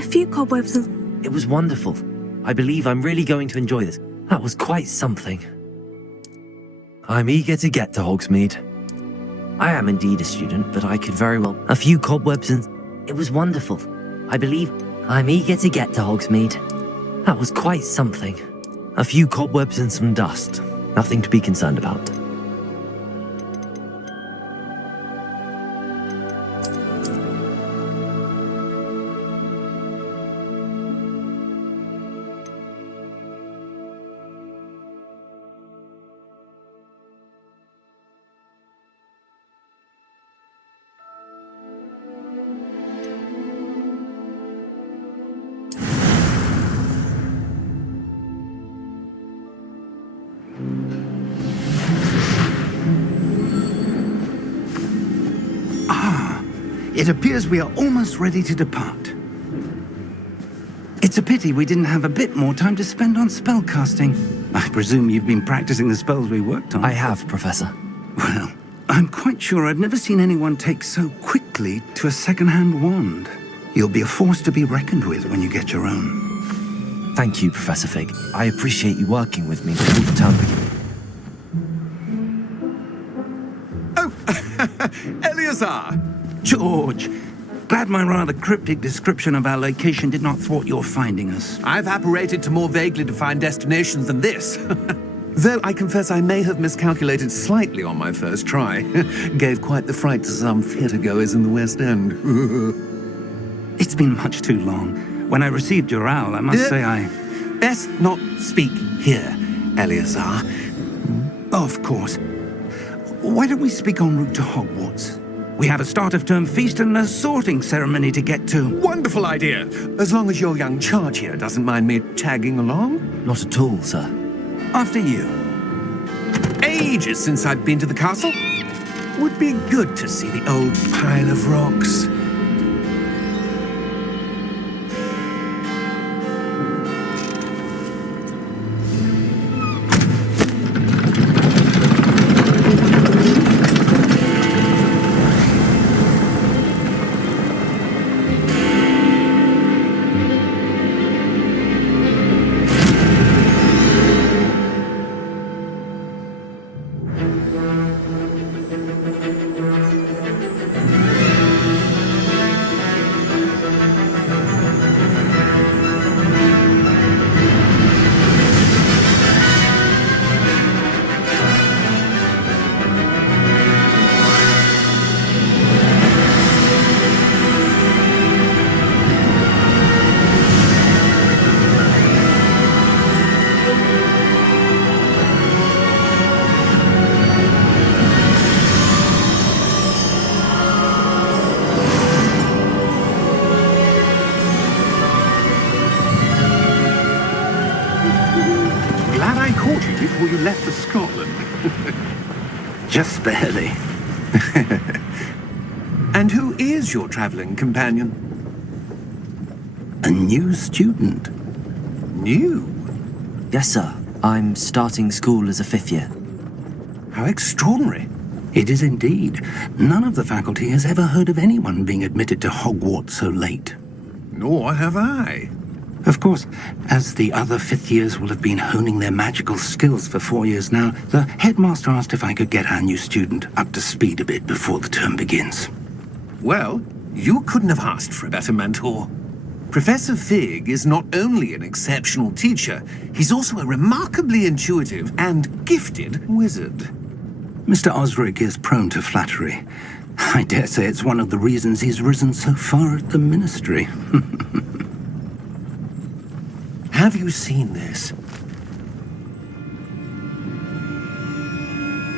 a few cobwebs and... It was wonderful. I believe I'm really going to enjoy this. That was quite something. I'm eager to get to Hogsmeade. I am indeed a student, but I could very well... A few cobwebs and... It was wonderful. I believe I'm eager to get to Hogsmeade. That was quite something. A few cobwebs and some dust. Nothing to be concerned about. It appears we are almost ready to depart. It's a pity we didn't have a bit more time to spend on spellcasting. I presume you've been practicing the spells we worked on. I have, Professor. Well, I'm quite sure I've never seen anyone take so quickly to a second-hand wand. You'll be a force to be reckoned with when you get your own. Thank you, Professor Fig. I appreciate you working with me until the term begins. Oh, Eleazar! George, glad my rather cryptic description of our location did not thwart your finding us. I've apparated to more vaguely defined destinations than this. Though I confess I may have miscalculated slightly on my first try. Gave quite the fright to some theatre-goers in the West End. It's been much too long. When I received your owl, I must say I... Best not speak here, Eleazar. Of course. Why don't we speak en route to Hogwarts? We have a start-of-term feast and a sorting ceremony to get to. Wonderful idea! As long as your young charge here doesn't mind me tagging along. Not at all, sir. After you. Ages since I'd been to the castle. Would be good to see the old pile of rocks. Before you left for Scotland. Just barely. And who is your traveling companion? A new student. New? Yes, sir. I'm starting school as a 5th year. How extraordinary. It is indeed. None of the faculty has ever heard of anyone being admitted to Hogwarts so late. Nor have I. Of course, as the other 5th years will have been honing their magical skills for 4 years now, the headmaster asked if I could get our new student up to speed a bit before the term begins. Well, you couldn't have asked for a better mentor. Professor Fig is not only an exceptional teacher, he's also a remarkably intuitive and gifted wizard. Mr. Osric is prone to flattery. I dare say it's one of the reasons he's risen so far at the ministry. Have you seen this?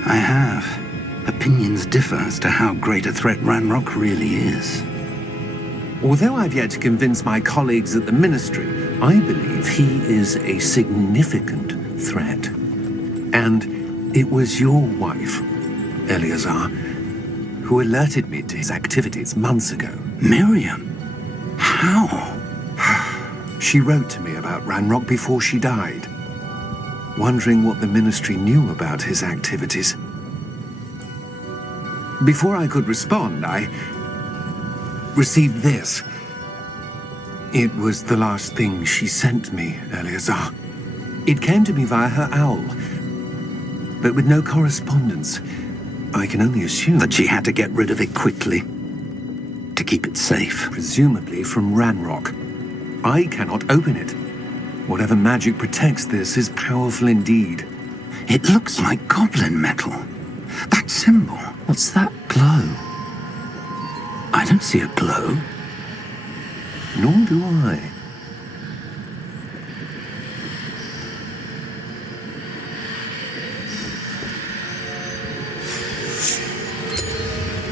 I have. Opinions differ as to how great a threat Ranrock really is. Although I've yet to convince my colleagues at the Ministry, I believe he is a significant threat. And it was your wife, Eleazar, who alerted me to his activities months ago. Miriam? How? She wrote to me about Ranrock before she died, wondering what the Ministry knew about his activities. Before I could respond, I received this. It was the last thing she sent me, Eleazar. It came to me via her owl, but with no correspondence. I can only assume That she had to get rid of it quickly to keep it safe. presumably from Ranrock. I cannot open it. Whatever magic protects this is powerful indeed. It looks like goblin metal. That symbol. What's that glow? I don't see a glow. Nor do I.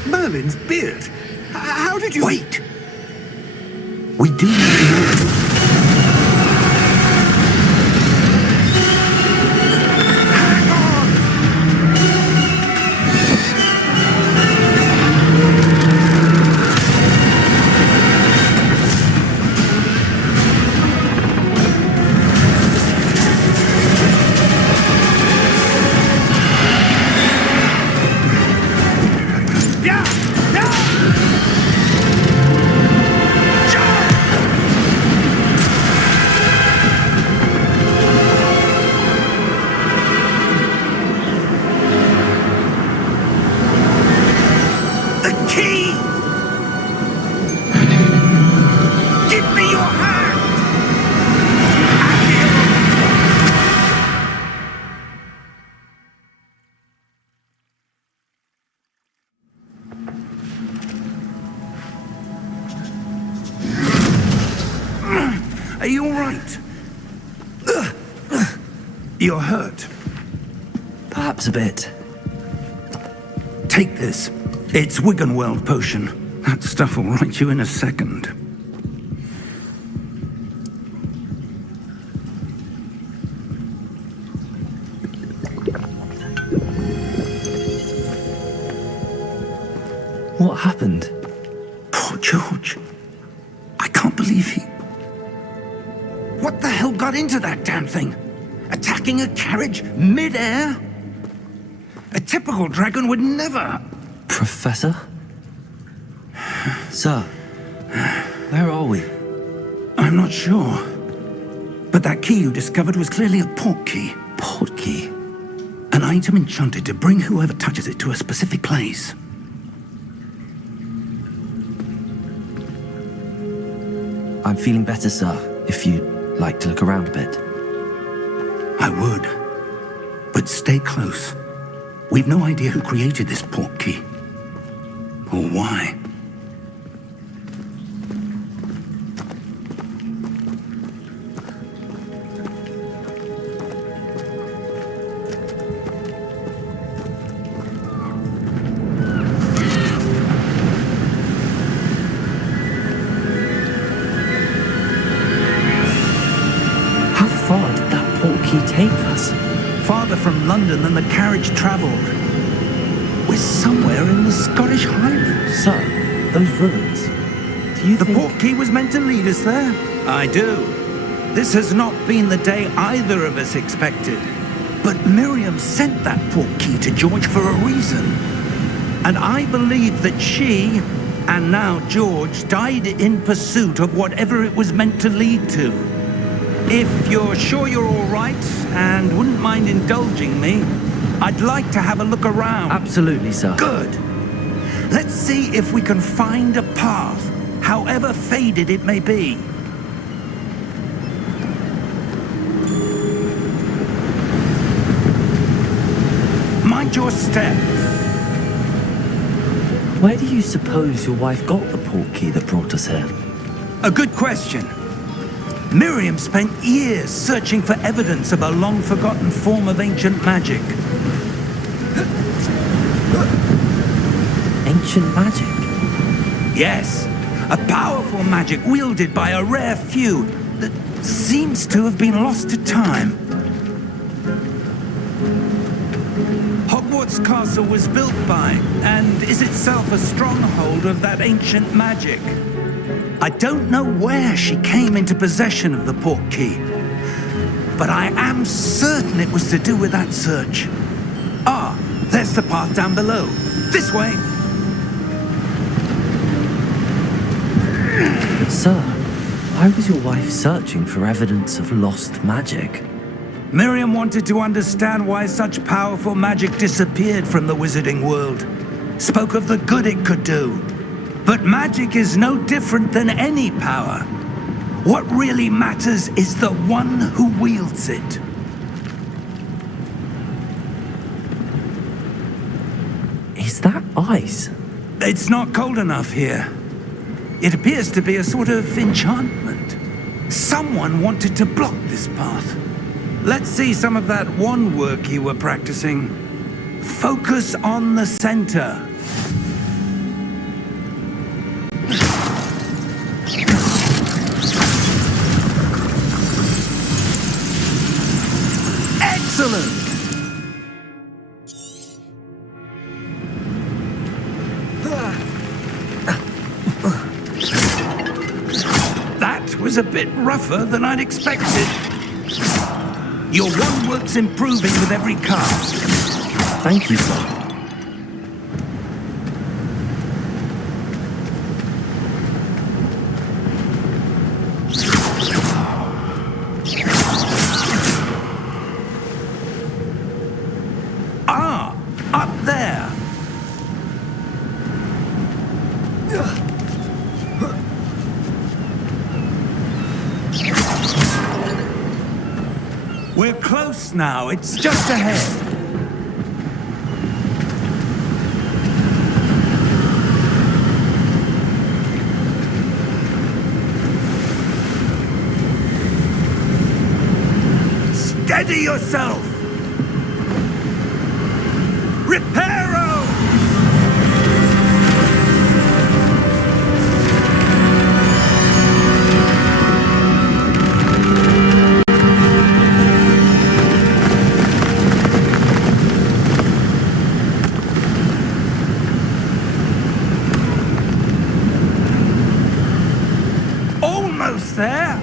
Merlin's beard! How did you... Wait! We do need to know. Are you all right? You're hurt. Perhaps a bit. Take this. It's Wiggenweld potion. That stuff will right you in a second. What happened? Poor George. I can't believe he... What the hell got into that damn thing? Attacking a carriage mid-air? A typical dragon would never... Professor? Sir, where are we? I'm not sure. But that key you discovered was clearly a port key. Port key? An item enchanted to bring whoever touches it to a specific place. I'm feeling better, sir, if you'd like to look around a bit. I would. But stay close. We've no idea who created this port key. Or why. How far did that port key take us? Farther from London than the carriage travelled. We're somewhere in the Scottish Highlands. Sir, those ruins. Do you The think... port key was meant to lead us there? I do. This has not been the day either of us expected. But Miriam sent that port key to George for a reason. And I believe that she, and now George, died in pursuit of whatever it was meant to lead to. If you're sure you're all right and wouldn't mind indulging me, I'd like to have a look around. Absolutely, sir. Good. Let's see if we can find a path, however faded it may be. Mind your step. Where do you suppose your wife got the port key that brought us here? A good question. Miriam spent years searching for evidence of a long-forgotten form of ancient magic. Ancient magic? Yes, a powerful magic wielded by a rare few that seems to have been lost to time. Hogwarts Castle was built by, and is itself a stronghold of that ancient magic. I don't know where she came into possession of the port key, but I am certain it was to do with that search. Ah, there's the path down below. This way. But sir, Why was your wife searching for evidence of lost magic? Miriam wanted to understand why such powerful magic disappeared from the wizarding world. Spoke of the good it could do. But magic is no different than any power. What really matters is the one who wields it. Is that ice? It's not cold enough here. It appears to be a sort of enchantment. Someone wanted to block this path. Let's see some of that wand work you were practicing. Focus on the center. Excellent! That was a bit rougher than I'd expected. Your wand work's improving with every cast. Thank you, sir. Ah, up there. We're close now. It's just ahead. Steady yourself! Reparo! Almost there!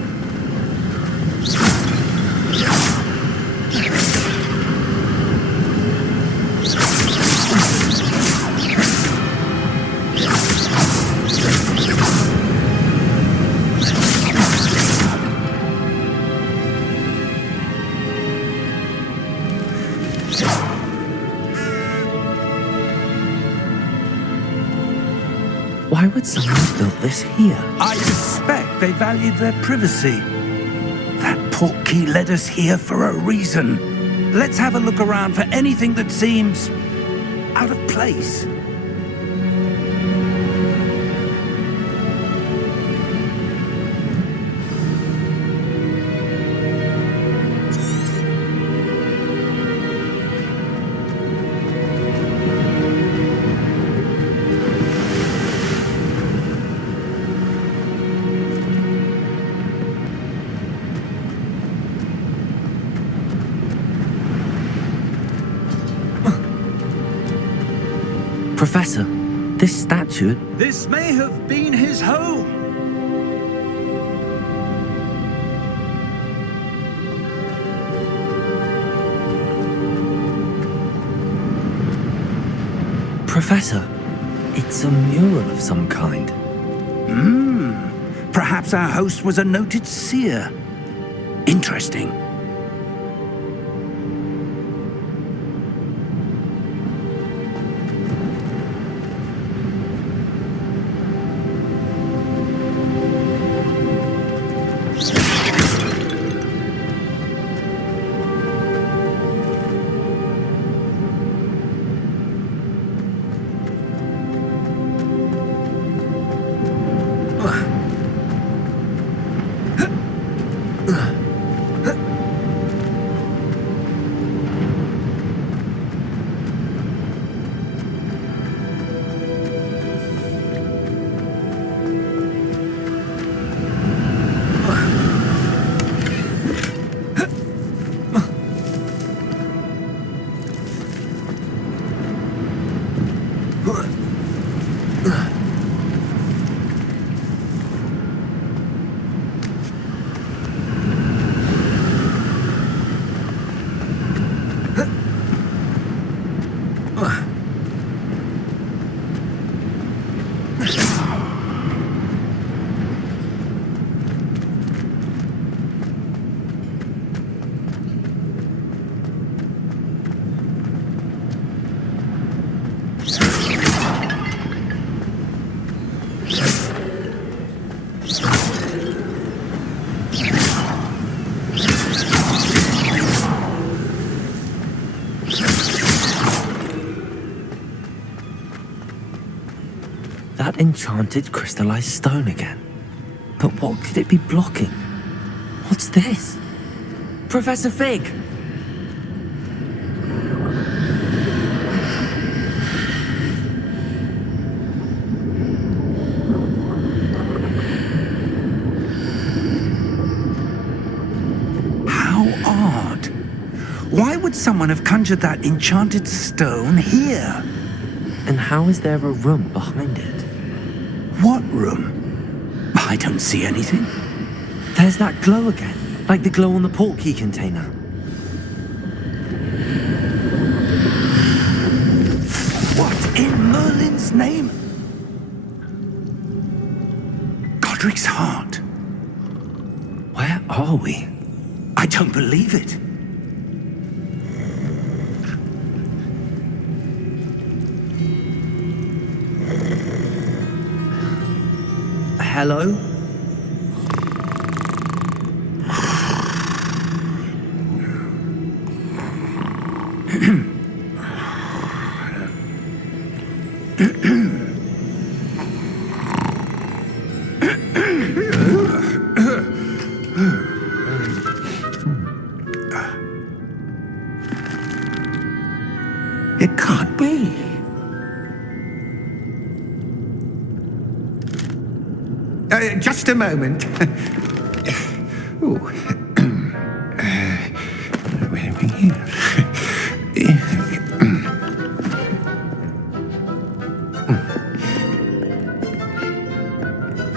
Why would someone have built this here? I suspect they valued their privacy. That portkey led us here for a reason. Let's have a look around for anything that seems out of place. Professor, this statue... This may have been his home. Professor, it's a mural of some kind. Perhaps our host was a noted seer. Interesting. That enchanted crystallized stone again. But what could it be blocking? What's this? Professor Fig! How odd. Why would someone have conjured that enchanted stone here? And how is there a room behind it? What room? I don't see anything. There's that glow again, like the glow on the portkey container. What in Merlin's name? Godric's heart. Where are we? I don't believe it. Hello? It can't be. Just a moment. Ooh. Where are we here?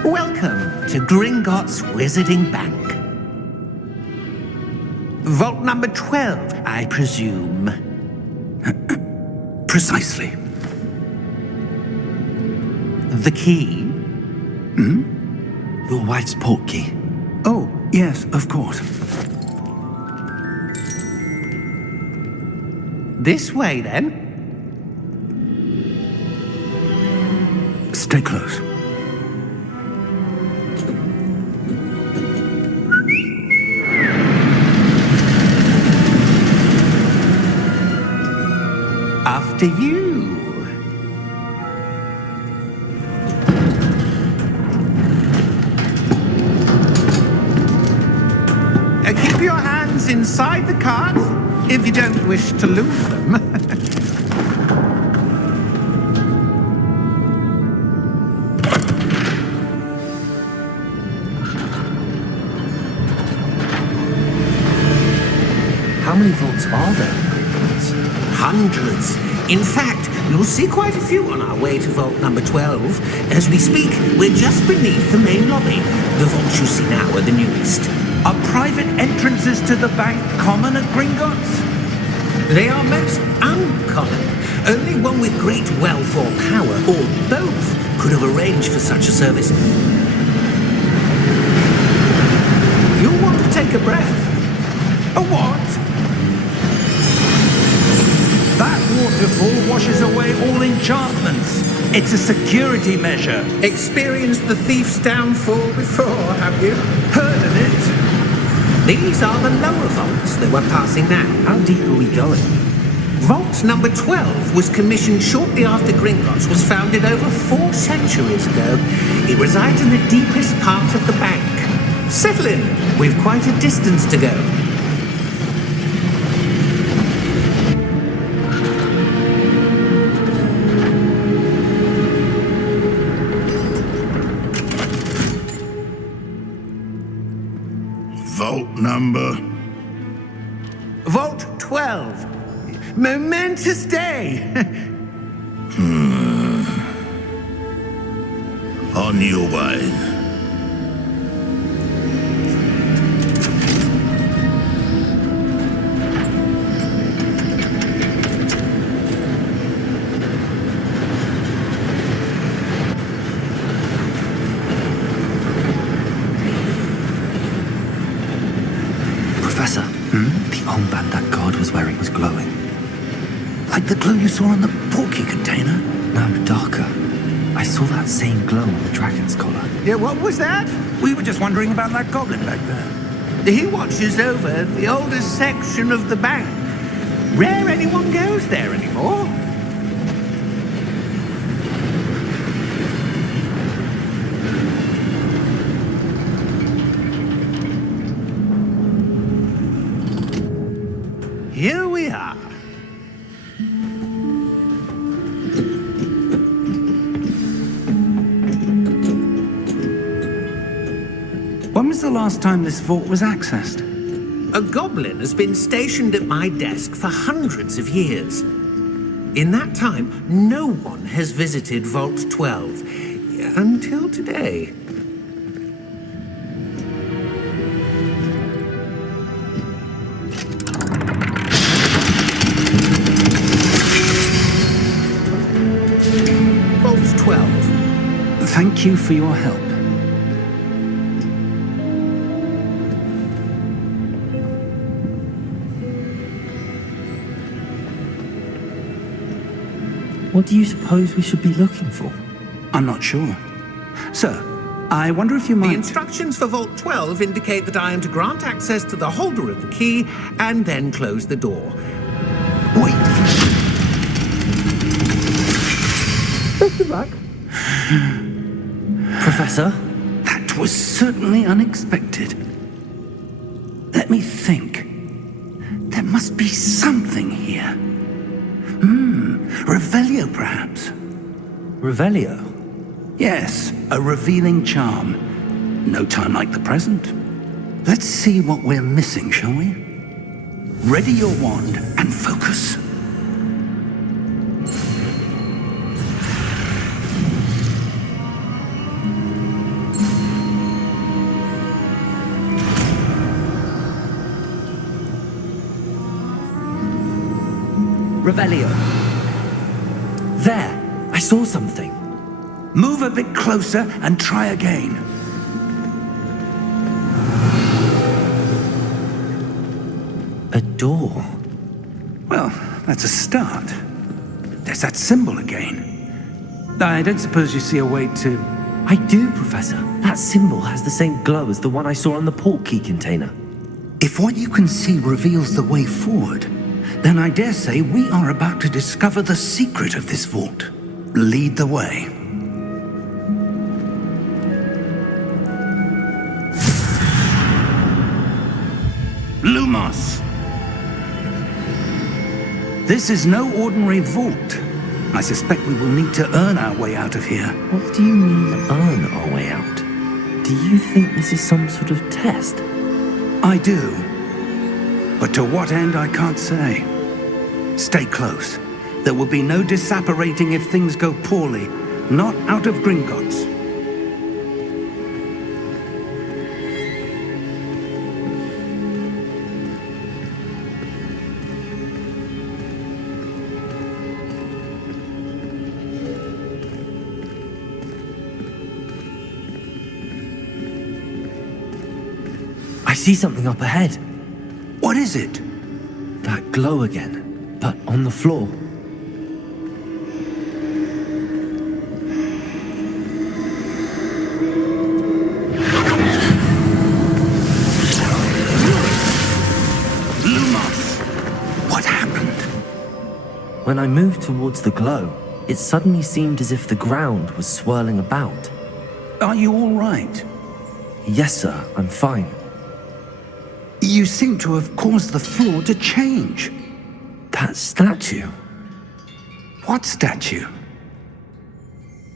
Welcome to Gringotts Wizarding Bank. Vault number 12, I presume. Precisely. The key? Your wife's portkey. Oh, yes, of course. This way, then. Stay close. After you. Keep your hands inside the cart if you don't wish to lose them. How many vaults are there in Gringotts? Hundreds. In fact, you'll see quite a few on our way to vault number 12. As we speak, we're just beneath the main lobby. The vaults you see now are the newest. Are private entrances to the bank common at Gringotts? They are most uncommon. Only one with great wealth or power, or both, could have arranged for such a service. You'll want to take a breath. A what? That waterfall washes away all enchantments. It's a security measure. Experienced the thief's downfall before, have you? Heard of it? These are the lower vaults that we're passing now. How deep are we going? Vault number 12 was commissioned shortly after Gringotts was founded over 4 centuries ago. It resides in the deepest part of the bank. Settle in. We've quite a distance to go. Vault number? Vault 12. Momentous day. On your way. Professor, the armband that guard was wearing was glowing. Like the glow you saw on the portkey container? No, darker. I saw that same glow on the dragon's collar. Yeah, what was that? We were just wondering about that goblin back there. He watches over the oldest section of the bank. Rare anyone goes there anymore. Here we are. When was the last time this vault was accessed? A goblin has been stationed at my desk for hundreds of years. In that time, no one has visited Vault 12 until today. Vault 12. Thank you for your help. What do you suppose we should be looking for? I'm not sure. Sir, I wonder if you The might... instructions for Vault 12 indicate that I am to grant access to the holder of the key and then close the door. Wait! Professor? That was certainly unexpected. Let me think. There must be something here. Revelio, perhaps? Revelio? Yes, a revealing charm. No time like the present. Let's see what we're missing, shall we? Ready your wand and focus. Revelio. There! I saw something. Move a bit closer and try again. A door. Well, that's a start. There's that symbol again. I don't suppose you see a way to... I do, Professor. That symbol has the same glow as the one I saw on the port key container. If what you can see reveals the way forward, then I dare say we are about to discover the secret of this vault. Lead the way. Lumos! This is no ordinary vault. I suspect we will need to earn our way out of here. What do you mean, earn our way out? Do you think this is some sort of test? I do. But to what end, I can't say. Stay close. There will be no disapparating if things go poorly. Not out of Gringotts. I see something up ahead. What is it? That glow again, but on the floor. Lumos! What happened? When I moved towards the glow, it suddenly seemed as if the ground was swirling about. Are you all right? Yes, sir, I'm fine. You seem to have caused the floor to change. That statue. What statue?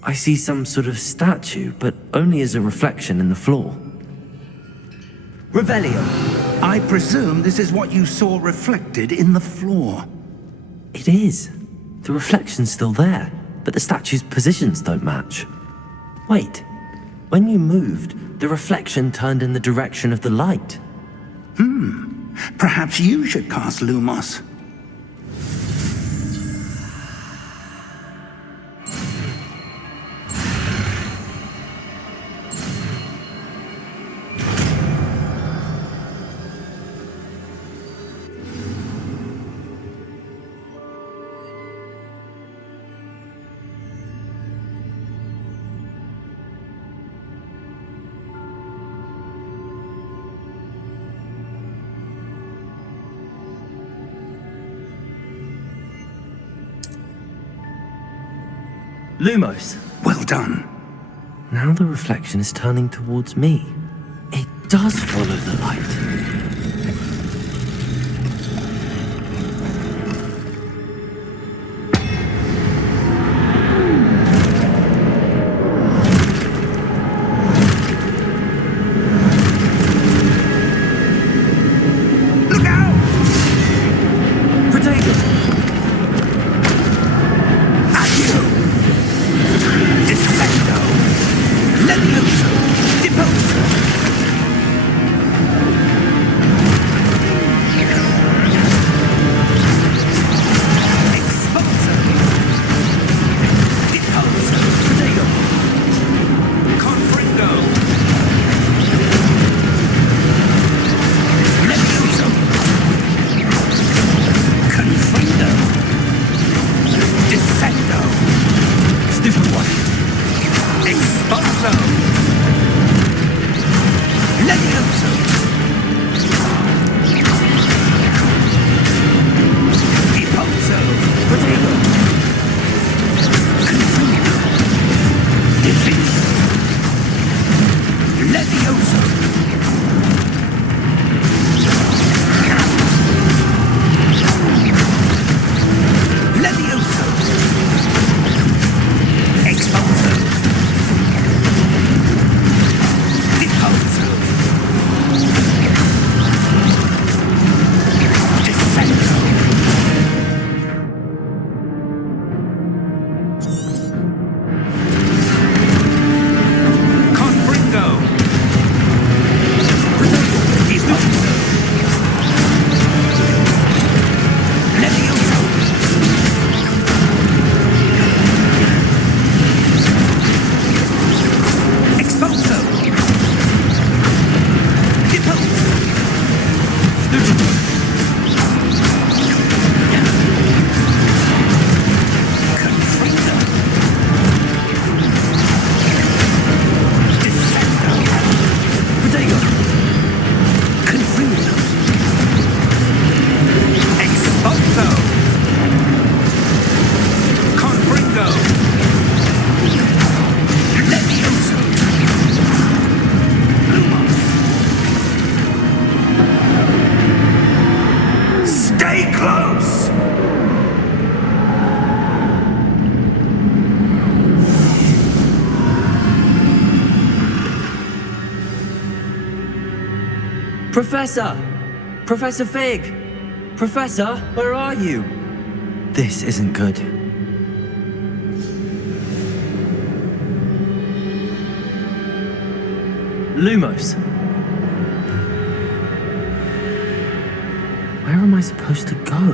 I see some sort of statue, but only as a reflection in the floor. Revelio. I presume this is what you saw reflected in the floor. It is. The reflection's still there, but the statue's positions don't match. Wait. When you moved, the reflection turned in the direction of the light. Perhaps you should cast Lumos. Lumos. Well done. Now the reflection is turning towards me. It does follow the light. Professor! Professor Fig! Professor, where are you? This isn't good. Lumos. Where am I supposed to go?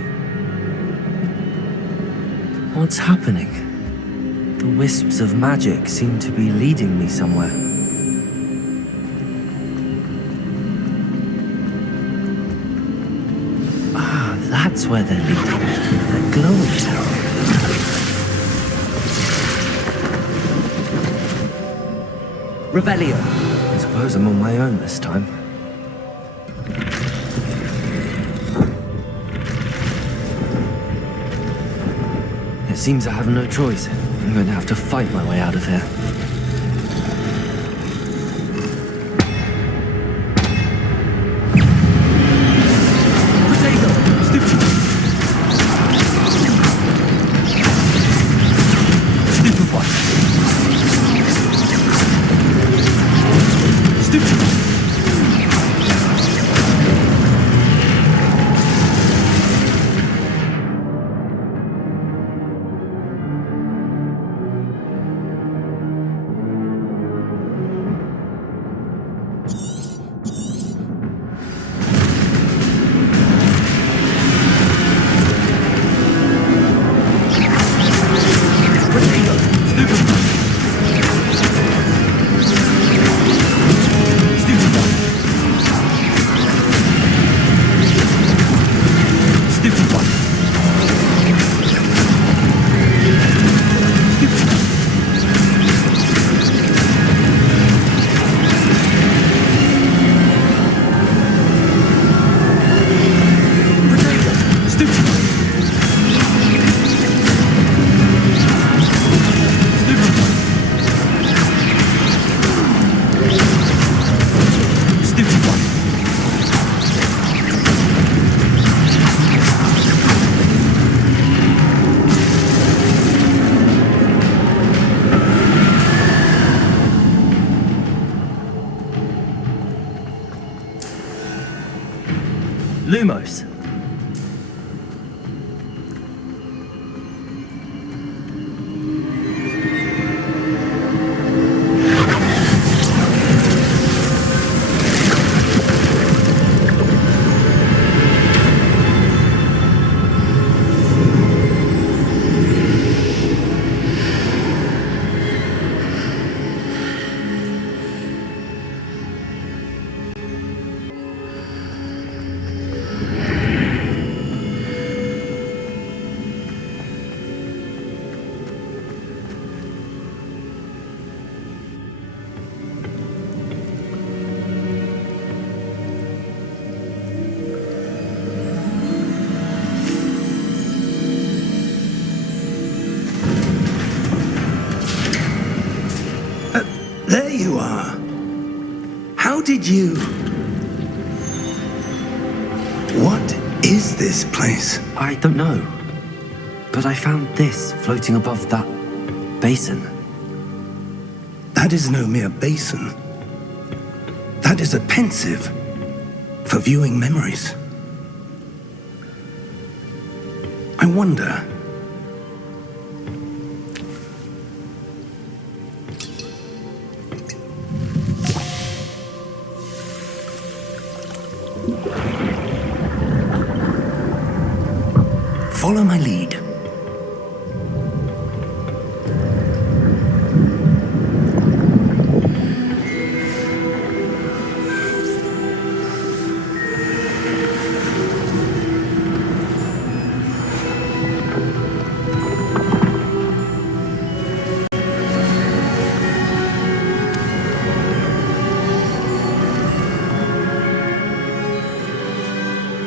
What's happening? The wisps of magic seem to be leading me somewhere. That's where they're leading. They're glowing. Revelio. I suppose I'm on my own this time. It seems I have no choice. I'm going to have to fight my way out of here. stupid one. Lumos. There you are. How did you... What is this place? I don't know. But I found this floating above that basin. That is no mere basin. That is a pensive for viewing memories. I wonder... Follow my lead.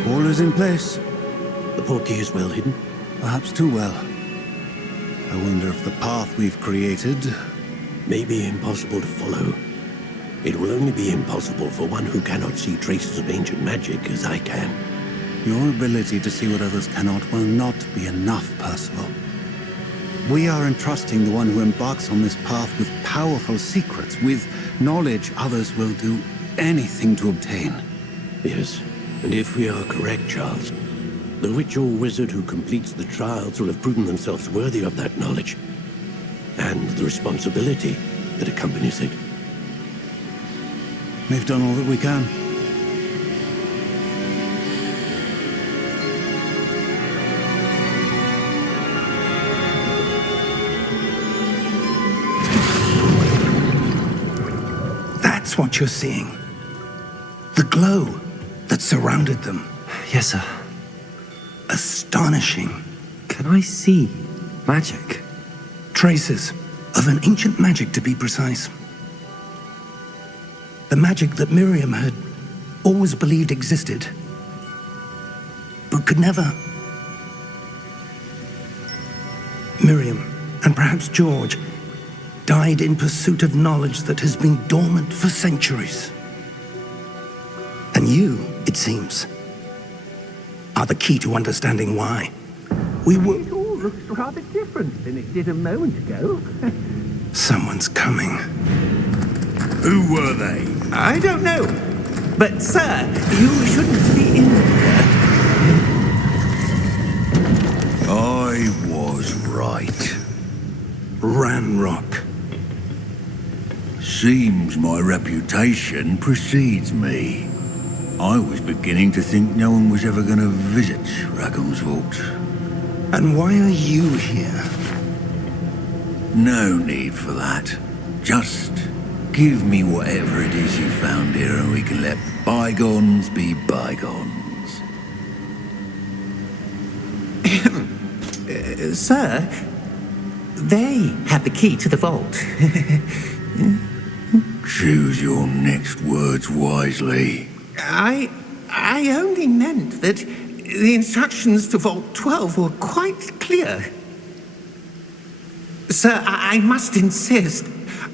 All is in place. The portkey is well hidden. Perhaps too well. I wonder if the path we've created... May be impossible to follow. It will only be impossible for one who cannot see traces of ancient magic as I can. Your ability to see what others cannot will not be enough, Percival. We are entrusting the one who embarks on this path with powerful secrets, with knowledge others will do anything to obtain. Yes, and if we are correct, Charles, the witch or wizard who completes the trials will have proven themselves worthy of that knowledge, and the responsibility that accompanies it. We've done all that we can. That's what you're seeing. The glow that surrounded them. Yes, sir. Astonishing. Can I see magic? Traces of an ancient magic, to be precise. The magic that Miriam had always believed existed, but could never. Miriam, and perhaps George, died in pursuit of knowledge that has been dormant for centuries. And you, it seems, are the key to understanding why. It all looks rather different than it did a moment ago. Someone's coming. Who were they? I don't know. But, sir, you shouldn't be in here. I was right. Ranrock. Seems my reputation precedes me. I was beginning to think no one was ever going to visit Ragon's vault. And why are you here? No need for that. Just give me whatever it is you found here and we can let bygones be bygones. Sir, they had the key to the vault. Choose your next words wisely. I only meant that the instructions to Vault 12 were quite clear. Sir, I must insist.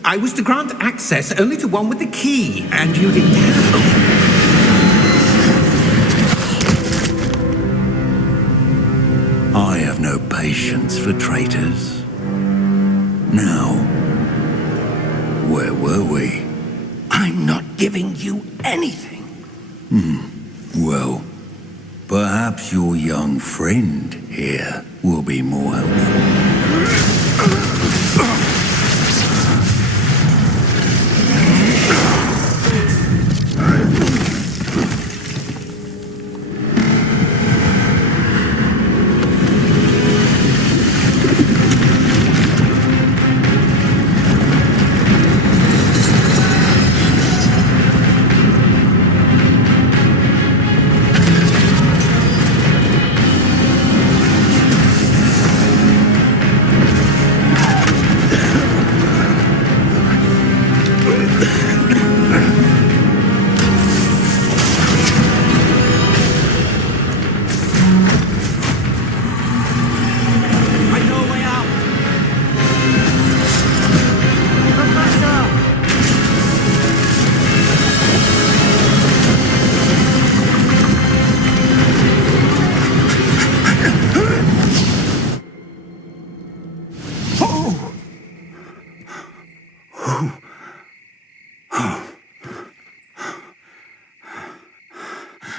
I was to grant access only to one with the key, and you didn't have. I have no patience for traitors. Now, where were we? I'm not giving you anything. Well, perhaps your young friend here will be more helpful.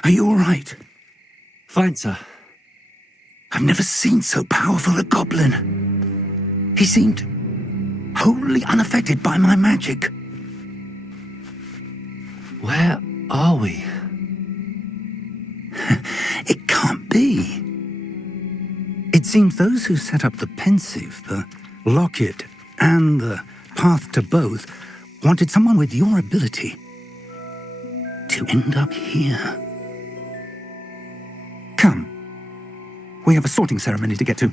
Are you all right? Fine, sir. I've never seen so powerful a goblin. He seemed wholly unaffected by my magic. Where are we? It can't be. It seems those who set up the pensive, the locket, and the path to both wanted someone with your ability to end up here. Come. We have a sorting ceremony to get to.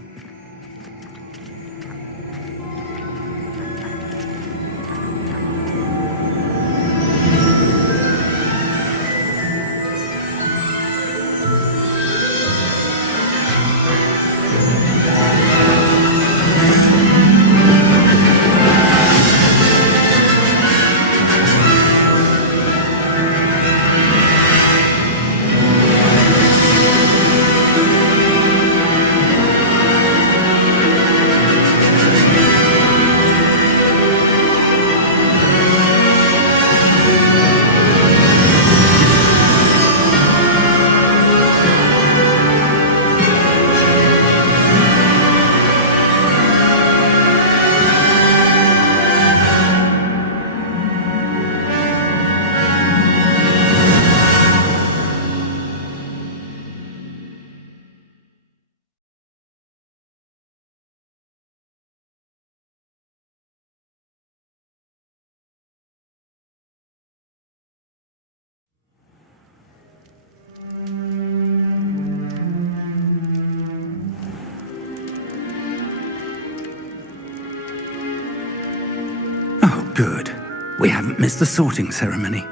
Good. We haven't missed the sorting ceremony.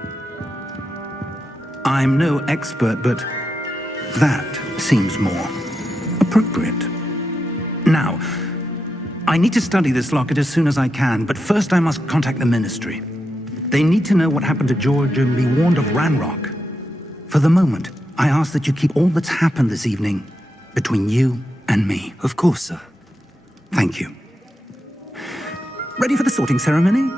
I'm no expert, but that seems more appropriate. Now, I need to study this locket as soon as I can, but first I must contact the Ministry. They need to know what happened to George and be warned of Ranrock. For the moment, I ask that you keep all that's happened this evening between you and me. Of course, sir. Thank you. Ready for the sorting ceremony?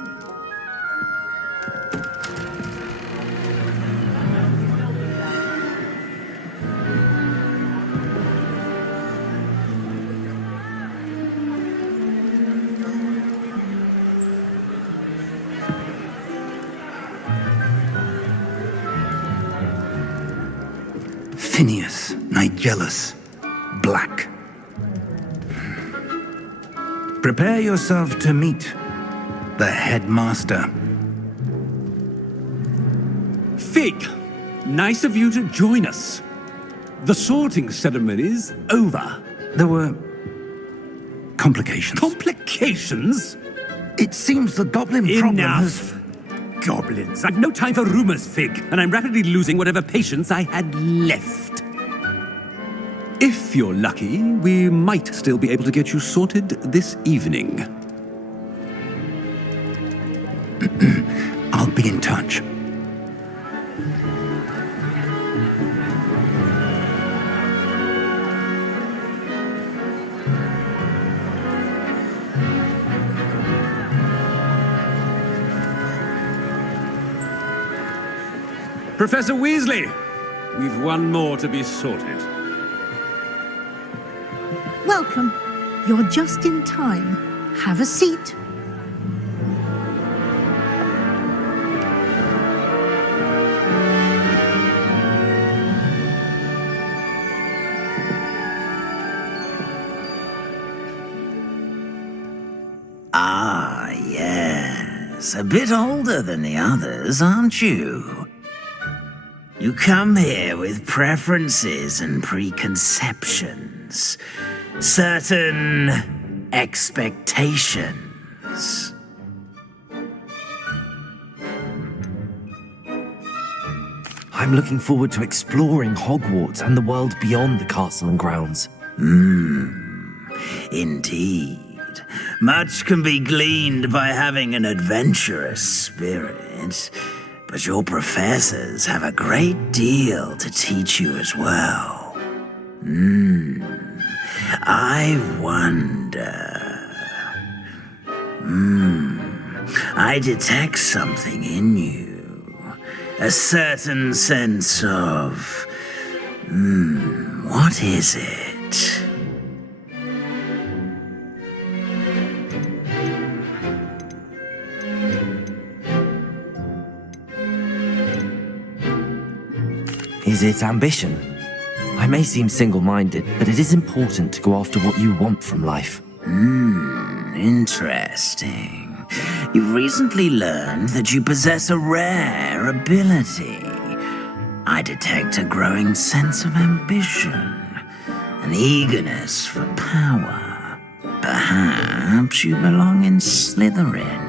Phineas, Nigellus, Black. Prepare yourself to meet the headmaster. Fig, nice of you to join us. The sorting ceremony's over. There were complications. Complications? It seems the goblin problem has... Enough! Goblins. I've no time for rumors, Fig, and I'm rapidly losing whatever patience I had left. If you're lucky, we might still be able to get you sorted this evening. in touch. Professor Weasley, we've one more to be sorted. Welcome. You're just in time. Have a seat. Ah, yes. A bit older than the others, aren't you? You come here with preferences and preconceptions. Certain expectations. I'm looking forward to exploring Hogwarts and the world beyond the castle and grounds. Indeed. Much can be gleaned by having an adventurous spirit, but your professors have a great deal to teach you as well. I wonder... I detect something in you. A certain sense of... what is it? Is it ambition? I may seem single-minded, but it is important to go after what you want from life. Interesting. You've recently learned that you possess a rare ability. I detect a growing sense of ambition, an eagerness for power. Perhaps you belong in Slytherin.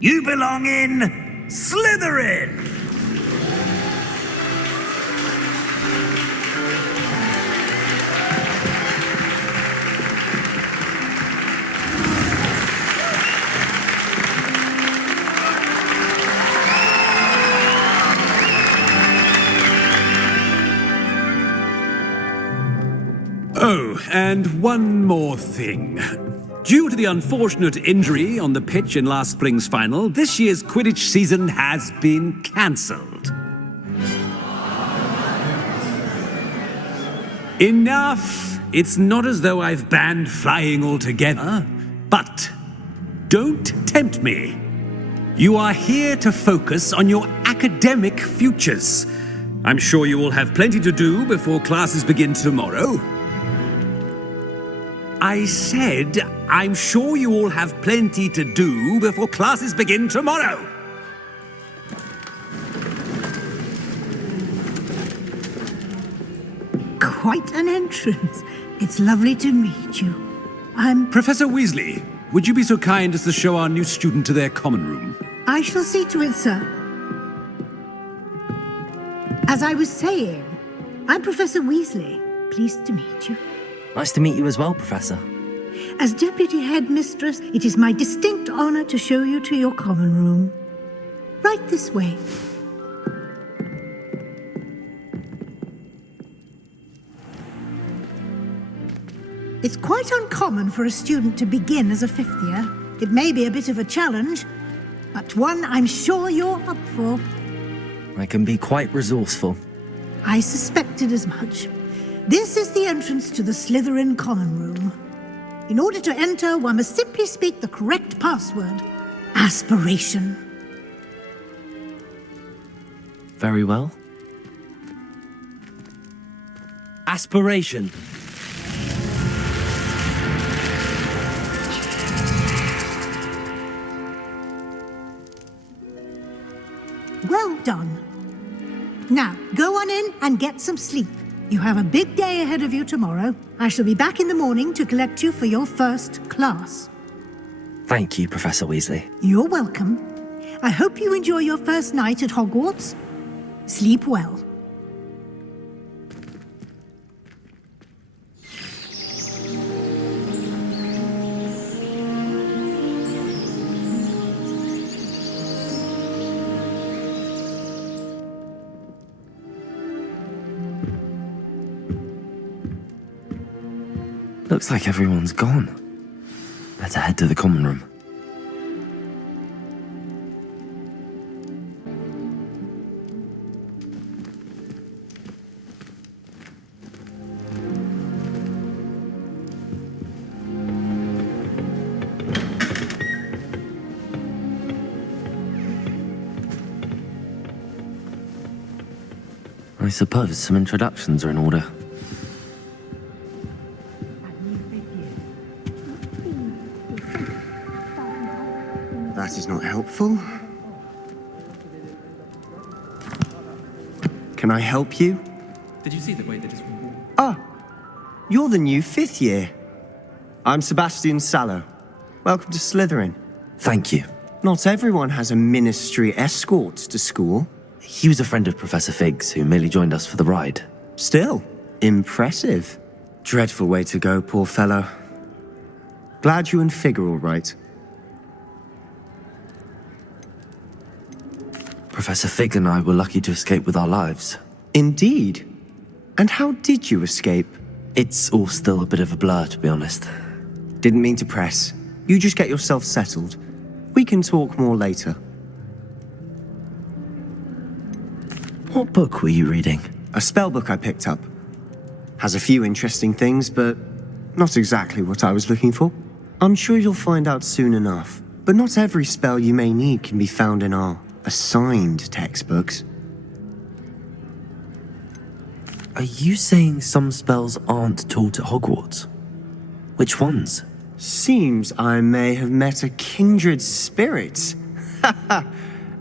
You belong in Slytherin! Oh, and one more thing. Due to the unfortunate injury on the pitch in last spring's final, this year's Quidditch season has been cancelled. Enough! It's not as though I've banned flying altogether, but don't tempt me. You are here to focus on your academic futures. I'm sure you will have plenty to do before classes begin tomorrow. I said, I'm sure you all have plenty to do before classes begin tomorrow. Quite an entrance. It's lovely to meet you. Professor Weasley, would you be so kind as to show our new student to their common room? I shall see to it, sir. As I was saying, I'm Professor Weasley. Pleased to meet you. Nice to meet you as well, Professor. As Deputy Headmistress, it is my distinct honor to show you to your common room. Right this way. It's quite uncommon for a student to begin as a fifth year. It may be a bit of a challenge, but one I'm sure you're up for. I can be quite resourceful. I suspected as much. This is the entrance to the Slytherin common room. In order to enter, one must simply speak the correct password. Aspiration. Very well. Aspiration. Well done. Now, go on in and get some sleep. You have a big day ahead of you tomorrow. I shall be back in the morning to collect you for your first class. Thank you, Professor Weasley. You're welcome. I hope you enjoy your first night at Hogwarts. Sleep well. Looks like everyone's gone. Better head to the common room. I suppose some introductions are in order. That is not helpful. Can I help you? Did you see the way they just... Ah, you're the new 5th year. I'm Sebastian Sallow. Welcome to Slytherin. Thank you. Not everyone has a ministry escort to school. He was a friend of Professor Fig's who merely joined us for the ride. Still, impressive. Dreadful way to go, poor fellow. Glad you and Fig are all right. Professor Fig and I were lucky to escape with our lives. Indeed. And how did you escape? It's all still a bit of a blur, to be honest. Didn't mean to press. You just get yourself settled. We can talk more later. What book were you reading? A spell book I picked up. Has a few interesting things, but not exactly what I was looking for. I'm sure you'll find out soon enough. But not every spell you may need can be found in our assigned textbooks. Are you saying some spells aren't taught at Hogwarts? Which ones? Seems I may have met a kindred spirit.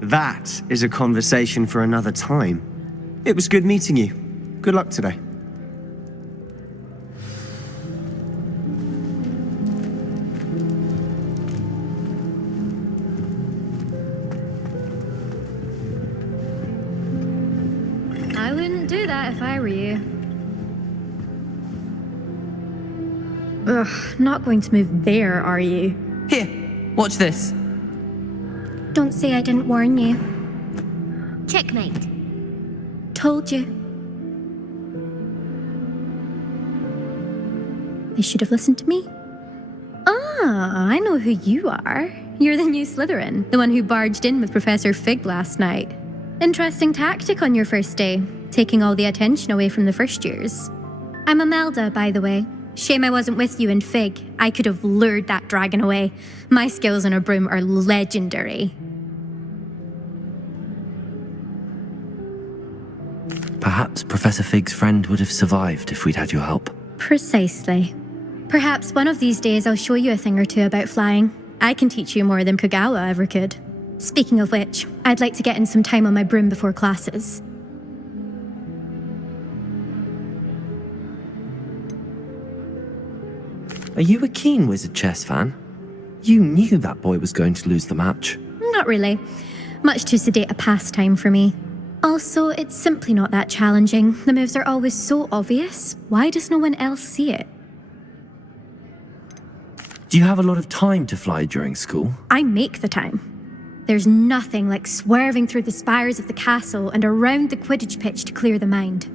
That is a conversation for another time. It was good meeting you. Good luck today. I wouldn't do that if I were you. Ugh, not going to move there, are you? Here, watch this. Don't say I didn't warn you. Checkmate. Told you. They should have listened to me. Ah, I know who you are. You're the new Slytherin, the one who barged in with Professor Fig last night. Interesting tactic on your first day, taking all the attention away from the first years. I'm Imelda, by the way. Shame I wasn't with you in Fig. I could have lured that dragon away. My skills on a broom are legendary. Perhaps Professor Fig's friend would have survived if we'd had your help. Precisely. Perhaps one of these days I'll show you a thing or two about flying. I can teach you more than Kogawa ever could. Speaking of which, I'd like to get in some time on my broom before classes. Are you a keen Wizard Chess fan? You knew that boy was going to lose the match. Not really. Much too sedate a pastime for me. Also, it's simply not that challenging. The moves are always so obvious. Why does no one else see it? Do you have a lot of time to fly during school? I make the time. There's nothing like swerving through the spires of the castle and around the Quidditch pitch to clear the mind.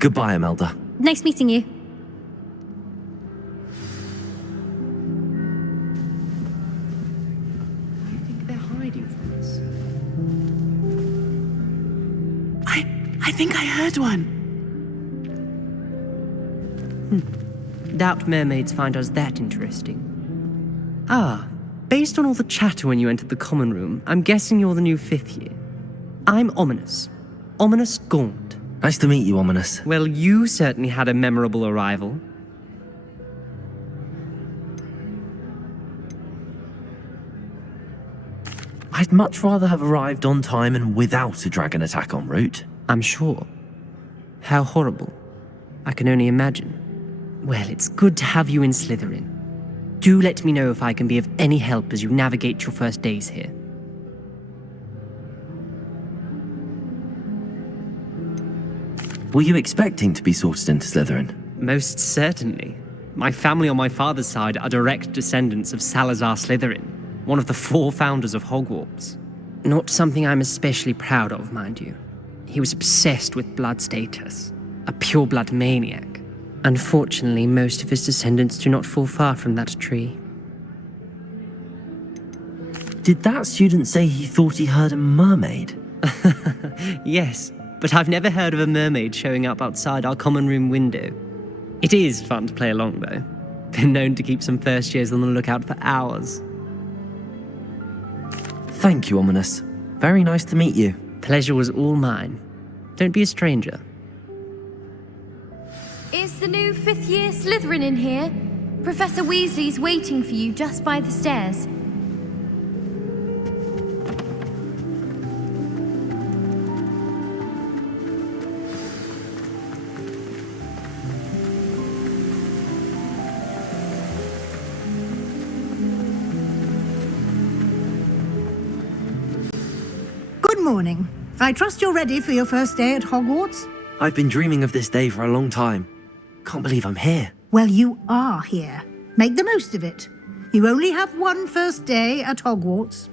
Goodbye, Imelda. Nice meeting you. I think I heard one. Doubt mermaids find us that interesting. Ah, based on all the chatter when you entered the common room, I'm guessing you're the new 5th year. I'm Ominous. Ominous Gaunt. Nice to meet you, Ominous. Well, you certainly had a memorable arrival. I'd much rather have arrived on time and without a dragon attack en route. I'm sure. How horrible. I can only imagine. Well, it's good to have you in Slytherin. Do let me know if I can be of any help as you navigate your first days here. Were you expecting to be sorted into Slytherin? Most certainly. My family on my father's side are direct descendants of Salazar Slytherin, one of the 4 founders of Hogwarts. Not something I'm especially proud of, mind you. He was obsessed with blood status, a pure-blood maniac. Unfortunately, most of his descendants do not fall far from that tree. Did that student say he thought he heard a mermaid? Yes, but I've never heard of a mermaid showing up outside our common room window. It is fun to play along, though. Been known to keep some first years on the lookout for hours. Thank you, Ominous. Very nice to meet you. Pleasure was all mine. Don't be a stranger. Is the new 5th year Slytherin in here? Professor Weasley's waiting for you just by the stairs. Good morning. I trust you're ready for your first day at Hogwarts? I've been dreaming of this day for a long time. Can't believe I'm here. Well, you are here. Make the most of it. You only have one first day at Hogwarts.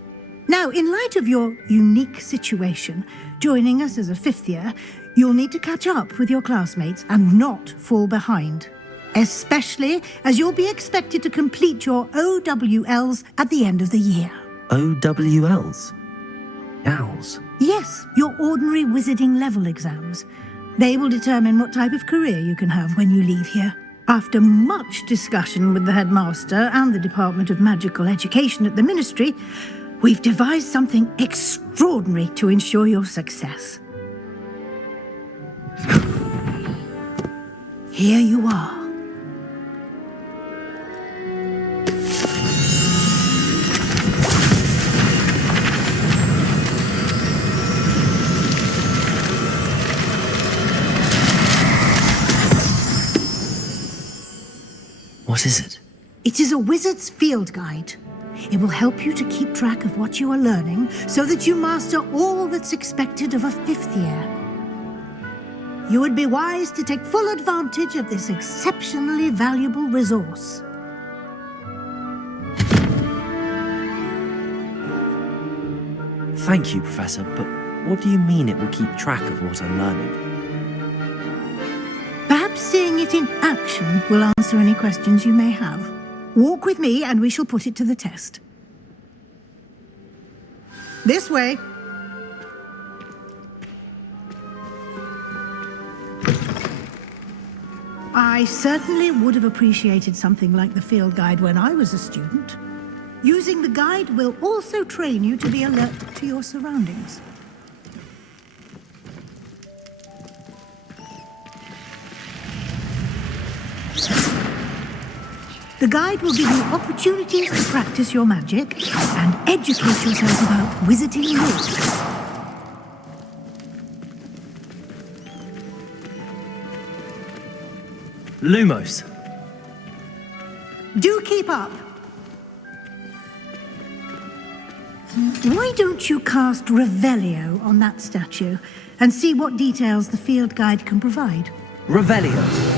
Now, in light of your unique situation, joining us as a 5th year, you'll need to catch up with your classmates and not fall behind. Especially as you'll be expected to complete your OWLs at the end of the year. OWLs? Owls? Yes, your ordinary wizarding level exams. They will determine what type of career you can have when you leave here. After much discussion with the headmaster and the Department of Magical Education at the Ministry, we've devised something extraordinary to ensure your success. Here you are. What is it? It is a wizard's field guide. It will help you to keep track of what you are learning so that you master all that's expected of a 5th year. You would be wise to take full advantage of this exceptionally valuable resource. Thank you, Professor, but what do you mean it will keep track of what I'm learning? Perhaps seeing it in action will answer any questions you may have. Walk with me and we shall put it to the test. This way. I certainly would have appreciated something like the field guide when I was a student. Using the guide will also train you to be alert to your surroundings. The guide will give you opportunities to practice your magic and educate yourself about wizarding rules. Lumos. Do keep up. Why don't you cast Revelio on that statue and see what details the field guide can provide? Revelio.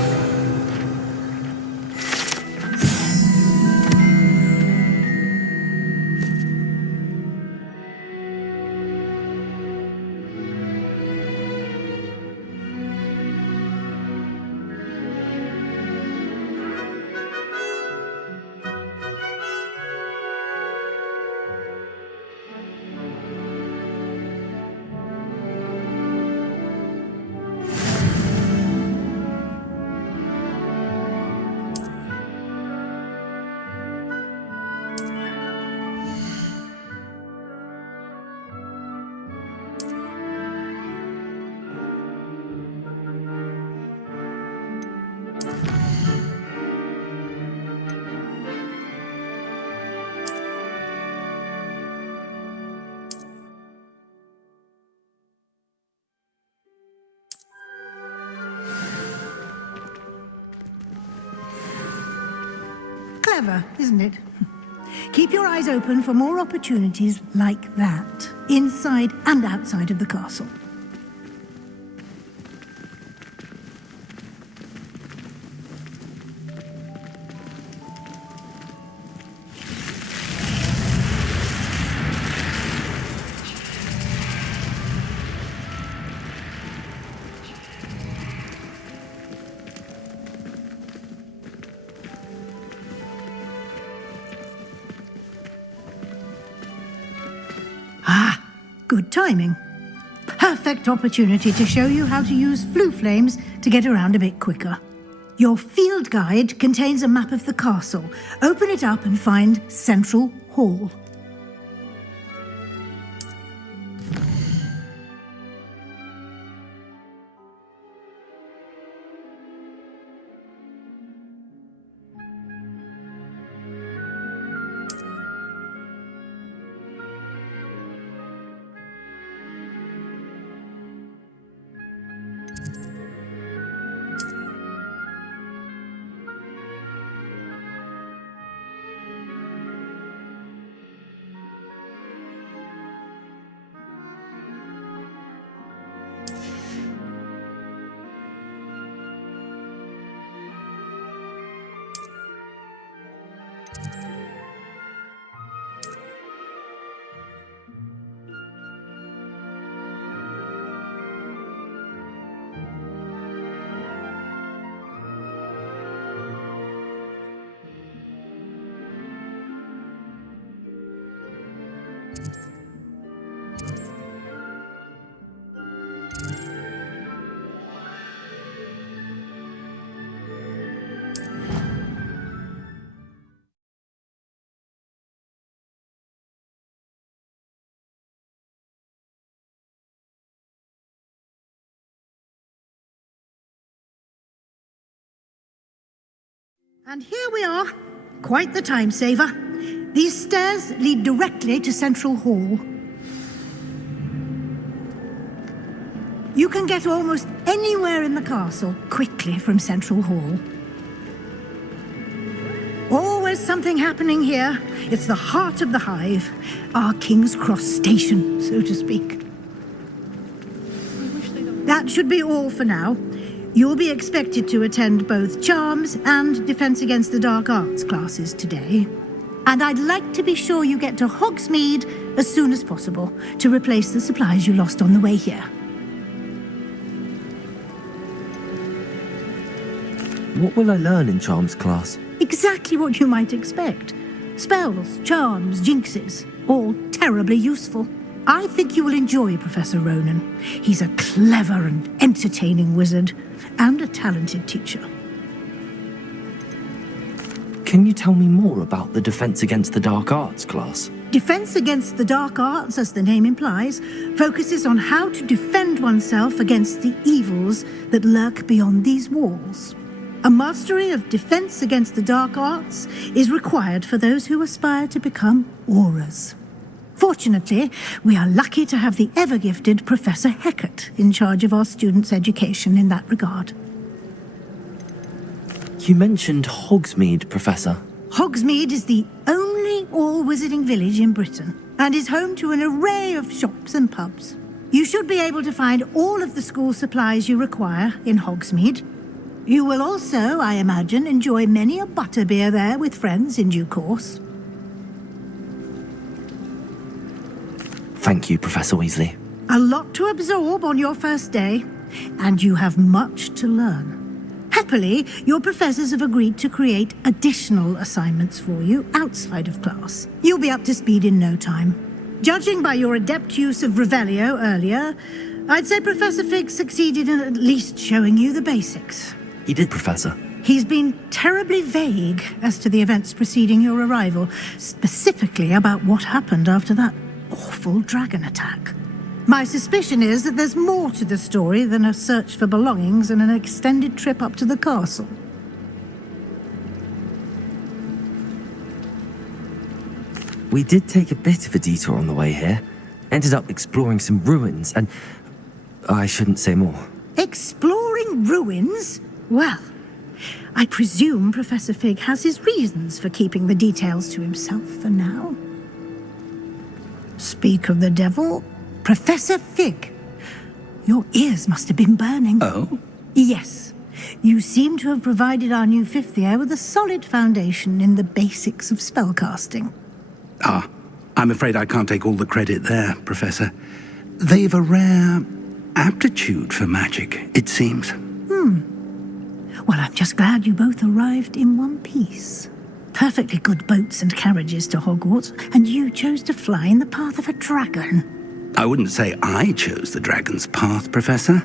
Clever, isn't it? Keep your eyes open for more opportunities like that, inside and outside of the castle. Good timing. Perfect opportunity to show you how to use flue flames to get around a bit quicker. Your field guide contains a map of the castle. Open it up and find Central Hall. And here we are. Quite the time saver. These stairs lead directly to Central Hall. You can get almost anywhere in the castle quickly from Central Hall. Always something happening here. It's the heart of the hive, our King's Cross station, so to speak. That should be all for now. You'll be expected to attend both Charms and Defense Against the Dark Arts classes today. And I'd like to be sure you get to Hogsmeade as soon as possible to replace the supplies you lost on the way here. What will I learn in Charms class? Exactly what you might expect. Spells, charms, jinxes, all terribly useful. I think you will enjoy Professor Ronan. He's a clever and entertaining wizard, and a talented teacher. Can you tell me more about the Defense Against the Dark Arts class? Defense Against the Dark Arts, as the name implies, focuses on how to defend oneself against the evils that lurk beyond these walls. A mastery of Defense Against the Dark Arts is required for those who aspire to become Aurors. Fortunately, we are lucky to have the ever-gifted Professor Heckert in charge of our students' education in that regard. You mentioned Hogsmeade, Professor. Hogsmeade is the only all-wizarding village in Britain and is home to an array of shops and pubs. You should be able to find all of the school supplies you require in Hogsmeade. You will also, I imagine, enjoy many a butterbeer there with friends in due course. Thank you, Professor Weasley. A lot to absorb on your first day, and you have much to learn. Happily, your professors have agreed to create additional assignments for you outside of class. You'll be up to speed in no time. Judging by your adept use of Revelio earlier, I'd say Professor Fig succeeded in at least showing you the basics. He did, Professor. He's been terribly vague as to the events preceding your arrival, specifically about what happened after that awful dragon attack. My suspicion is that there's more to the story than a search for belongings and an extended trip up to the castle. We did take a bit of a detour on the way here. Ended up exploring some ruins and... I shouldn't say more. Exploring ruins? Well, I presume Professor Fig has his reasons for keeping the details to himself for now. Speak of the devil, Professor Fig. Your ears must have been burning. Oh? Yes. You seem to have provided our new fifth year with a solid foundation in the basics of spellcasting. Ah, I'm afraid I can't take all the credit there, Professor. They've a rare aptitude for magic, it seems. Well, I'm just glad you both arrived in one piece. Perfectly good boats and carriages to Hogwarts, and you chose to fly in the path of a dragon. I wouldn't say I chose the dragon's path, Professor.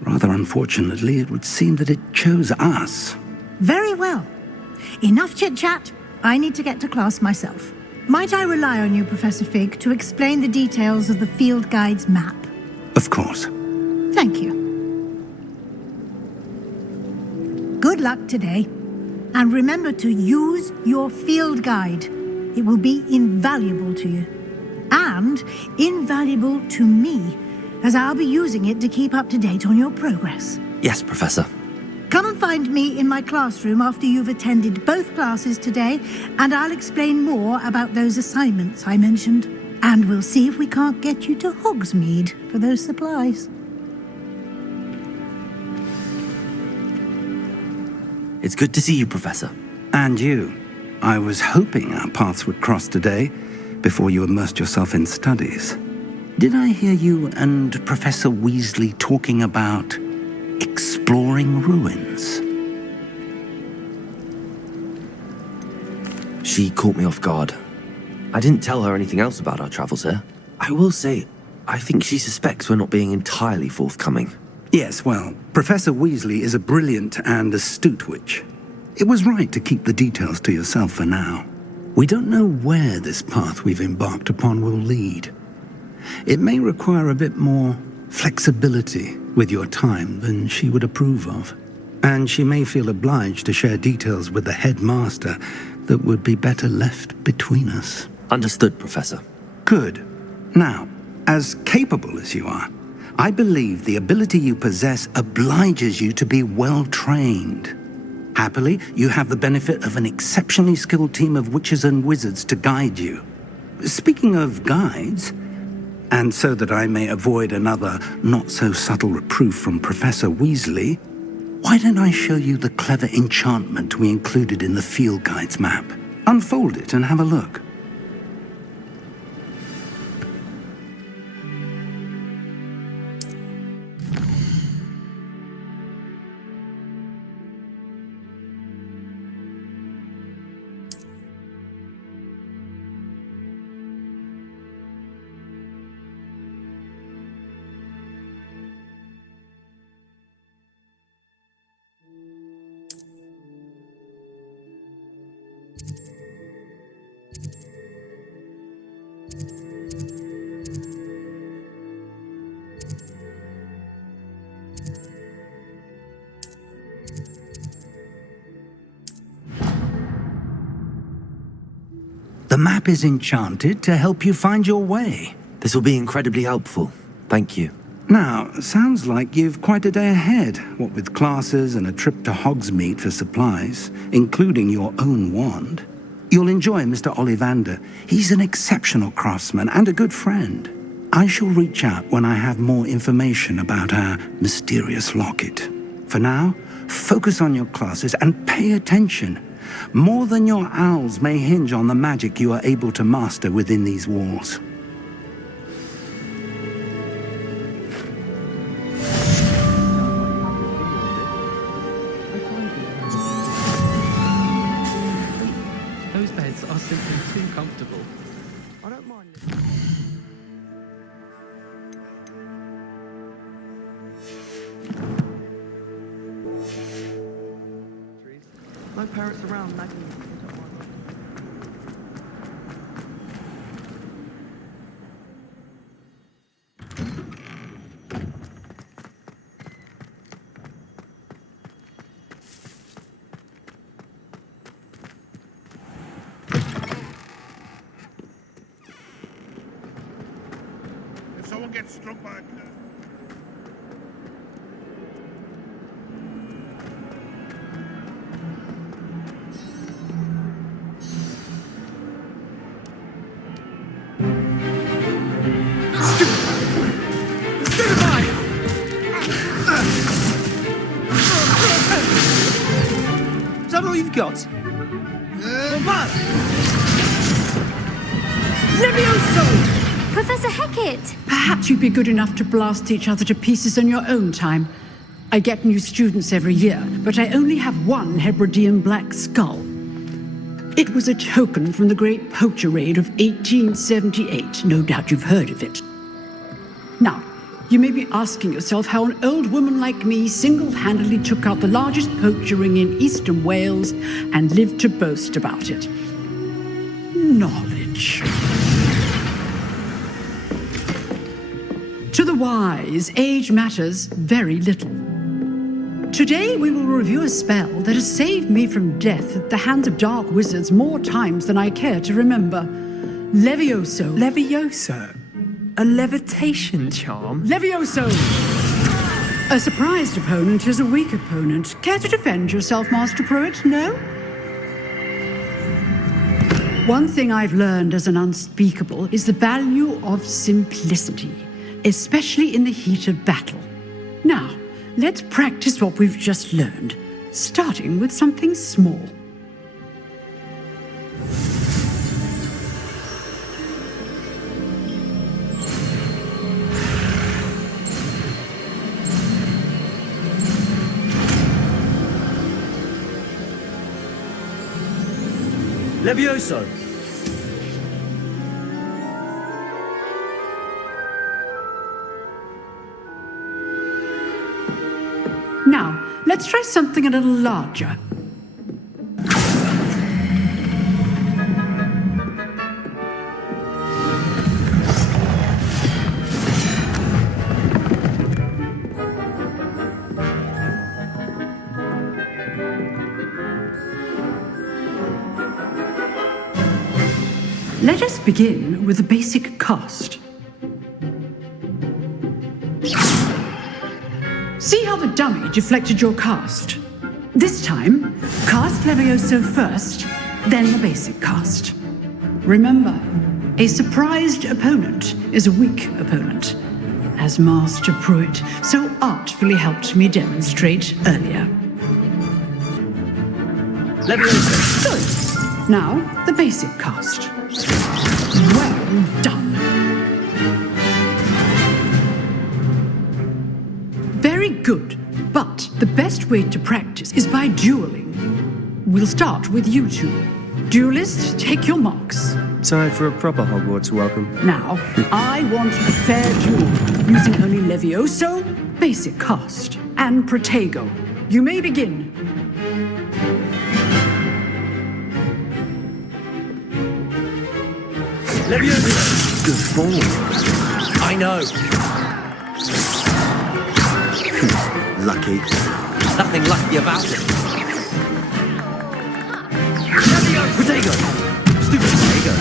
Rather unfortunately, it would seem that it chose us. Very well. Enough chit-chat. I need to get to class myself. Might I rely on you, Professor Fig, to explain the details of the field guide's map? Of course. Thank you. Good luck today. And remember to use your field guide. It will be invaluable to you. And invaluable to me, as I'll be using it to keep up to date on your progress. Yes, Professor. Come and find me in my classroom after you've attended both classes today, and I'll explain more about those assignments I mentioned. And we'll see if we can't get you to Hogsmeade for those supplies. It's good to see you, Professor. And you. I was hoping our paths would cross today, before you immersed yourself in studies. Did I hear you and Professor Weasley talking about exploring ruins? She caught me off guard. I didn't tell her anything else about our travels here. I will say, I think she suspects we're not being entirely forthcoming. Yes, well, Professor Weasley is a brilliant and astute witch. It was right to keep the details to yourself for now. We don't know where this path we've embarked upon will lead. It may require a bit more flexibility with your time than she would approve of. And she may feel obliged to share details with the headmaster that would be better left between us. Understood, Professor. Good. Now, as capable as you are, I believe the ability you possess obliges you to be well-trained. Happily, you have the benefit of an exceptionally skilled team of witches and wizards to guide you. Speaking of guides, and so that I may avoid another not-so-subtle reproof from Professor Weasley, why don't I show you the clever enchantment we included in the field guide's map? Unfold it and have a look. The map is enchanted to help you find your way. This will be incredibly helpful. Thank you. Now, sounds like you've quite a day ahead, what with classes and a trip to Hogsmeade for supplies, including your own wand. You'll enjoy Mr. Ollivander. He's an exceptional craftsman and a good friend. I shall reach out when I have more information about our mysterious locket. For now, focus on your classes and pay attention. More than your owls may hinge on the magic you are able to master within these walls. Those beds are simply too comfortable. I don't mind. No parrots around nagging. If someone gets struck by a you've got? Levioso! Professor Hackett! Perhaps you'd be good enough to blast each other to pieces in your own time. I get new students every year, but I only have one Hebridean black skull. It was a token from the Great Poacher Raid of 1878. No doubt you've heard of it. Now, you may be asking yourself how an old woman like me single-handedly took out the largest poacher ring in eastern Wales and lived to boast about it. Knowledge. To the wise, age matters very little. Today we will review a spell that has saved me from death at the hands of dark wizards more times than I care to remember. Levioso. Levioso? A levitation charm? Levioso! A surprised opponent is a weak opponent. Care to defend yourself, Master Pruitt? No? One thing I've learned as an unspeakable is the value of simplicity, especially in the heat of battle. Now, let's practice what we've just learned, starting with something small. Levioso! Now, let's try something a little larger. Let us begin with the basic cast. See how the dummy deflected your cast? This time, cast Levioso first, then the basic cast. Remember, a surprised opponent is a weak opponent, as Master Pruitt so artfully helped me demonstrate earlier. Levioso! Good. Now, the basic cast. Well done. Very good, but the best way to practice is by dueling. We'll start with you two. Duelists, take your marks. Time for a proper Hogwarts welcome. Now, I want a fair duel, using only Levioso, basic cast, and Protego. You may begin. Levioso! Good form. I know. Lucky. Nothing lucky about it. Protego! Stupid Protego.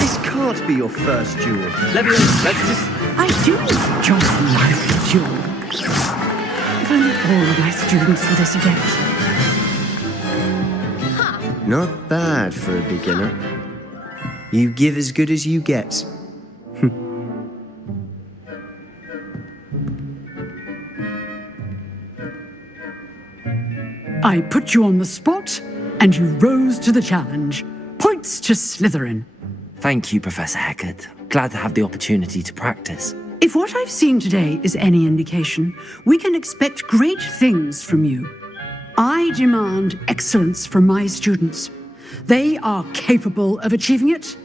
This can't be your first duel. Levioso, let's just... I do enjoy my duel. If only all of my students were this adept. Not bad for a beginner. You give as good as you get. I put you on the spot, and you rose to the challenge. Points to Slytherin. Thank you, Professor Hackett. Glad to have the opportunity to practice. If what I've seen today is any indication, we can expect great things from you. I demand excellence from my students. They are capable of achieving it,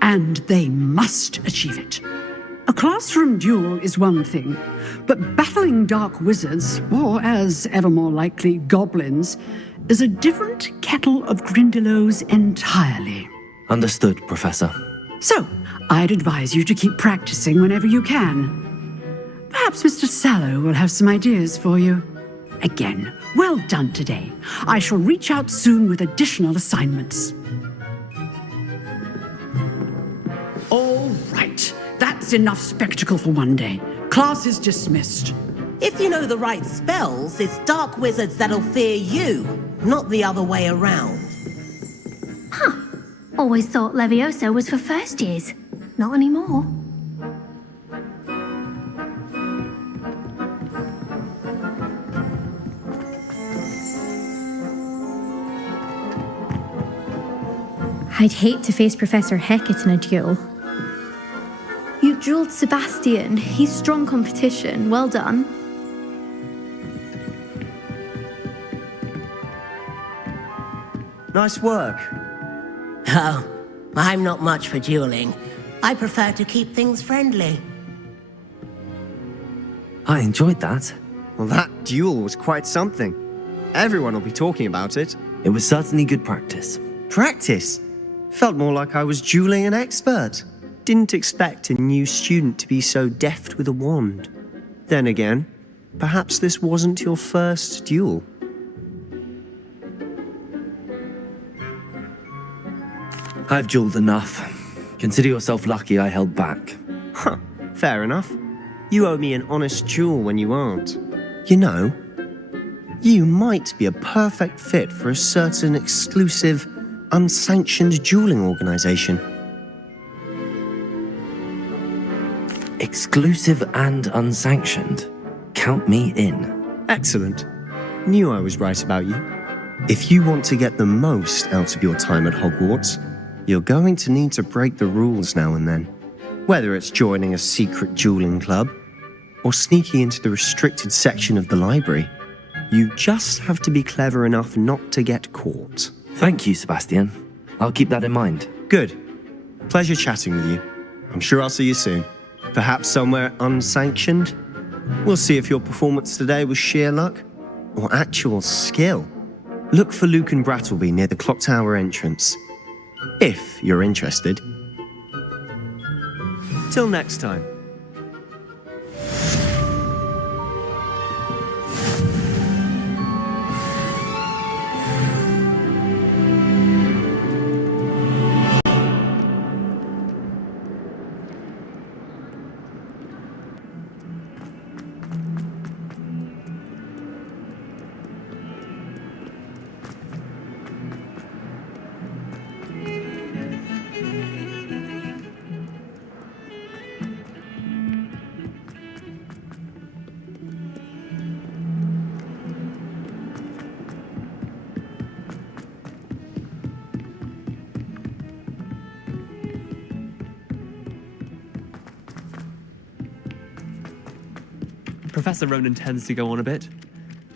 and they must achieve it. A classroom duel is one thing, but battling dark wizards, or as ever more likely, goblins, is a different kettle of Grindylows entirely. Understood, Professor. So, I'd advise you to keep practicing whenever you can. Perhaps Mr. Sallow will have some ideas for you. Again, well done today. I shall reach out soon with additional assignments. All right, that's enough spectacle for one day. Class is dismissed. If you know the right spells, it's dark wizards that'll fear you, not the other way around. Huh. Always thought Levioso was for first years. Not anymore. I'd hate to face Professor Hecat in a duel. You dueled Sebastian. He's strong competition. Well done. Nice work. Oh, I'm not much for dueling. I prefer to keep things friendly. I enjoyed that. Well, that duel was quite something. Everyone will be talking about it. It was certainly good practice. Practice? Felt more like I was dueling an expert. Didn't expect a new student to be so deft with a wand. Then again, perhaps this wasn't your first duel. I've dueled enough. Consider yourself lucky I held back. Huh, fair enough. You owe me an honest duel when you aren't. You know, you might be a perfect fit for a certain exclusive, unsanctioned dueling organization. Exclusive and unsanctioned. Count me in. Excellent. Knew I was right about you. If you want to get the most out of your time at Hogwarts, you're going to need to break the rules now and then. Whether it's joining a secret dueling club, or sneaking into the restricted section of the library, you just have to be clever enough not to get caught. Thank you, Sebastian. I'll keep that in mind. Good. Pleasure chatting with you. I'm sure I'll see you soon. Perhaps somewhere unsanctioned? We'll see if your performance today was sheer luck or actual skill. Look for Luke and Brattleby near the clock tower entrance. If you're interested. Till next time. Professor Ronan tends to go on a bit.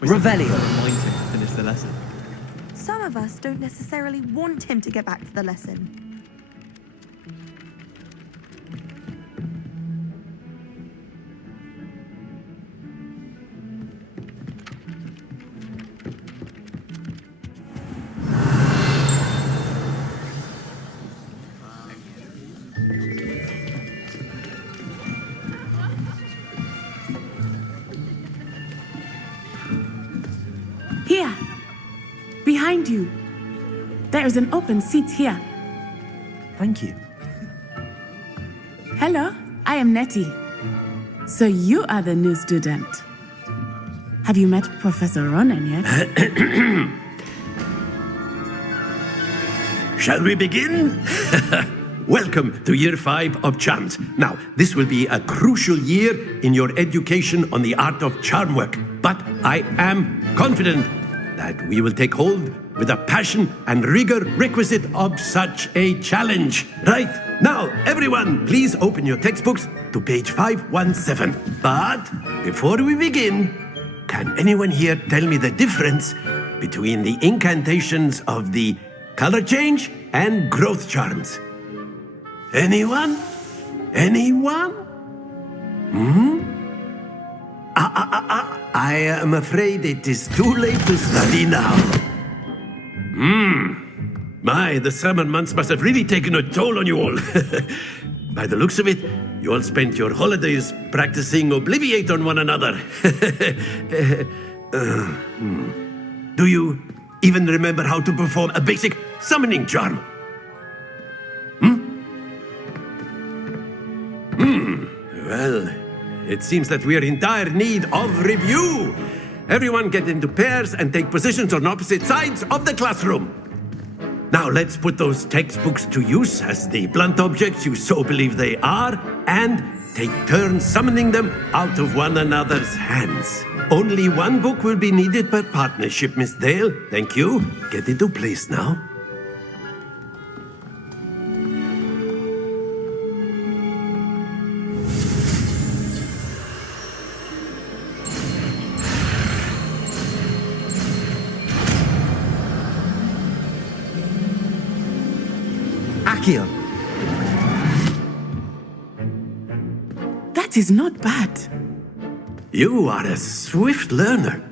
Revelio. Remind him to finish the lesson. Some of us don't necessarily want him to get back to the lesson. Here, behind you. There is an open seat here. Thank you. Hello, I am Nettie. So you are the new student. Have you met Professor Ronan yet? Shall we begin? Welcome to Year 5 of Charms. Now, this will be a crucial year in your education on the art of charm work, but I am confident that we will take hold with the passion and rigor requisite of such a challenge. Right, now, everyone, please open your textbooks to page 517. But before we begin, can anyone here tell me the difference between the incantations of the color change and growth charms? Anyone? Anyone? I am afraid it is too late to study now. My, the summer months must have really taken a toll on you all. By the looks of it, you all spent your holidays practicing Obliviate on one another. Do you even remember how to perform a basic summoning charm? Well, it seems that we are in dire need of review. Everyone get into pairs and take positions on opposite sides of the classroom. Now let's put those textbooks to use as the blunt objects you so believe they are, and take turns summoning them out of one another's hands. Only one book will be needed per partnership, Miss Dale. Thank you. Get into place now. Akio. That is not bad. You are a swift learner.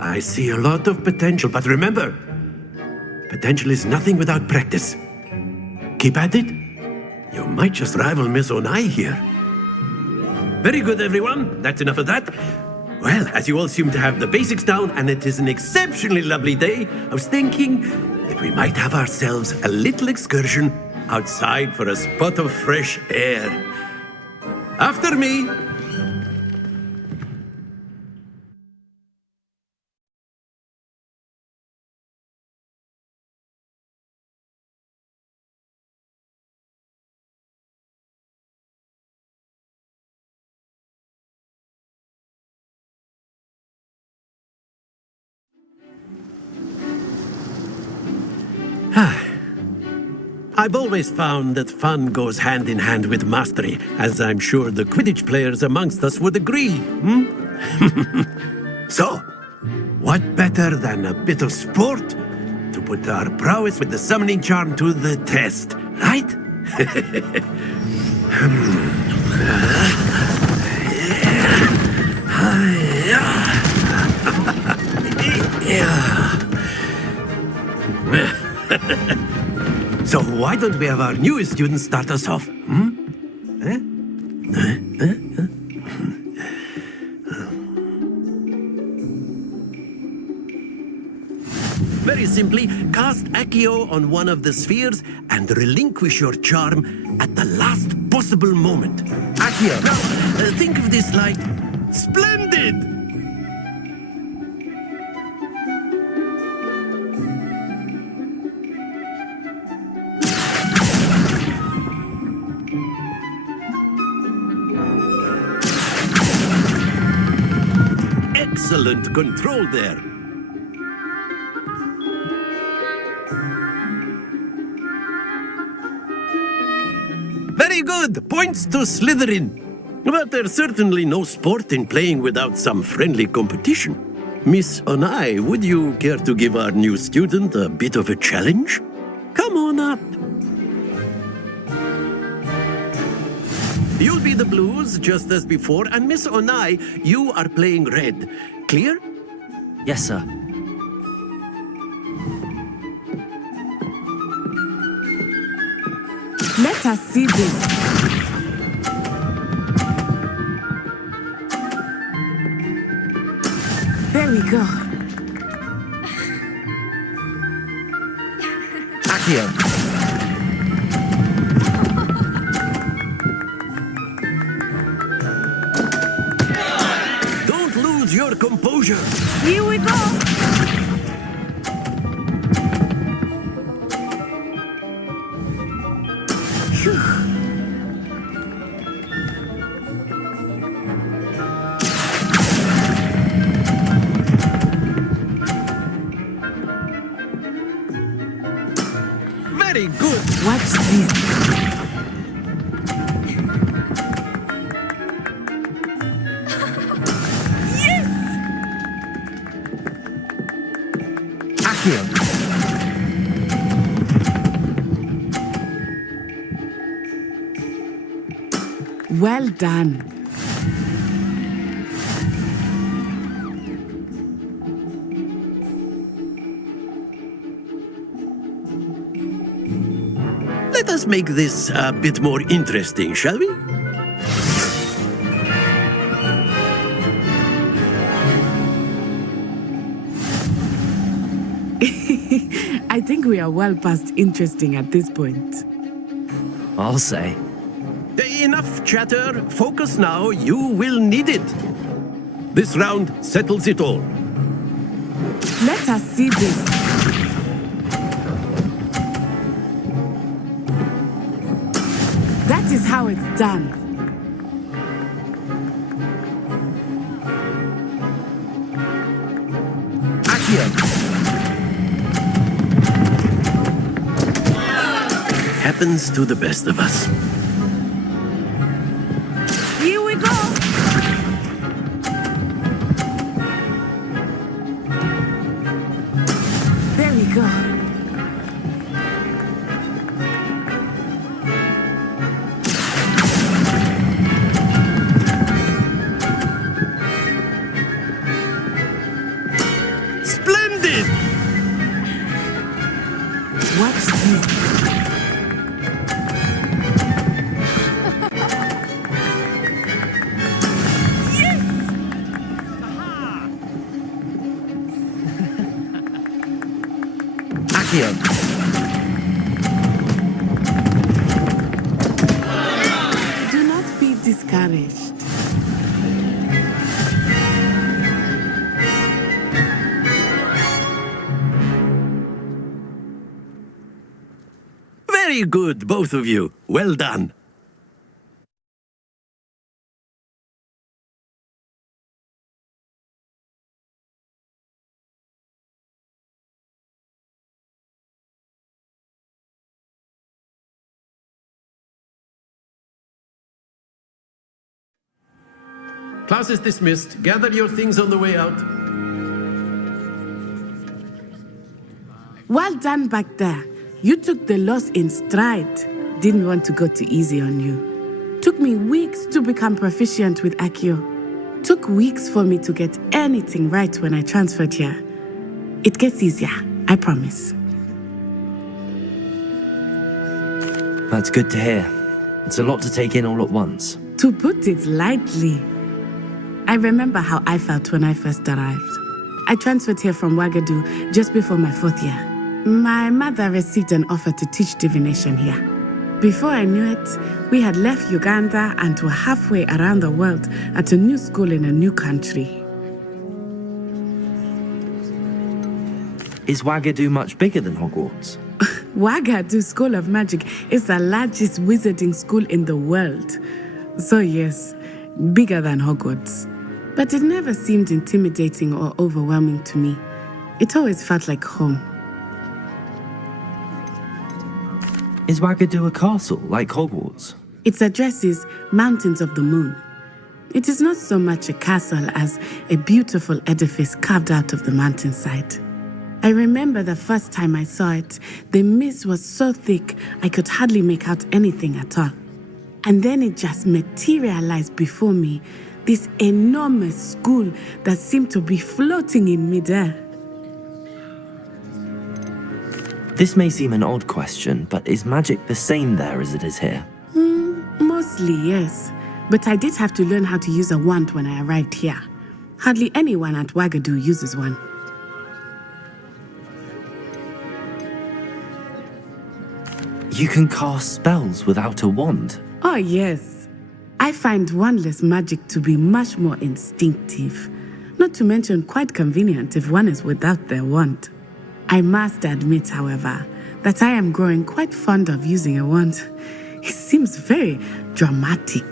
I see a lot of potential, but remember, potential is nothing without practice. Keep at it. You might just rival Miss Onai here. Very good, everyone. That's enough of that. Well, as you all seem to have the basics down, and it is an exceptionally lovely day, I was thinking that we might have ourselves a little excursion outside for a spot of fresh air. After me. I've always found that fun goes hand in hand with mastery, as I'm sure the Quidditch players amongst us would agree. So, what better than a bit of sport to put our prowess with the summoning charm to the test, right? So why don't we have our newest student start us off? Very simply, cast Accio on one of the spheres and relinquish your charm at the last possible moment. Accio! Now, think of this like splendid! Excellent control there. Very good. Points to Slytherin. But there's certainly no sport in playing without some friendly competition. Miss Onai, would you care to give our new student a bit of a challenge? Come on up. You'll be the blues, just as before, and Miss Onai, you are playing red. Clear? Yes, sir. Let us see this. There we go. Accio. Your composure. Here we go. Very good. Watch this. Well done. Let us make this a bit more interesting, shall we? I think we are well past interesting at this point. I'll say. Enough chatter. Focus now. You will need it. This round settles it all. Let us see this. That is how it's done. Happens to the best of us. Here we go. There we go. Accio! Do not be discouraged. Very good, both of you. Well done. Class is dismissed. Gather your things on the way out. Well done back there. You took the loss in stride. Didn't want to go too easy on you. Took me weeks to become proficient with Accio. Took weeks for me to get anything right when I transferred here. It gets easier, I promise. That's good to hear. It's a lot to take in all at once. To put it lightly, I remember how I felt when I first arrived. I transferred here from Ouagadougou just before my 4th year. My mother received an offer to teach divination here. Before I knew it, we had left Uganda and were halfway around the world at a new school in a new country. Is Ouagadougou much bigger than Hogwarts? Ouagadougou School of Magic is the largest wizarding school in the world. So yes, bigger than Hogwarts. But it never seemed intimidating or overwhelming to me. It always felt like home. Is Ouagadougou a castle, like Hogwarts? Its address is Mountains of the Moon. It is not so much a castle as a beautiful edifice carved out of the mountainside. I remember the first time I saw it, the mist was so thick I could hardly make out anything at all. And then it just materialized before me, this enormous school that seemed to be floating in midair. This may seem an odd question, but is magic the same there as it is here? Mostly, yes. But I did have to learn how to use a wand when I arrived here. Hardly anyone at Ouagadougou uses one. You can cast spells without a wand? Oh, yes. I find wandless magic to be much more instinctive. Not to mention quite convenient if one is without their wand. I must admit, however, that I am growing quite fond of using a wand. It seems very dramatic.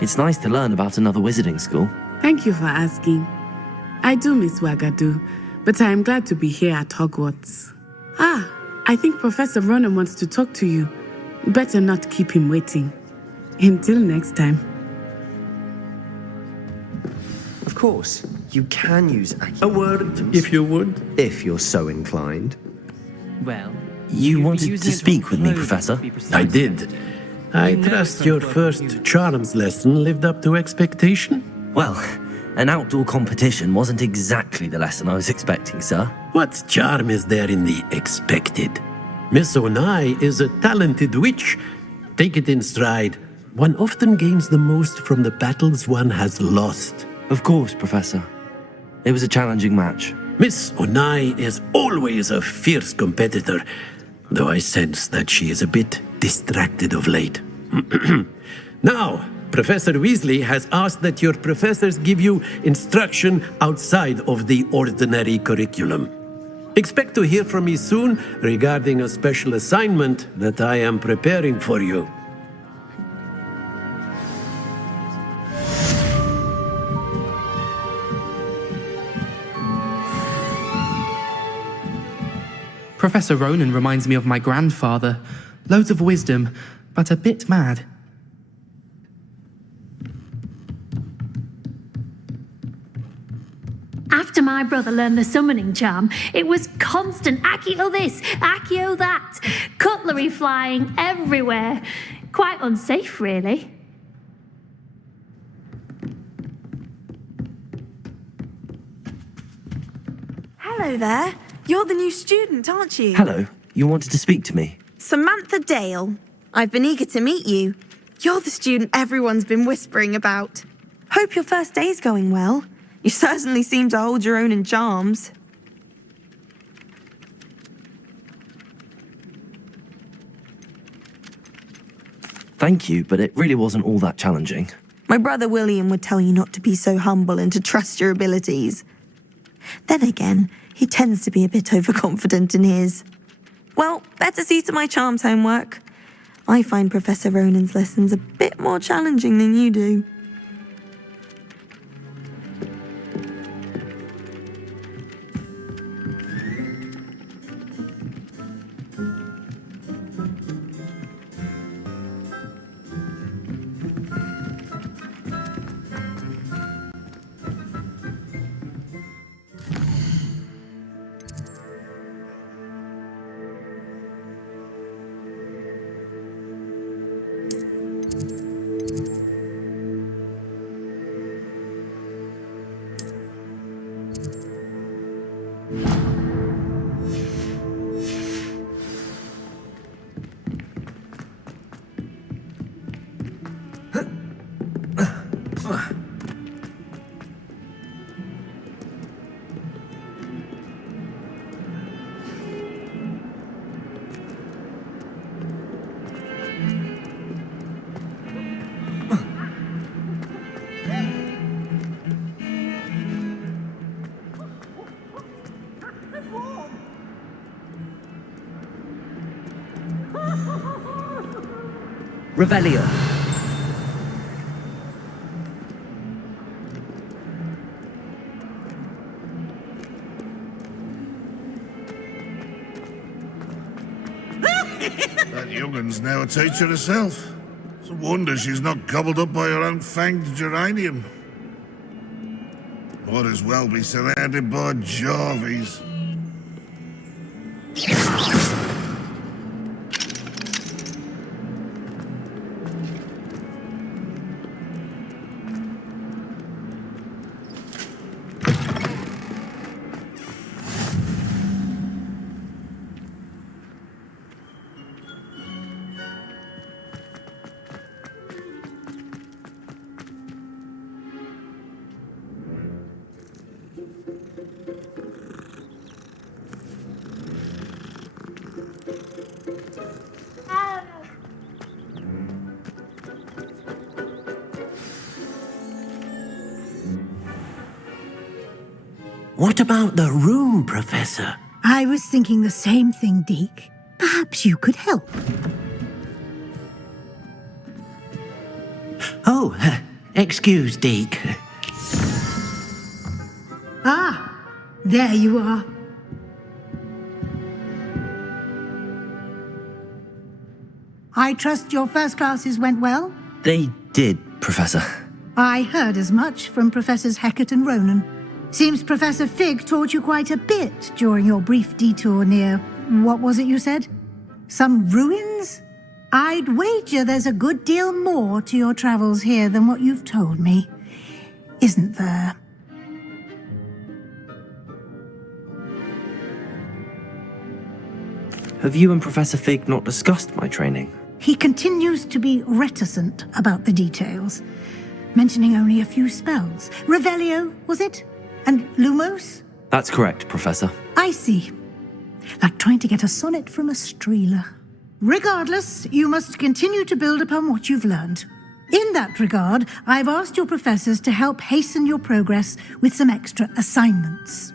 It's nice to learn about another wizarding school. Thank you for asking. I do miss Ouagadougou, but I am glad to be here at Hogwarts. I think Professor Ronan wants to talk to you. Better not keep him waiting. Until next time. Of course, you can use Accio. A word, if you would. If you're so inclined. Well, you wanted to speak with me, Professor? I did. I trust your first charms lesson lived up to expectation? Well, an outdoor competition wasn't exactly the lesson I was expecting, sir. What charm is there in the expected? Miss Onai is a talented witch. Take it in stride. One often gains the most from the battles one has lost. Of course, Professor. It was a challenging match. Miss Onai is always a fierce competitor, though I sense that she is a bit distracted of late. Now, Professor Weasley has asked that your professors give you instruction outside of the ordinary curriculum. Expect to hear from me soon regarding a special assignment that I am preparing for you. Professor Ronan reminds me of my grandfather. Loads of wisdom, but a bit mad. After my brother learned the summoning charm, it was constant Accio this, Accio that, cutlery flying everywhere. Quite unsafe, really. Hello there. You're the new student, aren't you? Hello. You wanted to speak to me? Samantha Dale. I've been eager to meet you. You're the student everyone's been whispering about. Hope your first day's going well. You certainly seem to hold your own in charms. Thank you, but it really wasn't all that challenging. My brother William would tell you not to be so humble and to trust your abilities. Then again, he tends to be a bit overconfident in his. Well, better see to my charms homework. I find Professor Ronan's lessons a bit more challenging than you do. Revelio. That young'un's now a teacher herself. It's a wonder she's not gobbled up by her own fanged geranium. Might as well be surrounded by Jarvies. What about the room, Professor? I was thinking the same thing, Deke. Perhaps you could help. Oh, excuse, Deke. Ah, there you are. I trust your first classes went well? They did, Professor. I heard as much from Professors Hecat and Ronan. Seems Professor Fig taught you quite a bit during your brief detour near, what was it you said? Some ruins? I'd wager there's a good deal more to your travels here than what you've told me. Isn't there? Have you and Professor Fig not discussed my training? He continues to be reticent about the details, mentioning only a few spells. Revelio, was it? And Lumos? That's correct, Professor. I see. Like trying to get a sonnet from a streeler. Regardless, you must continue to build upon what you've learned. In that regard, I've asked your professors to help hasten your progress with some extra assignments.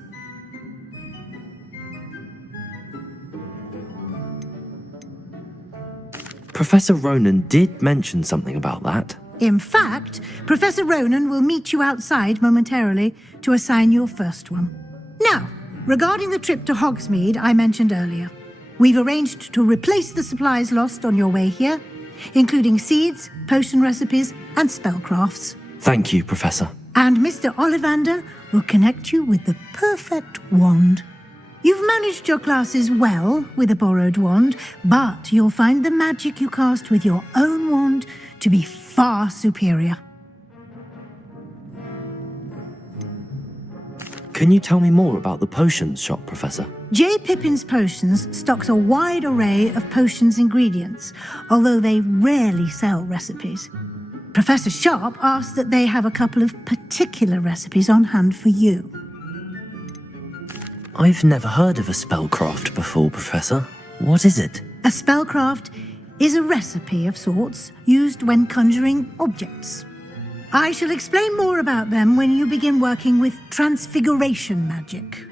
Professor Ronan did mention something about that. In fact, Professor Ronan will meet you outside momentarily to assign your first one. Now, regarding the trip to Hogsmeade I mentioned earlier, we've arranged to replace the supplies lost on your way here, including seeds, potion recipes, and spellcrafts. Thank you, Professor. And Mr. Ollivander will connect you with the perfect wand. You've managed your classes well with a borrowed wand, but you'll find the magic you cast with your own wand to be far superior. Can you tell me more about the potions shop, Professor? J. Pippin's Potions stocks a wide array of potions ingredients, although they rarely sell recipes. Professor Sharp asked that they have a couple of particular recipes on hand for you. I've never heard of a spellcraft before, Professor. What is it? A spellcraft is a recipe of sorts used when conjuring objects. I shall explain more about them when you begin working with transfiguration magic.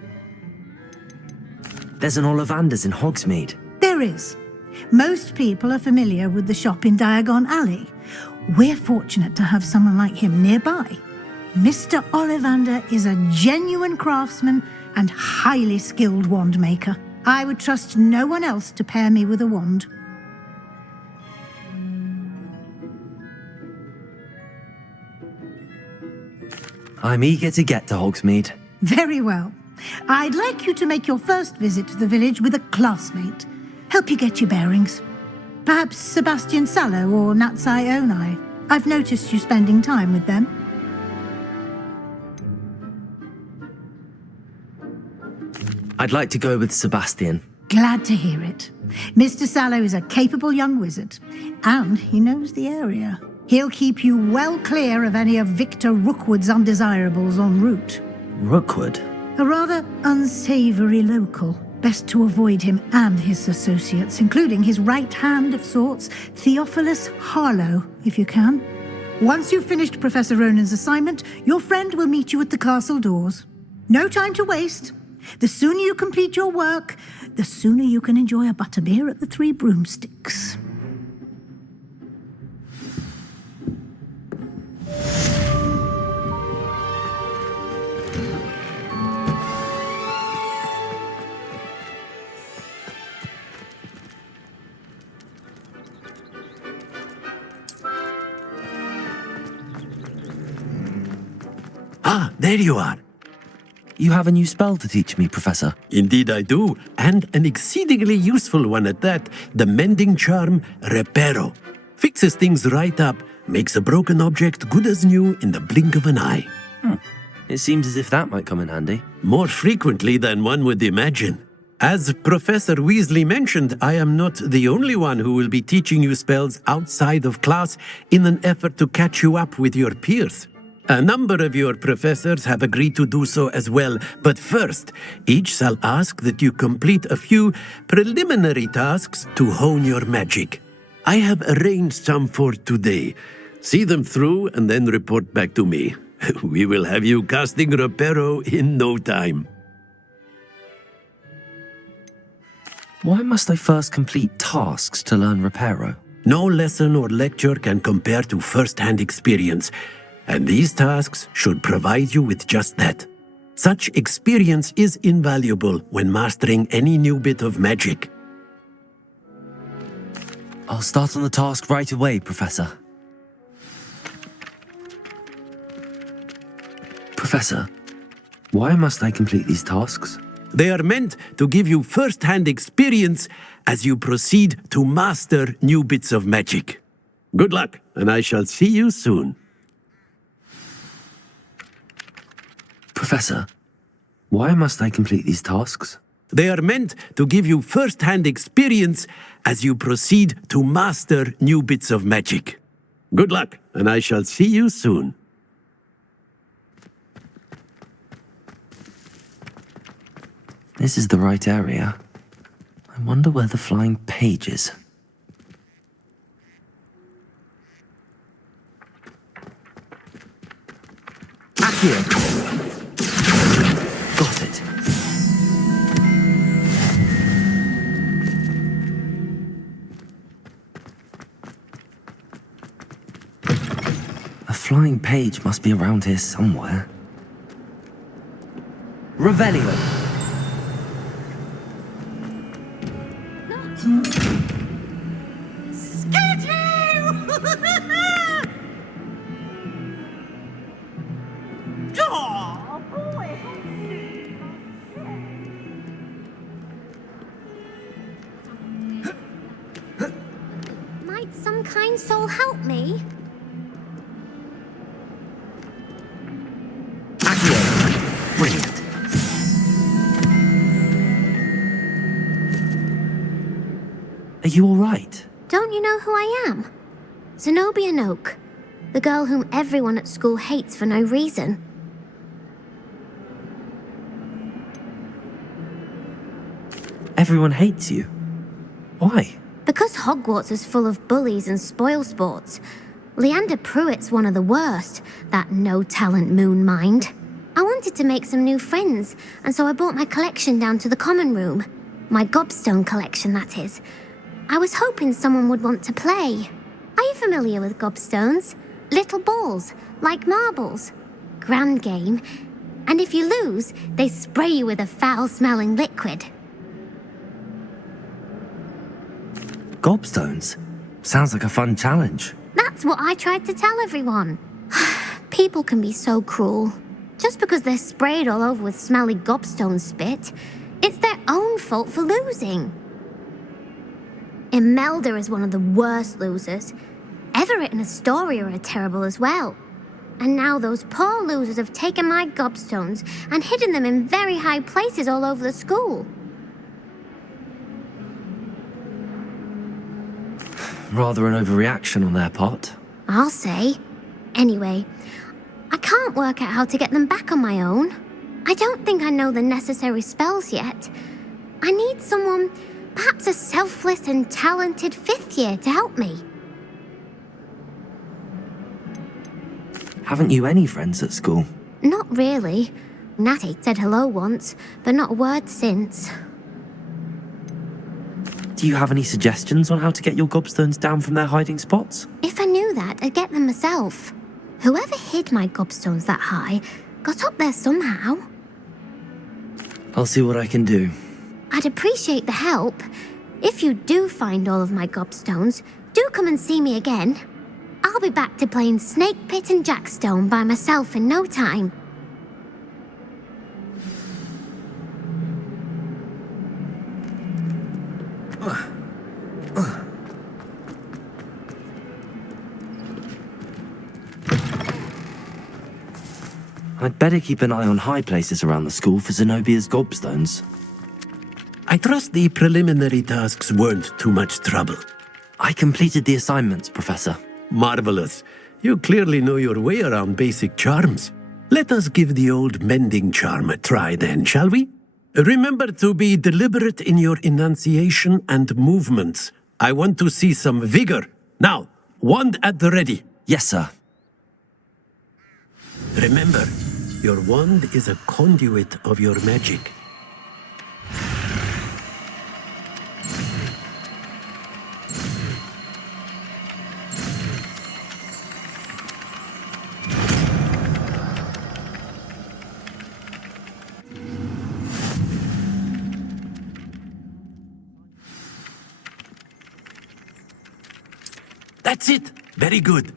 There's an Ollivander's in Hogsmeade. There is. Most people are familiar with the shop in Diagon Alley. We're fortunate to have someone like him nearby. Mr. Ollivander is a genuine craftsman and highly skilled wand maker. I would trust no one else to pair me with a wand. I'm eager to get to Hogsmeade. Very well. I'd like you to make your first visit to the village with a classmate. Help you get your bearings. Perhaps Sebastian Sallow or Natsai Onai. I've noticed you spending time with them. I'd like to go with Sebastian. Glad to hear it. Mr. Sallow is a capable young wizard, and he knows the area. He'll keep you well clear of any of Victor Rookwood's undesirables en route. Rookwood? A rather unsavory local. Best to avoid him and his associates, including his right hand of sorts, Theophilus Harlow, if you can. Once you've finished Professor Ronan's assignment, your friend will meet you at the castle doors. No time to waste. The sooner you complete your work, the sooner you can enjoy a butterbeer at the Three Broomsticks. Ah, there you are. You have a new spell to teach me, Professor. Indeed I do, and an exceedingly useful one at that. The mending charm, Reparo. Fixes things right up, makes a broken object good as new in the blink of an eye. It seems as if that might come in handy. More frequently than one would imagine. As Professor Weasley mentioned, I am not the only one who will be teaching you spells outside of class in an effort to catch you up with your peers. A number of your professors have agreed to do so as well, but first, each shall ask that you complete a few preliminary tasks to hone your magic. I have arranged some for today. See them through and then report back to me. We will have you casting Reparo in no time. Why must I first complete tasks to learn Reparo? No lesson or lecture can compare to first-hand experience. And these tasks should provide you with just that. Such experience is invaluable when mastering any new bit of magic. I'll start on the task right away, Professor. Professor, why must I complete these tasks? They are meant to give you first-hand experience as you proceed to master new bits of magic. Good luck, and I shall see you soon. Professor, why must I complete these tasks? They are meant to give you first-hand experience as you proceed to master new bits of magic. Good luck, and I shall see you soon. This is the right area. I wonder where the flying page is. Accio! Got it. A flying page must be around here somewhere. Revelio! Might some kind soul help me? Brilliant. Are you all right? Don't you know who I am? Zenobia Noak, the girl whom everyone at school hates for no reason. Everyone hates you. Why? Because Hogwarts is full of bullies and spoilsports, Leander Pruitt's one of the worst, that no-talent moon mind. I wanted to make some new friends, and so I brought my collection down to the common room. My gobstone collection, that is. I was hoping someone would want to play. Are you familiar with gobstones? Little balls, like marbles. Grand game. And if you lose, they spray you with a foul-smelling liquid. Gobstones? Sounds like a fun challenge. That's what I tried to tell everyone. People can be so cruel. Just because they're sprayed all over with smelly gobstone spit, it's their own fault for losing. Imelda is one of the worst losers. Everett and Astoria are terrible as well. And now those poor losers have taken my gobstones and hidden them in very high places all over the school. Rather an overreaction on their part. I'll say. Anyway, I can't work out how to get them back on my own. I don't think I know the necessary spells yet. I need someone, perhaps a selfless and talented 5th year to help me. Haven't you any friends at school? Not really. Natty said hello once, but not a word since. Do you have any suggestions on how to get your gobstones down from their hiding spots? If I knew that, I'd get them myself. Whoever hid my gobstones that high got up there somehow. I'll see what I can do. I'd appreciate the help. If you do find all of my gobstones, do come and see me again. I'll be back to playing Snake Pit and Jackstone by myself in no time. I'd better keep an eye on high places around the school for Zenobia's gobstones. I trust the preliminary tasks weren't too much trouble. I completed the assignments, Professor. Marvelous. You clearly know your way around basic charms. Let us give the old mending charm a try then, shall we? Remember to be deliberate in your enunciation and movements. I want to see some vigor. Now, wand at the ready. Yes, sir. Remember, your wand is a conduit of your magic. That's it. Very good.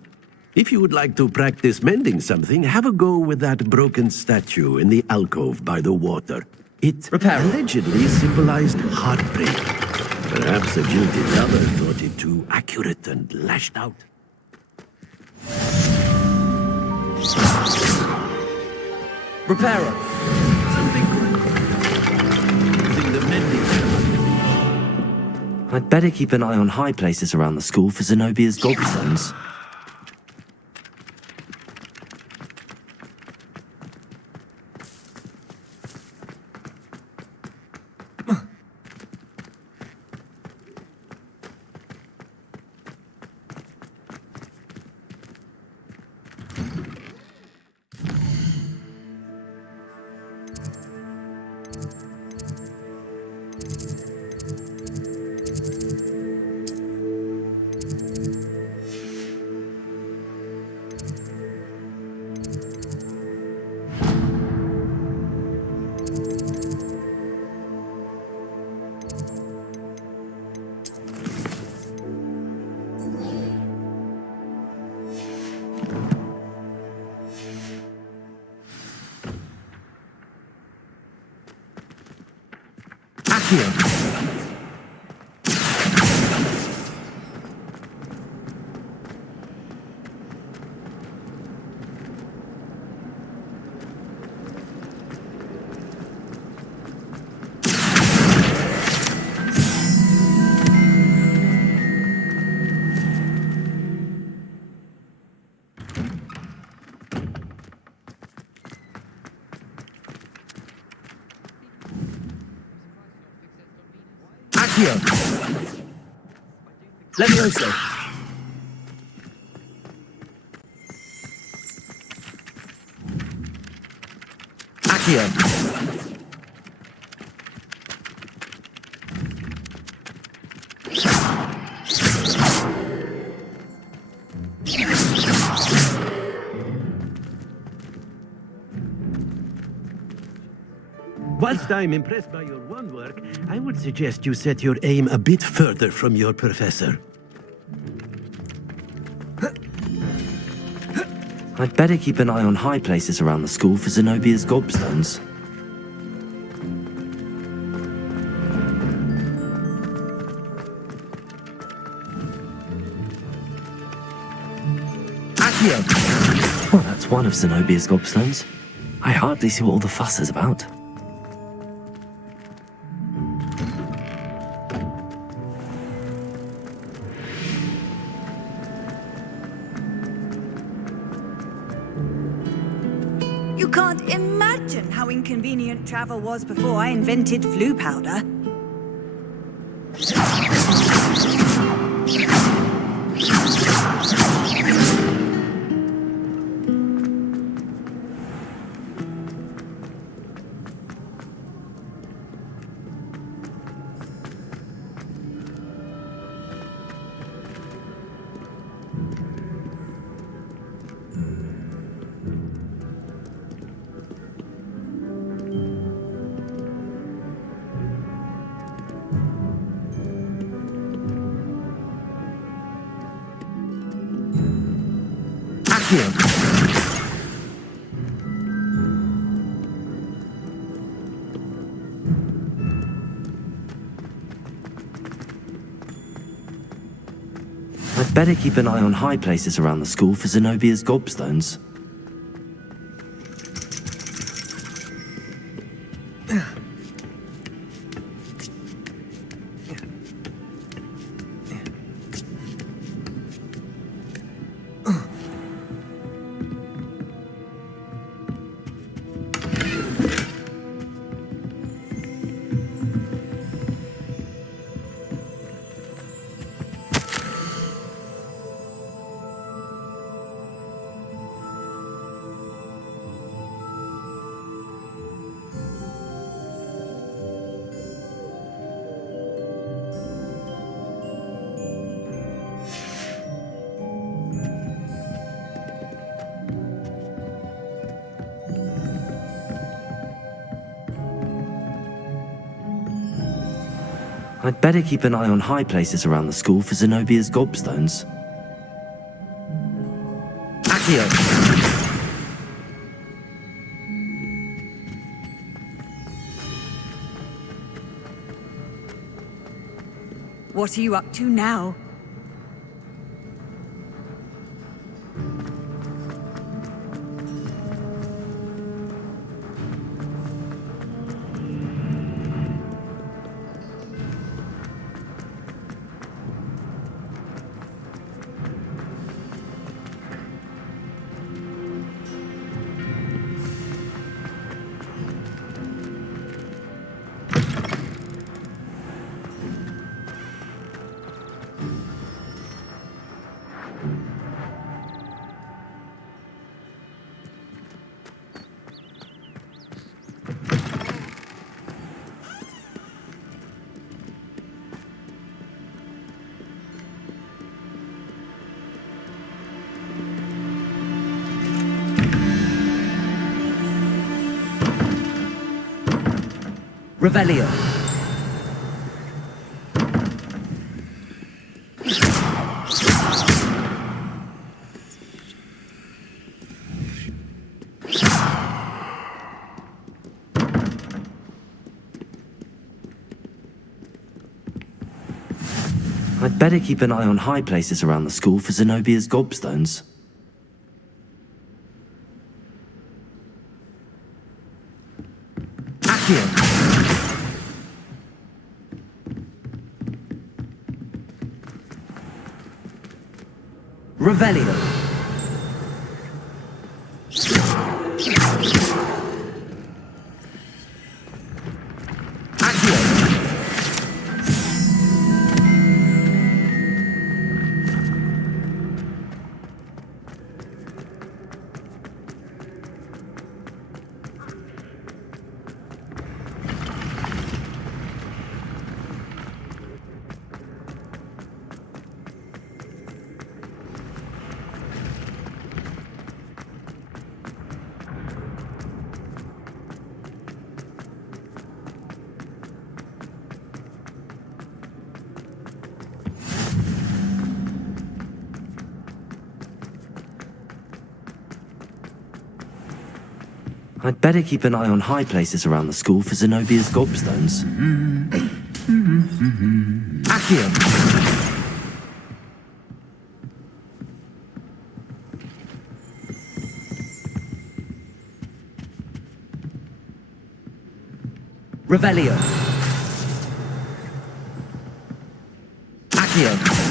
If you would like to practice mending something, have a go with that broken statue in the alcove by the water. It allegedly symbolized heartbreak. Perhaps a guilty lover thought it too accurate and lashed out. Repairer! Something good. Using the mending charm. I'd better keep an eye on high places around the school for Zenobia's gobstones. Levioso! Accio! Whilst I'm impressed by your wand work, I would suggest you set your aim a bit further from your professor. I'd better keep an eye on high places around the school for Zenobia's gobstones. Accio! Well, that's one of Zenobia's gobstones. I hardly see what all the fuss is about. You can't imagine how inconvenient travel was before I invented flu powder. I'd better keep an eye on high places around the school for Zenobia's gobstones. I'd better keep an eye on high places around the school for Zenobia's gobstones. Accio! What are you up to now? Revelio. I'd better keep an eye on high places around the school for Zenobia's gobstones. Accio! Revelio. Accio. I'd better keep an eye on high places around the school for Zenobia's gobstones. Accio! Revelio. Accio.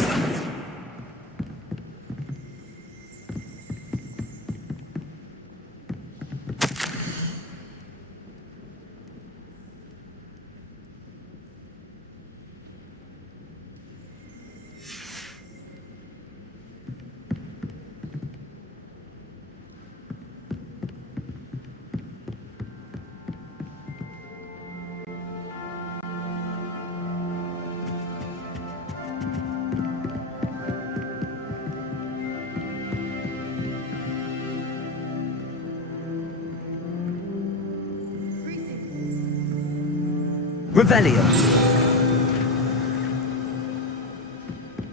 Revelio.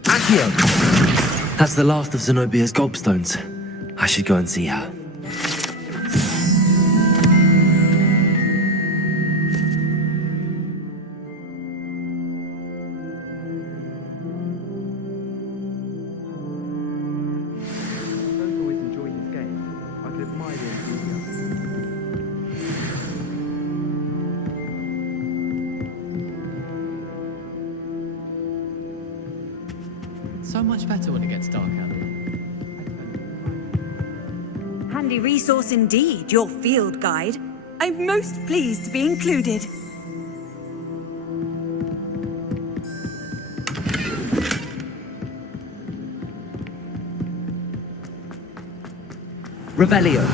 Accio! That's the last of Zenobia's gobstones. I should go and see her. So much better when it gets dark out here. Handy resource indeed, your field guide. I'm most pleased to be included. Revelio.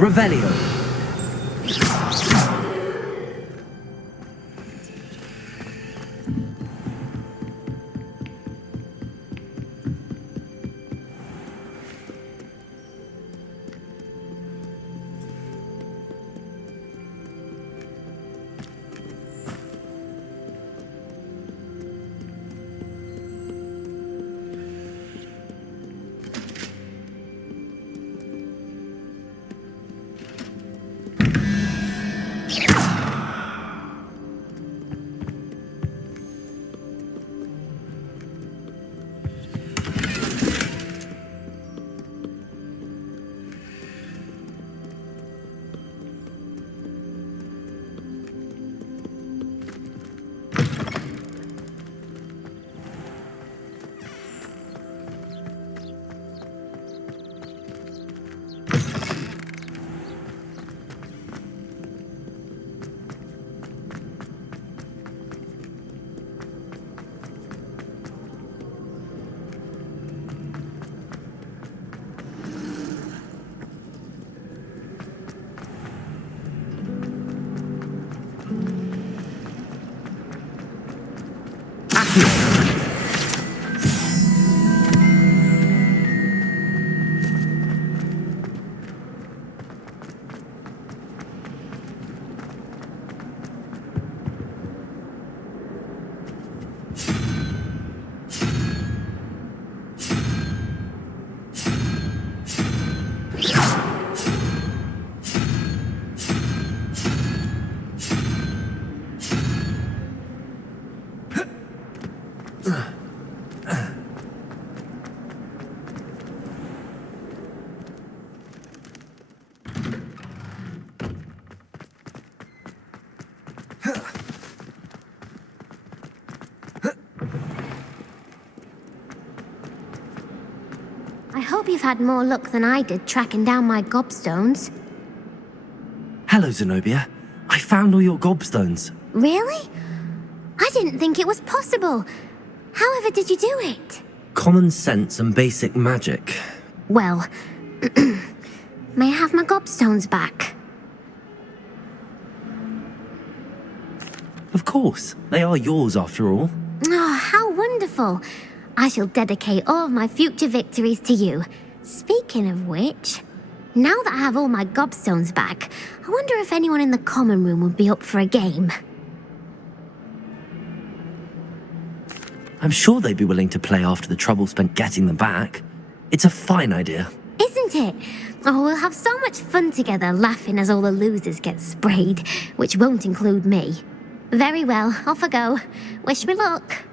Revelio. you've had more luck than I did tracking down my gobstones. Hello, Zenobia. I found all your gobstones. Really? I didn't think it was possible. However did you do it? Common sense and basic magic. Well, may I have my gobstones back? Of course. They are yours after all. Oh, how wonderful. I shall dedicate all of my future victories to you. Speaking of which, now that I have all my gobstones back, I wonder if anyone in the common room would be up for a game. I'm sure they'd be willing to play after the trouble spent getting them back. It's a fine idea. Isn't it? Oh, we'll have so much fun together laughing as all the losers get sprayed, which won't include me. Very well, off I go. Wish me luck.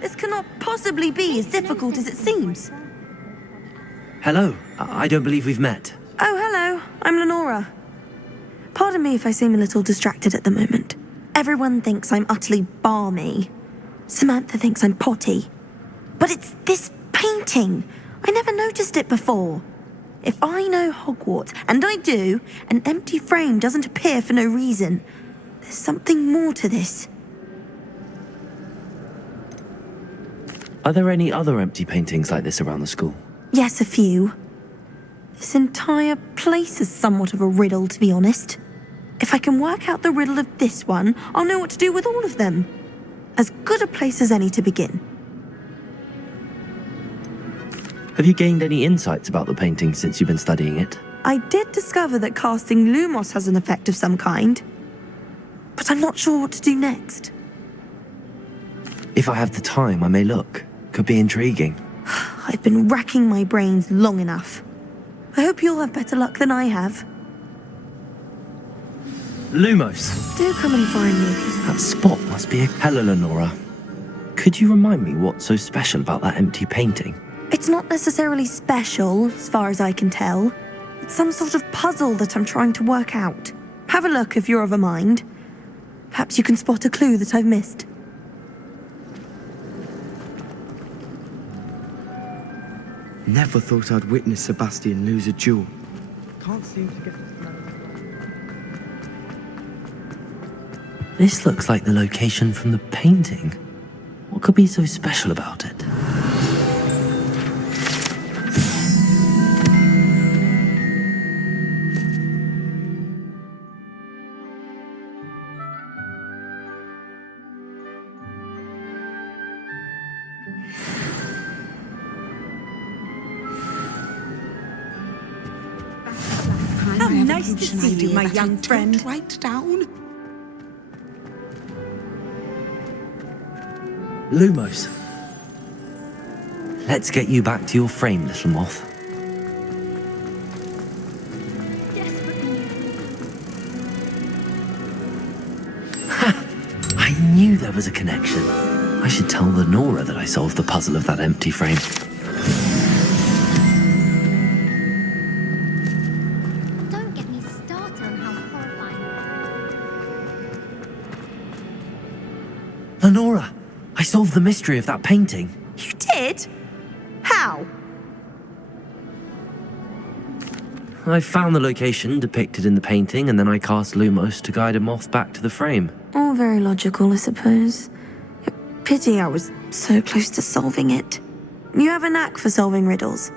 This cannot possibly be as difficult as it seems. Hello. I don't believe we've met. Oh, hello. I'm Lenora. Pardon me if I seem a little distracted at the moment. Everyone thinks I'm utterly balmy. Samantha thinks I'm potty. But it's this painting. I never noticed it before. If I know Hogwarts, and I do, an empty frame doesn't appear for no reason. There's something more to this. Are there any other empty paintings like this around the school? Yes, a few. This entire place is somewhat of a riddle, to be honest. If I can work out the riddle of this one, I'll know what to do with all of them. As good a place as any to begin. Have you gained any insights about the painting since you've been studying it? I did discover that casting Lumos has an effect of some kind, but I'm not sure what to do next. If I have the time, I may look. Could be intriguing. I've been racking my brains long enough. I hope you'll have better luck than I have. Lumos! Do come and find me. That spot must be a... Hello, Lenora. Could you remind me what's so special about that empty painting? It's not necessarily special, as far as I can tell. It's some sort of puzzle that I'm trying to work out. Have a look if you're of a mind. Perhaps you can spot a clue that I've missed. Never thought I'd witness Sebastian lose a duel. Can't seem to get... This looks like the location from the painting. What could be so special about it? How nice to see you, my young friend. Right down. Lumos. Let's get you back to your frame, little moth. Ha! I knew there was a connection. I should tell Lenora that I solved the puzzle of that empty frame. Don't get me started on how horrifying. Lenora! I solved the mystery of that painting. You did? How? I found the location depicted in the painting, and then I cast Lumos to guide a moth back to the frame. All very logical, I suppose. Pity I was so close to solving it. You have a knack for solving riddles.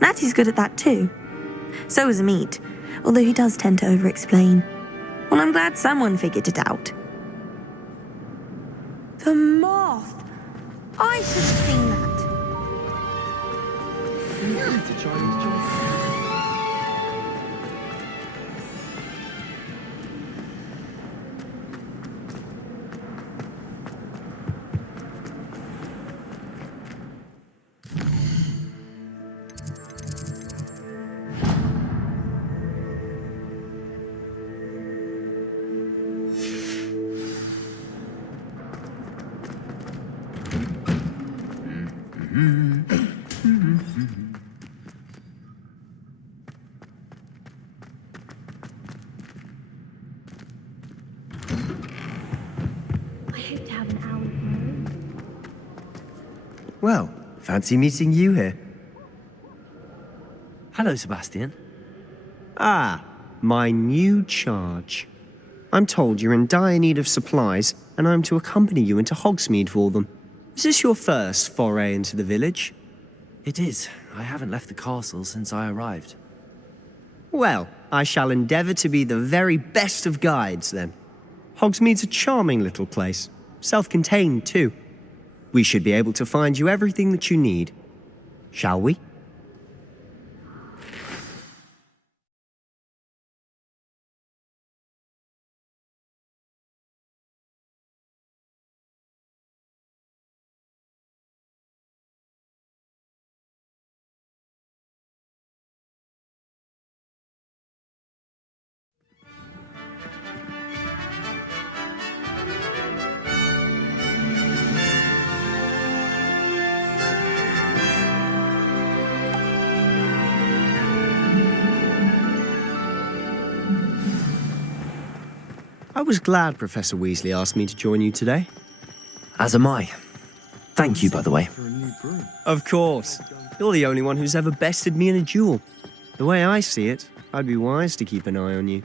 Natty's good at that too. So is Amit, although he does tend to over-explain. Well, I'm glad someone figured it out. The moth! I should have seen that. I hope to have an hour of my own. Well, fancy meeting you here. Hello, Sebastian. Ah, my new charge. I'm told you're in dire need of supplies, and I'm to accompany you into Hogsmeade for them. Is this your first foray into the village? It is. I haven't left the castle since I arrived. Well, I shall endeavour to be the very best of guides, then. Hogsmeade's a charming little place. Self-contained, too. We should be able to find you everything that you need. Shall we? I was glad Professor Weasley asked me to join you today. As am I. Thank you, by the way. Of course. You're the only one who's ever bested me in a duel. The way I see it, I'd be wise to keep an eye on you.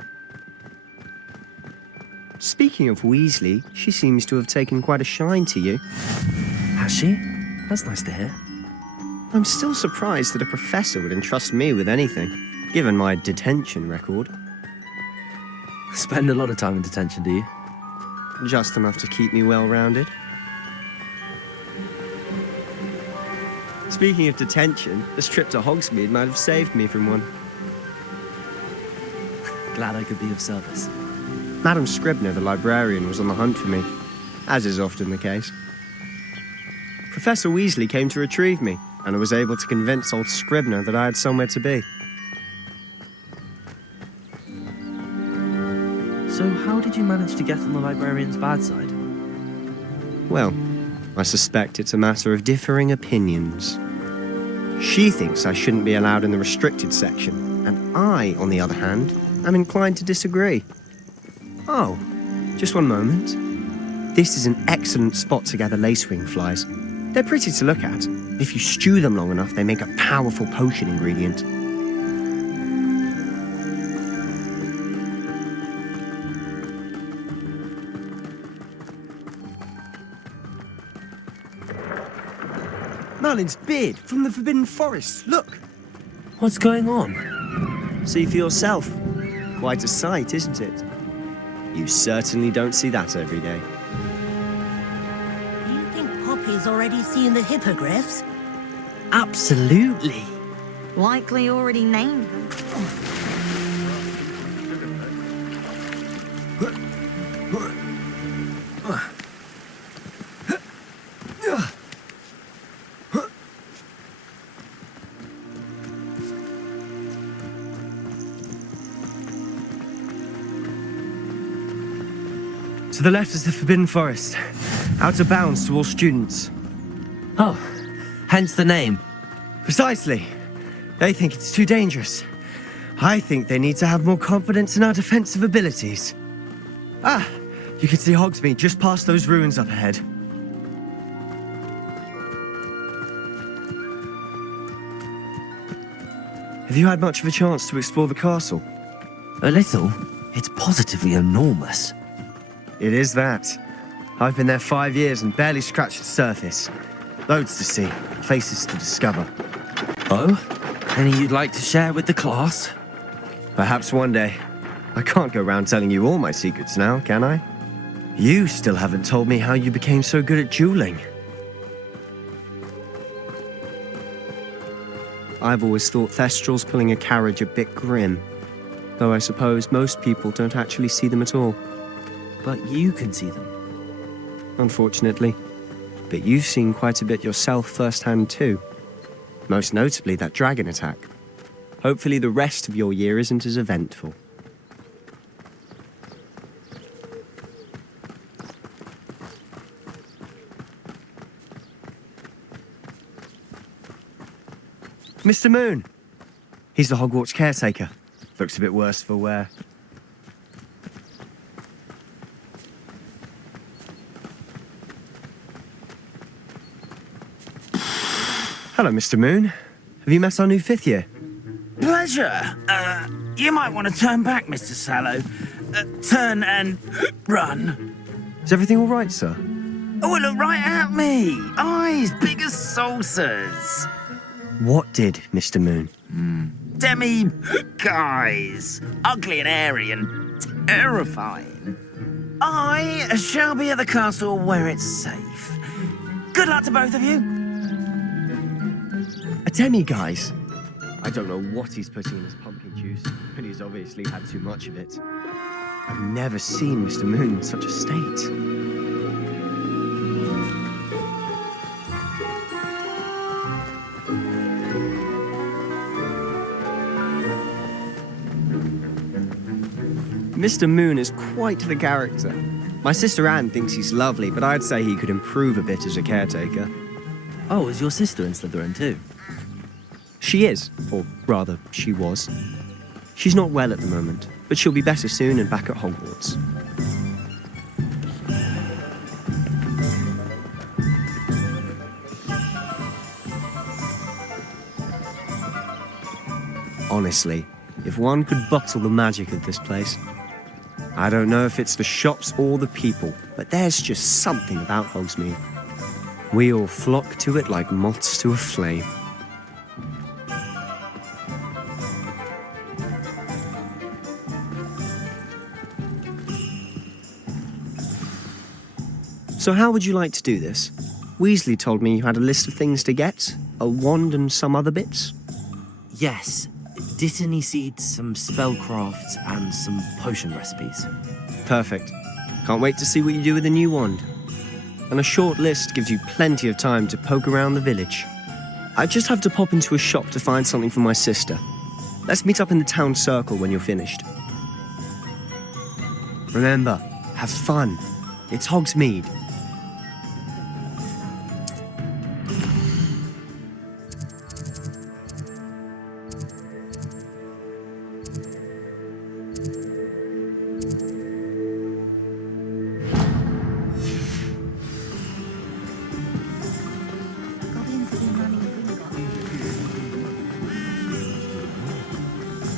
Speaking of Weasley, she seems to have taken quite a shine to you. Has she? That's nice to hear. I'm still surprised that a professor would entrust me with anything, given my detention record. Spend a lot of time in detention, do you? Just enough to keep me well-rounded. Speaking of detention, this trip to Hogsmeade might have saved me from one. Glad I could be of service. Madam Scribner, the librarian, was on the hunt for me, as is often the case. Professor Weasley came to retrieve me, and I was able to convince old Scribner that I had somewhere to be. So how did you manage to get on the librarian's bad side? Well, I suspect it's a matter of differing opinions. She thinks I shouldn't be allowed in the restricted section, and I, on the other hand, am inclined to disagree. Oh, just one moment. This is an excellent spot to gather lacewing flies. They're pretty to look at. If you stew them long enough, they make a powerful potion ingredient. Merlin's beard from the Forbidden Forest, look! What's going on? See for yourself. Quite a sight, isn't it? You certainly don't see that every day. Do you think Poppy's already seen the hippogriffs? Absolutely. Likely already named them. To the left is the Forbidden Forest. Out of bounds to all students. Oh, hence the name. Precisely. They think it's too dangerous. I think they need to have more confidence in our defensive abilities. Ah, you can see Hogsmeade just past those ruins up ahead. Have you had much of a chance to explore the castle? A little. It's positively enormous. It is that. I've been there 5 years and barely scratched the surface. Loads to see, places to discover. Oh? Any you'd like to share with the class? Perhaps one day. I can't go around telling you all my secrets now, can I? You still haven't told me how you became so good at dueling. I've always thought Thestrals pulling a carriage a bit grim. Though I suppose most people don't actually see them at all. But you can see them. Unfortunately. But you've seen quite a bit yourself firsthand too. Most notably that dragon attack. Hopefully the rest of your year isn't as eventful. Mr. Moon! He's the Hogwarts caretaker. Looks a bit worse for wear. Hello, Mr. Moon. Have you met our new 5th year? Pleasure. You might want to turn back, Mr. Sallow. Turn and run. Is everything all right, sir? Oh, look right at me. Eyes big as saucers. What did, Mr. Moon? Demi guys. Ugly and airy and terrifying. I shall be at the castle where it's safe. Good luck to both of you. A demi-guise? I don't know what he's putting in his pumpkin juice, but he's obviously had too much of it. I've never seen Mr. Moon in such a state. Mr. Moon is quite the character. My sister Anne thinks he's lovely, but I'd say he could improve a bit as a caretaker. Oh, is your sister in Slytherin too? She is, or rather, she was. She's not well at the moment, but she'll be better soon and back at Hogwarts. Honestly, if one could bottle the magic of this place. I don't know if it's the shops or the people, but there's just something about Hogsmeade. We all flock to it like moths to a flame. So how would you like to do this? Weasley told me you had a list of things to get, a wand and some other bits. Yes. Dittany seeds, some spellcrafts, and some potion recipes. Perfect. Can't wait to see what you do with the new wand. And a short list gives you plenty of time to poke around the village. I just have to pop into a shop to find something for my sister. Let's meet up in the town circle when you're finished. Remember, have fun. It's Hogsmeade.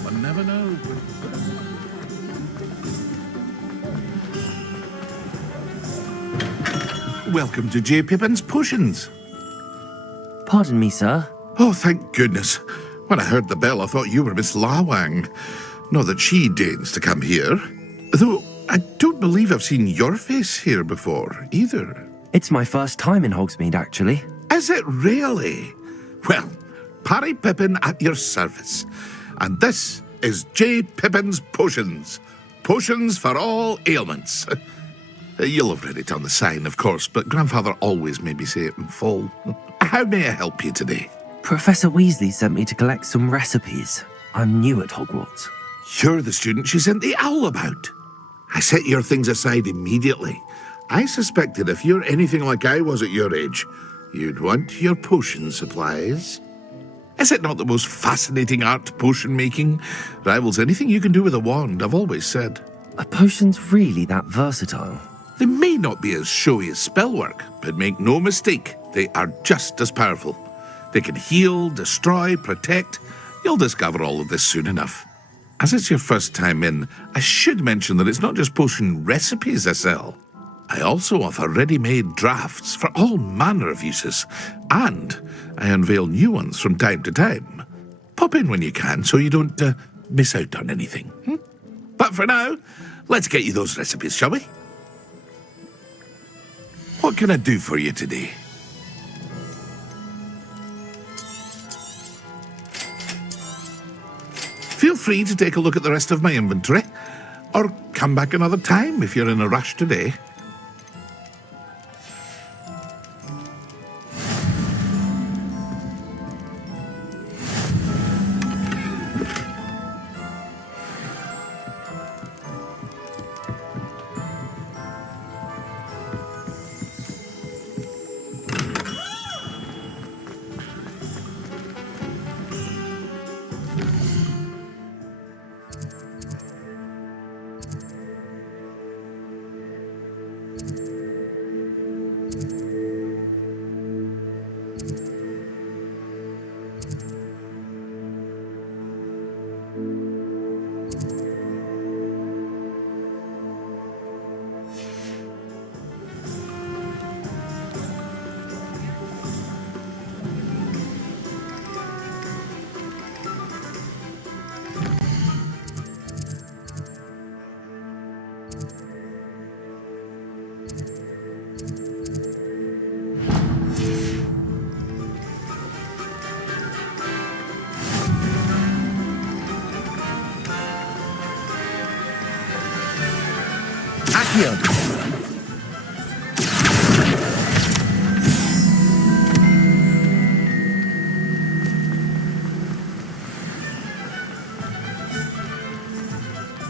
One never knows. Welcome to J. Pippin's Potions. Pardon me, sir. Oh, thank goodness. When I heard the bell, I thought you were Miss Lawang. Not that she deigns to come here. Though I don't believe I've seen your face here before, either. It's my first time in Hogsmeade, actually. Is it really? Well, Parry Pippin at your service. And this is J. Pippin's Potions. Potions for all ailments. You'll have read it on the sign, of course, but Grandfather always made me say it in full. How may I help you today? Professor Weasley sent me to collect some recipes. I'm new at Hogwarts. You're the student she sent the owl about. I set your things aside immediately. I suspected if you're anything like I was at your age, you'd want your potion supplies. Is it not the most fascinating art, potion making? Rivals anything you can do with a wand, I've always said. Are potions really that versatile? They may not be as showy as spellwork, but make no mistake, they are just as powerful. They can heal, destroy, protect. You'll discover all of this soon enough. As it's your first time in, I should mention that it's not just potion recipes I sell. I also offer ready-made drafts for all manner of uses, and I unveil new ones from time to time. Pop in when you can so you don't miss out on anything. But for now, let's get you those recipes, shall we? What can I do for you today? Feel free to take a look at the rest of my inventory, or come back another time if you're in a rush today.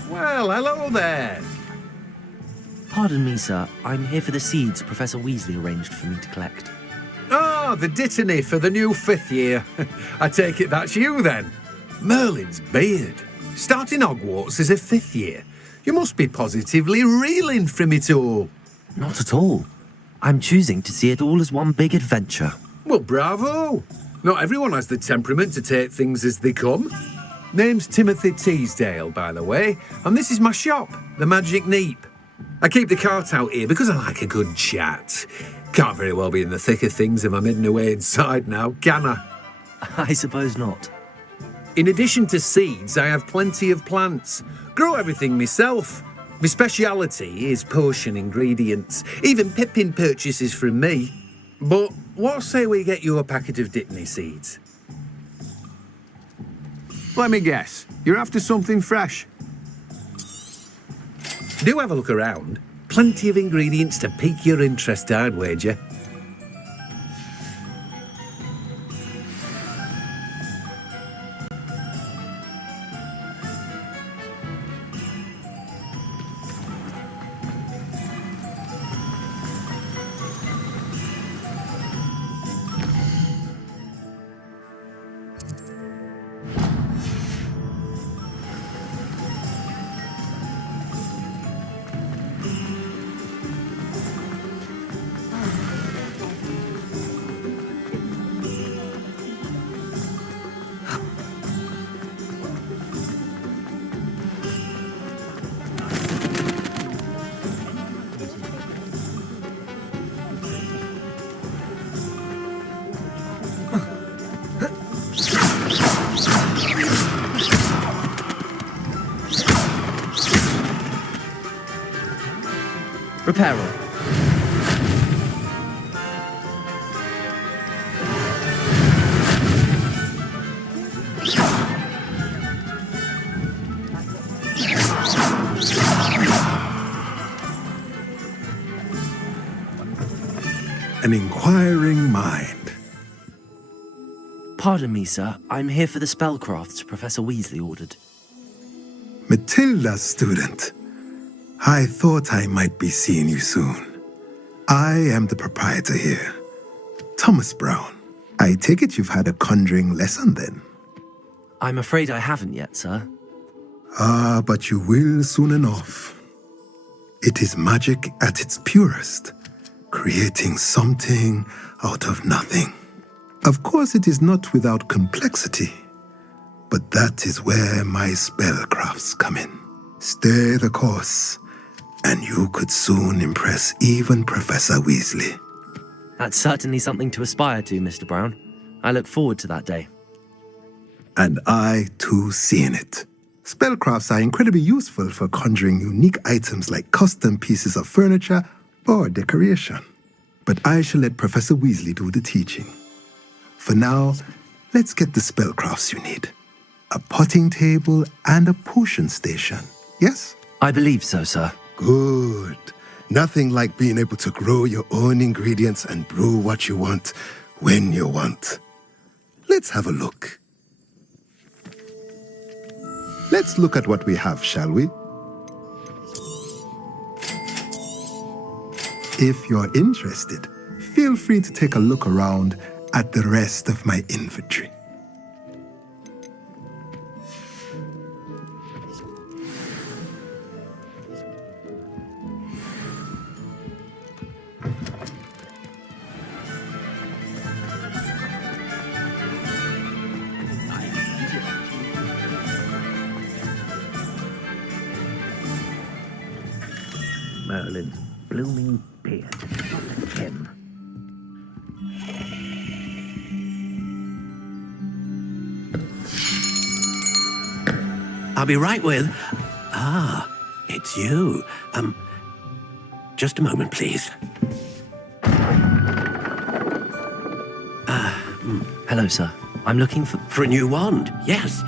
Well, hello there. Pardon me, sir. I'm here for the seeds Professor Weasley arranged for me to collect. Ah, the dittany for the new 5th year. I take it that's you then. Merlin's beard. Starting Hogwarts as a 5th year. You must be positively reeling from it all. Not at all. I'm choosing to see it all as one big adventure. Well, bravo. Not everyone has the temperament to take things as they come. Name's Timothy Teasdale, by the way, and this is my shop, the Magic Neep. I keep the cart out here because I like a good chat. Can't very well be in the thick of things if I'm hidden away inside now, can I? I suppose not. In addition to seeds, I have plenty of plants. Grow everything myself. My speciality is potion ingredients. Even Pippin purchases from me. But what say we get you a packet of Dittany seeds? Let me guess. You're after something fresh. Do have a look around. Plenty of ingredients to pique your interest, I'd wager. Reparo. An inquiring mind. Pardon me, sir. I'm here for the spellcrafts Professor Weasley ordered. Matilda's student. I thought I might be seeing you soon. I am the proprietor here, Thomas Brown. I take it you've had a conjuring lesson then? I'm afraid I haven't yet, sir. Ah, but you will soon enough. It is magic at its purest, creating something out of nothing. Of course, it is not without complexity, but that is where my spellcrafts come in. Stay the course, and you could soon impress even Professor Weasley. That's certainly something to aspire to, Mr. Brown. I look forward to that day. And I, too, seeing it. Spellcrafts are incredibly useful for conjuring unique items like custom pieces of furniture or decoration. But I shall let Professor Weasley do the teaching. For now, let's get the spellcrafts you need. a potting table, and a potion station. Yes? I believe so, sir. Good. Nothing like being able to grow your own ingredients and brew what you want when you want. Let's have a look. Let's look at what we have, shall we? If you're interested, feel free to take a look around at the rest of my inventory. Merlin's blooming beard. Him. I'll be right with... Ah, it's you. Just a moment, please. Hello, sir. I'm looking for... For a new wand, yes.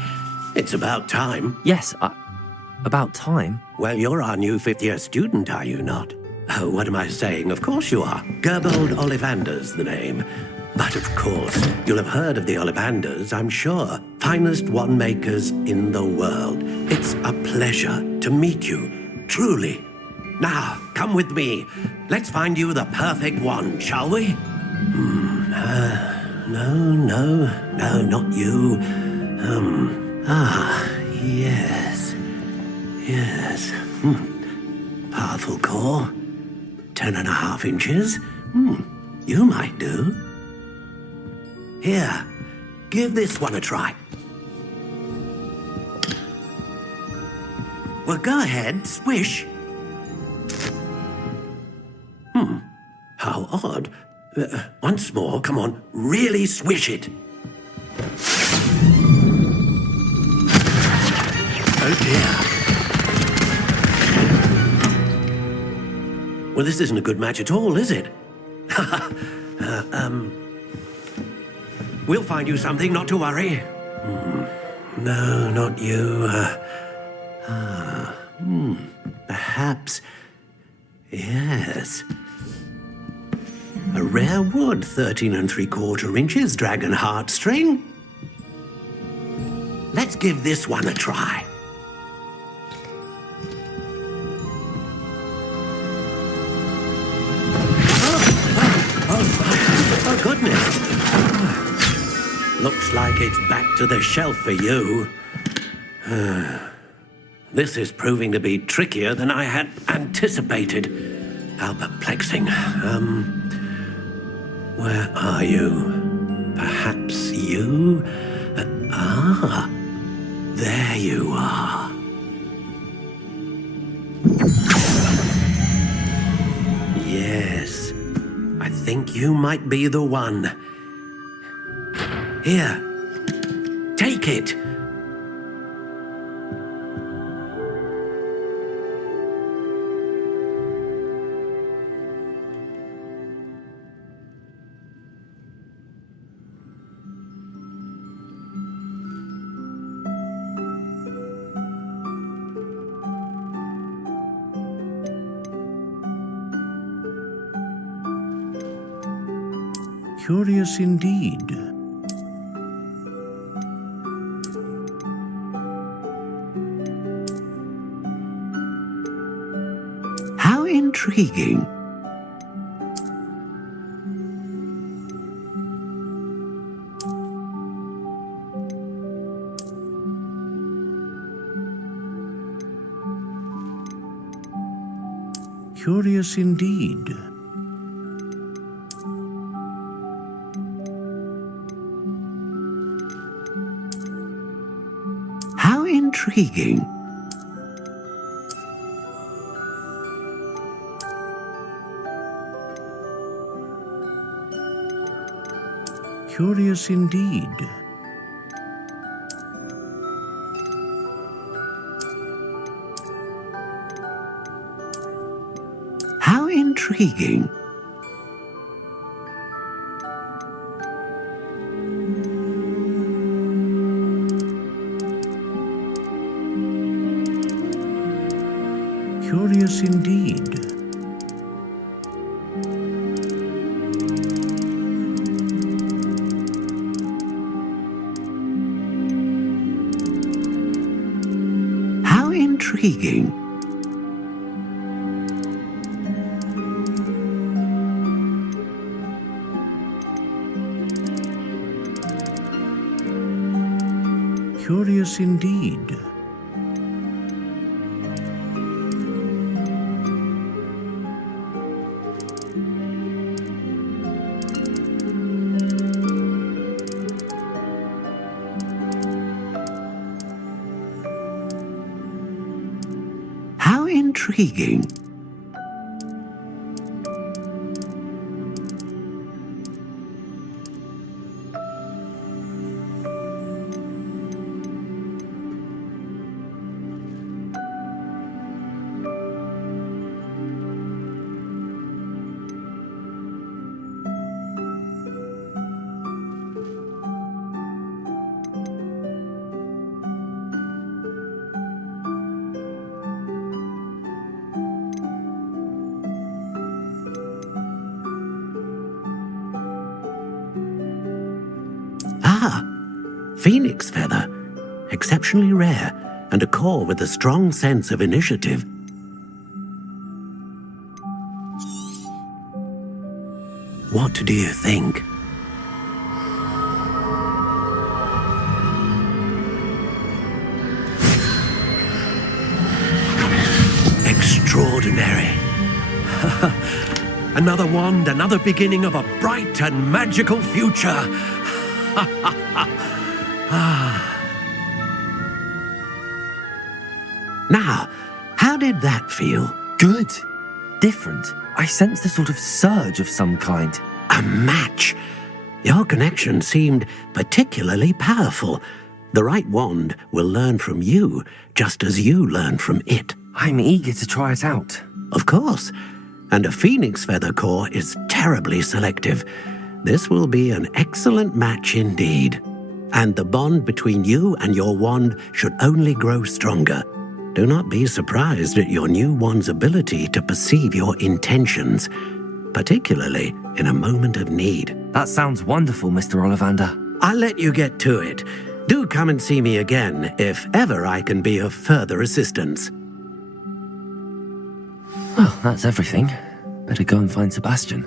It's about time. Yes, about time? Well, you're our new fifth-year student, are you not? Oh, what am I saying? Of course you are. Gerbold Ollivander's the name. But of course, you'll have heard of the Ollivanders, I'm sure. Finest wand makers in the world. It's a pleasure to meet you, truly. Now, come with me. Let's find you the perfect wand, shall we? No, not you. Yes. Powerful core. 10.5 inches. You might do. Here, give this one a try. Well, go ahead, swish. How odd. Once more, come on, really swish it. Oh dear. Well, this isn't a good match at all, is it? We'll find you something, not to worry. No, not you. Perhaps. Yes. A rare wood, 13 3/4 inches, dragon heartstring. Let's give this one a try. Oh, goodness. Looks like it's back to the shelf for you. This is proving to be trickier than I had anticipated. How perplexing. Where are you? Perhaps you? There you are. Yes, I think you might be the one. Here, take it. Curious indeed. How intriguing. Curious indeed. How intriguing. Curious indeed. How intriguing. Curious indeed. How intriguing. Curious indeed. How intriguing. Ah, phoenix feather. Exceptionally rare, and a core with a strong sense of initiative. What do you think? Extraordinary. Another wand, another beginning of a bright and magical future. Now, how did that feel? Good. Different. I sensed a sort of surge of some kind. A match. Your connection seemed particularly powerful. The right wand will learn from you, just as you learn from it. I'm eager to try it out. Of course. And a phoenix feather core is terribly selective. This will be an excellent match indeed. And the bond between you and your wand should only grow stronger. Do not be surprised at your new wand's ability to perceive your intentions, particularly in a moment of need. That sounds wonderful, Mr. Ollivander. I'll let you get to it. Do come and see me again if ever I can be of further assistance. Well, that's everything. Better go and find Sebastian.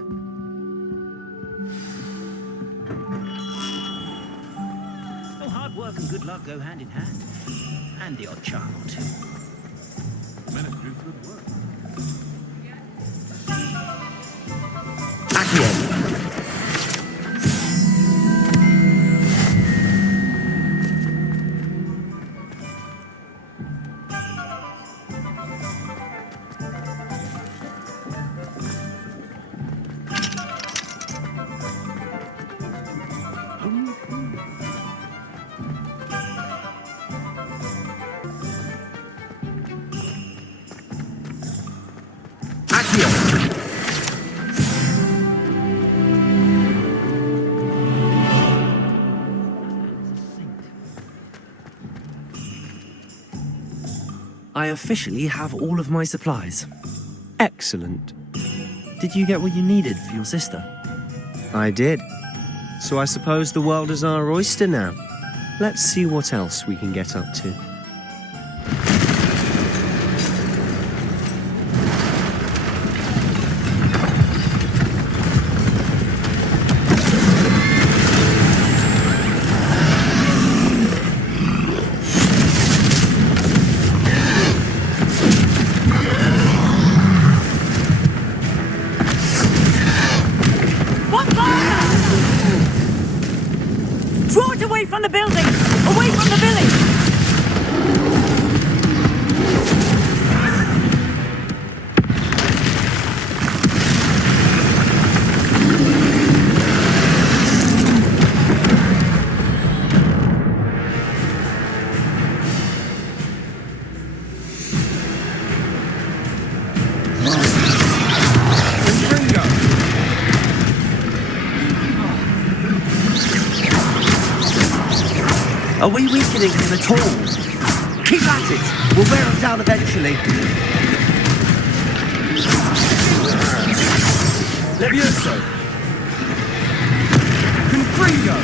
Oh, hard work and good luck go hand in hand. And the odd charm or two. Men do good work. I officially have all of my supplies. Excellent. Did you get what you needed for your sister? I did. So I suppose the world is our oyster now. Let's see what else we can get up to. Draw it away from the building! Away from the village! Are we weakening him at all? Keep at it! We'll wear him down eventually. Levioso! Confringo!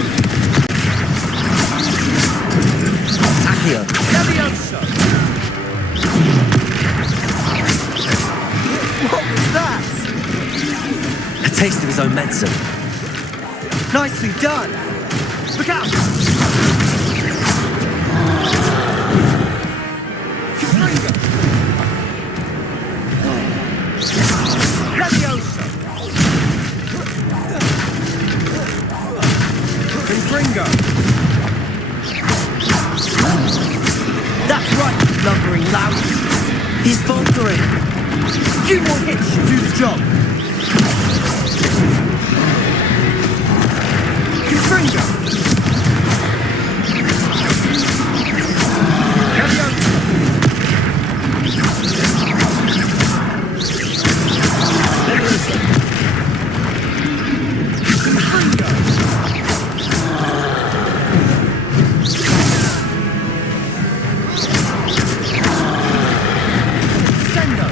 Accio! Levioso! What was that? A taste of his own medicine. Nicely done! Look out! Confringo! Levioso! Confringo! That's right, you lumbering louse! He's faltering! Few more hits should do the job! Confringo! Levioso! Confringo! Sendo!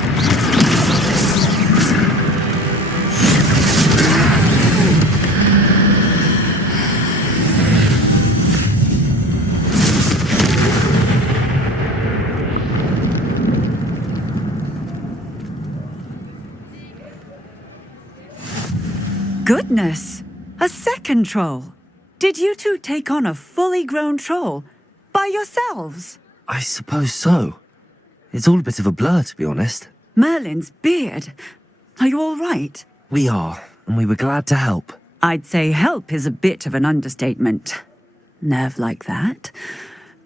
Goodness! A second troll! Did you two take on a fully grown troll? By yourselves? I suppose so. It's all a bit of a blur, to be honest. Merlin's beard. Are you all right? We are, and we were glad to help. I'd say help is a bit of an understatement. Nerve like that.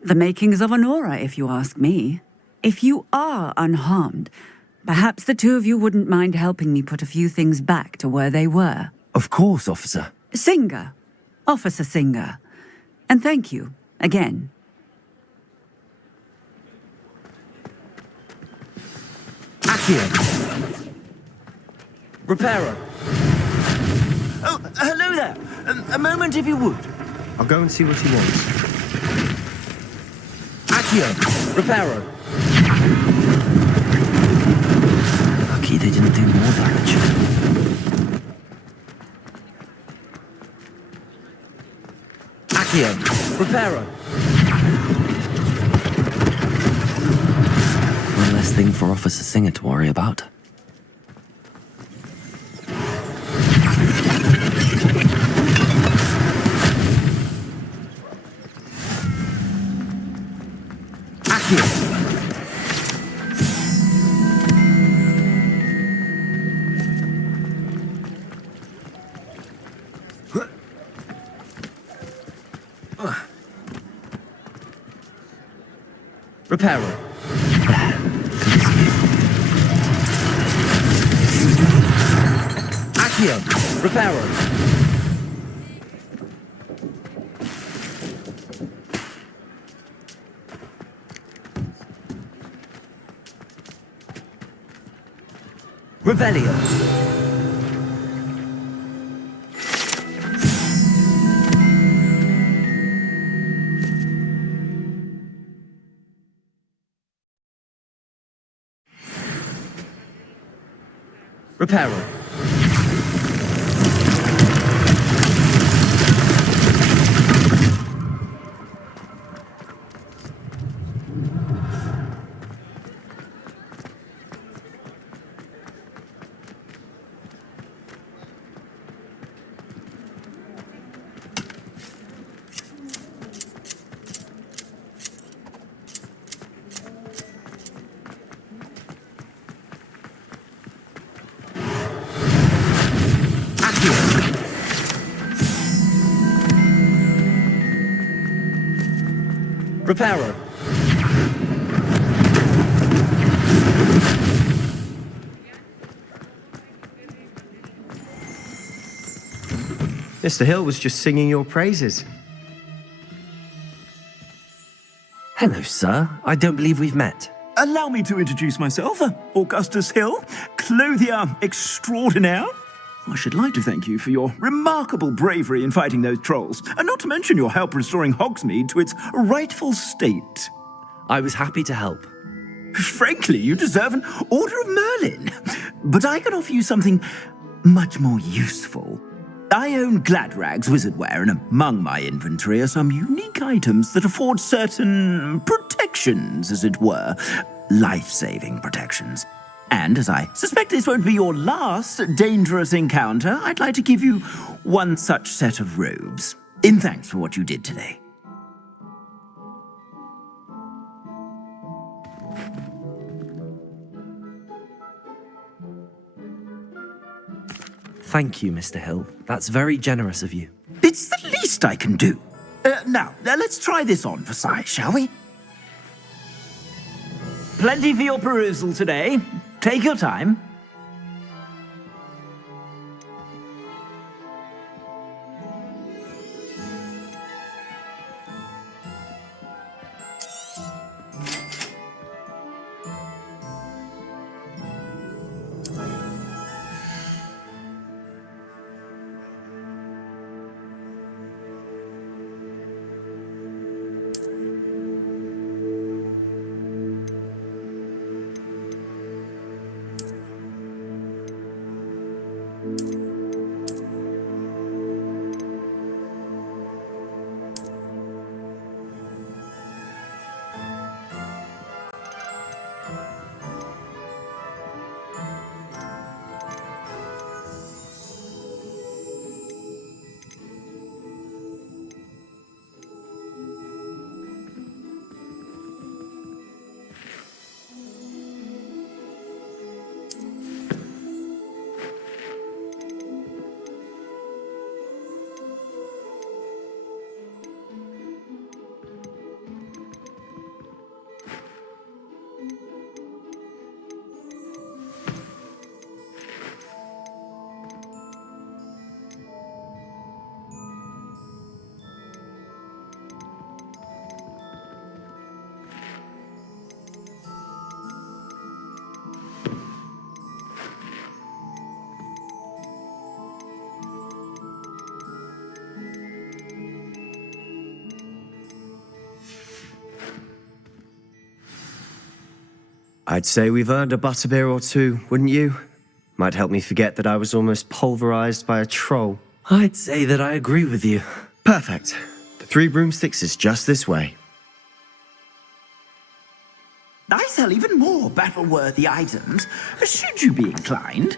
The makings of an aura, if you ask me. If you are unharmed, perhaps the two of you wouldn't mind helping me put a few things back to where they were. Of course, officer. Singer. Officer Singer. And thank you, again. Accio! Reparo! Oh, hello there. A moment if you would. I'll go and see what he wants. Accio! Reparo! Lucky they didn't do more damage. Accio! Reparo! One less thing for Officer Singer to worry about. Accio! Reparo. Accio. Reparo. Revelio. Reparo. Reparo. Mr. Hill was just singing your praises. Hello, sir. I don't believe we've met. Allow me to introduce myself, Augustus Hill, clothier extraordinaire. I should like to thank you for your remarkable bravery in fighting those trolls, and not to mention your help restoring Hogsmeade to its rightful state. I was happy to help. Frankly, you deserve an Order of Merlin. But I can offer you something much more useful. I own Gladrag's wizardware, and among my inventory are some unique items that afford certain protections, as it were. Life-saving protections. And as I suspect this won't be your last dangerous encounter, I'd like to give you one such set of robes, in thanks for what you did today. Thank you, Mr. Hill. That's very generous of you. It's the least I can do. Now, let's try this on for size, shall we? Plenty for your perusal today. Take your time. I'd say we've earned a butterbeer or two, wouldn't you? Might help me forget that I was almost pulverized by a troll. I'd say that I agree with you. Perfect. The 3 broomsticks is just this way. I sell even more battle-worthy items. Should you be inclined,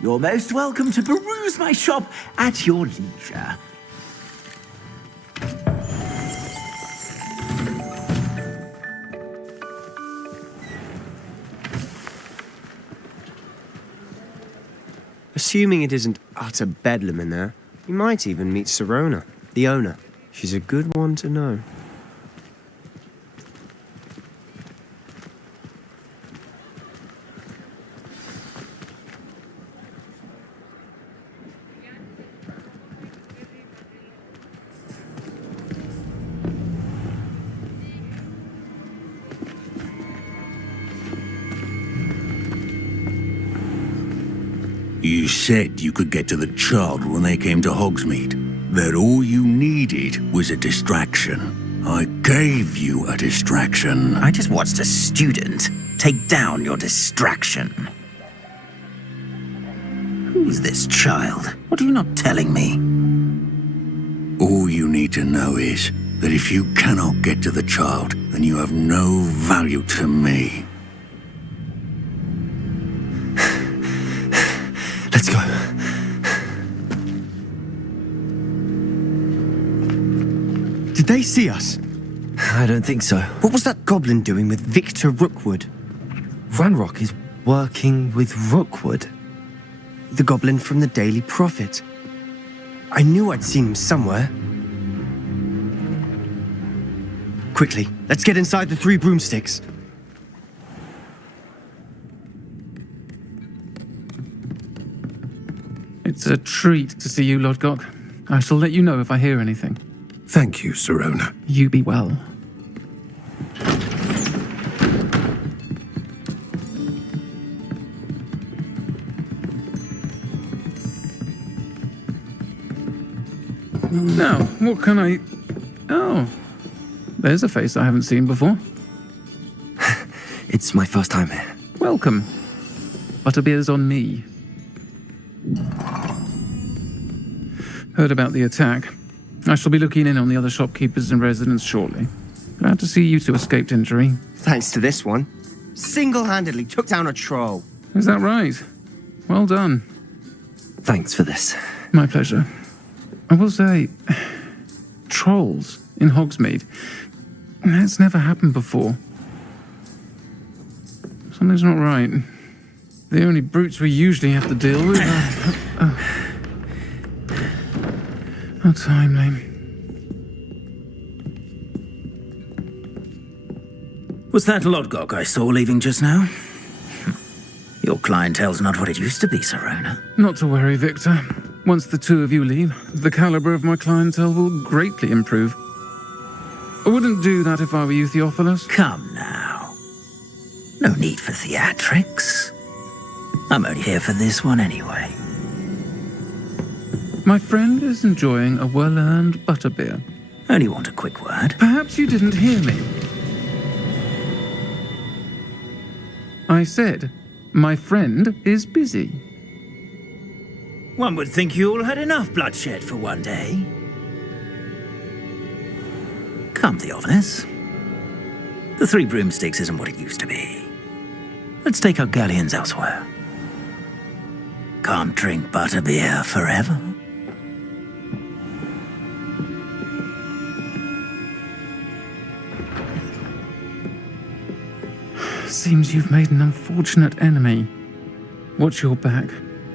you're most welcome to peruse my shop at your leisure. Assuming it isn't utter bedlam in there, you might even meet Sirona, the owner. She's a good one to know. You said you could get to the child when they came to Hogsmeade. That all you needed was a distraction. I gave you a distraction. I just watched a student take down your distraction. Who's this child? What are you not telling me? All you need to know is that if you cannot get to the child, then you have no value to me. Let's go. Did they see us? I don't think so. What was that goblin doing with Victor Rookwood? Ranrock is working with Rookwood. The goblin from the Daily Prophet. I knew I'd seen him somewhere. Quickly, let's get inside the 3 broomsticks. It's a treat to see you, Lord Gok. I shall let you know if I hear anything. Thank you, Sirona. You be well. Now, what can I... Oh, there's a face I haven't seen before. It's my first time here. Welcome. Butterbeer's on me. Heard about the attack. I shall be looking in on the other shopkeepers and residents shortly. Glad to see you two escaped injury. Thanks to this one. Single-handedly took down a troll. Is that right? Well done. Thanks for this. My pleasure. I will say, trolls in Hogsmeade. That's never happened before. Something's not right. The only brutes we usually have to deal with are... How timely. Was that Lodgok I saw leaving just now? Your clientele's not what it used to be, Serona. Not to worry, Victor. Once the two of you leave, the caliber of my clientele will greatly improve. I wouldn't do that if I were you, Theophilus. Come now. No need for theatrics. I'm only here for this one anyway. My friend is enjoying a well-earned butterbeer. Only want a quick word. Perhaps you didn't hear me. I said, my friend is busy. One would think you all had enough bloodshed for one day. Come, Theophilus. The Three Broomsticks isn't what it used to be. Let's take our galleons elsewhere. Can't drink butterbeer forever. Seems you've made an unfortunate enemy. Watch your back.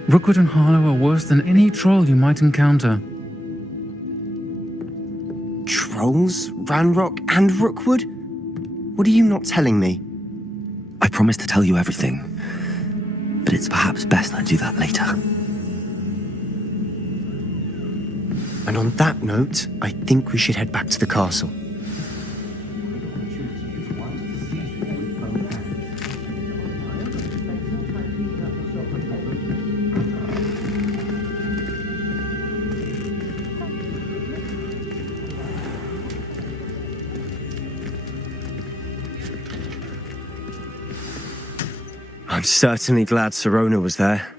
Rookwood and Harlow are worse than any troll you might encounter. Trolls? Ranrock and Rookwood? What are you not telling me? I promised to tell you everything, but it's perhaps best I do that later. And on that note, I think we should head back to the castle. I'm certainly glad Serona was there.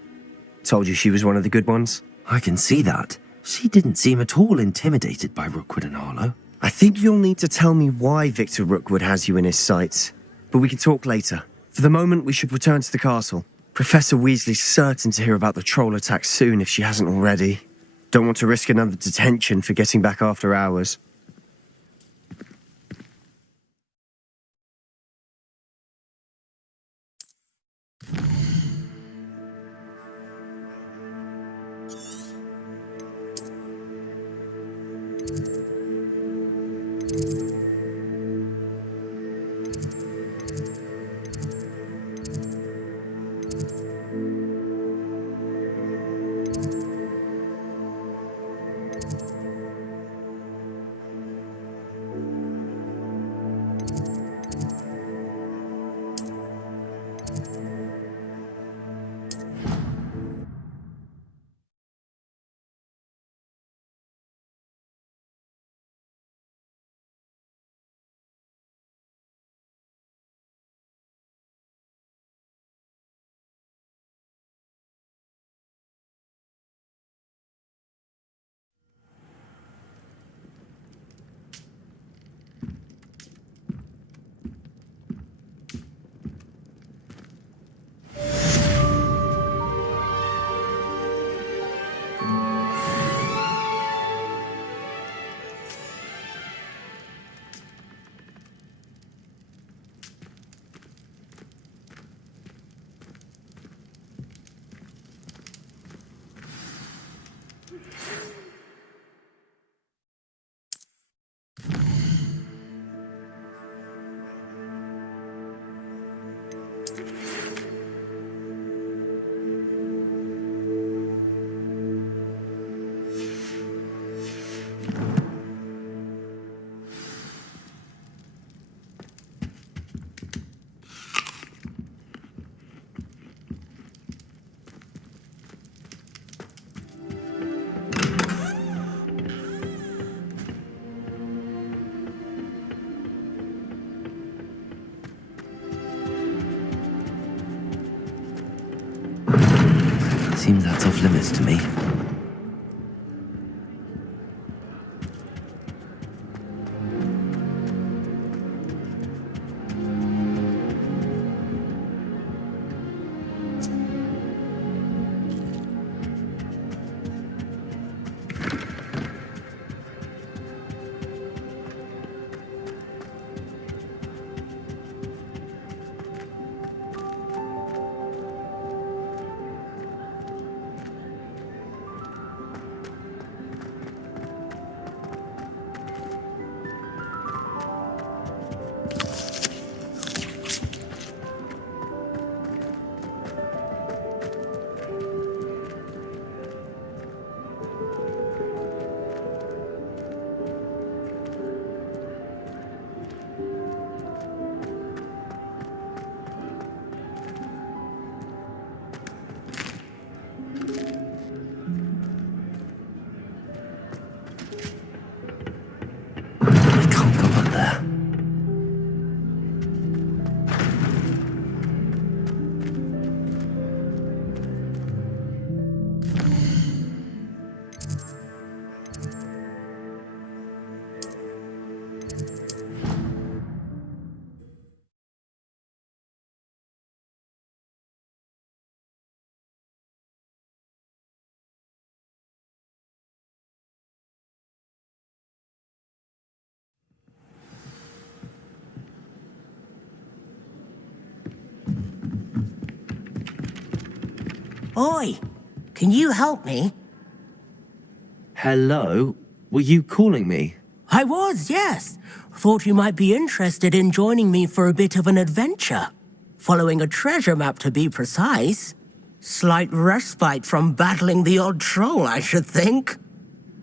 Told you she was one of the good ones. I can see that. She didn't seem at all intimidated by Rookwood and Harlow. I think you'll need to tell me why Victor Rookwood has you in his sights. But we can talk later. For the moment, we should return to the castle. Professor Weasley's certain to hear about the troll attack soon if she hasn't already. Don't want to risk another detention for getting back after hours. seems that's off limits to me. Oi, can you help me? Hello? Were you calling me? I was, yes. Thought you might be interested in joining me for a bit of an adventure. Following a treasure map, to be precise. Slight respite from battling the odd troll, I should think.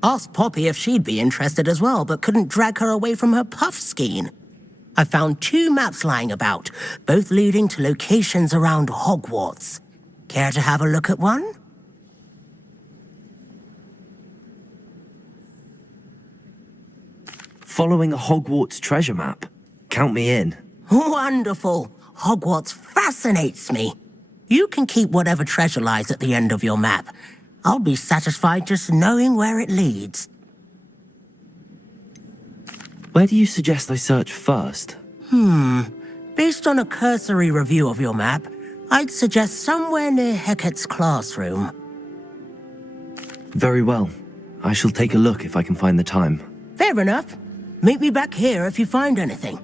Asked Poppy if she'd be interested as well, but couldn't drag her away from her puff skein. I found 2 maps lying about, both leading to locations around Hogwarts. Care to have a look at one? Following a Hogwarts treasure map. Count me in. Wonderful. Hogwarts fascinates me. You can keep whatever treasure lies at the end of your map. I'll be satisfied just knowing where it leads. Where do you suggest I search first? Based on a cursory review of your map, I'd suggest somewhere near Hecat's classroom. Very well. I shall take a look if I can find the time. Fair enough. Meet me back here if you find anything.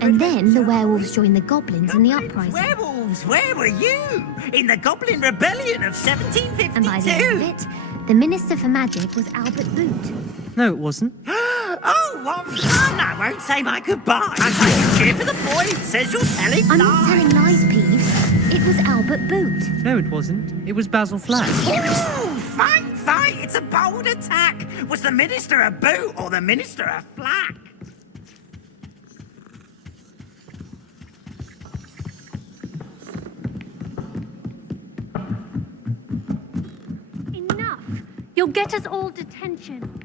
And then the werewolves joined the goblins in the uprising. Werewolves, where were you? In the Goblin Rebellion of 1752? And by the end of it, the Minister for Magic was Albert Boot. No, it wasn't. Oh, what fun! I won't say my goodbye. I'm going to cheer for the boy who says you're telling I'm lies. not telling lies, Peeves. It was Albert Boot. No, it wasn't. It was Basil Flack. Ooh, fight! It's a bold attack. Was the Minister a boot or the Minister a flack? Enough. You'll get us all detention.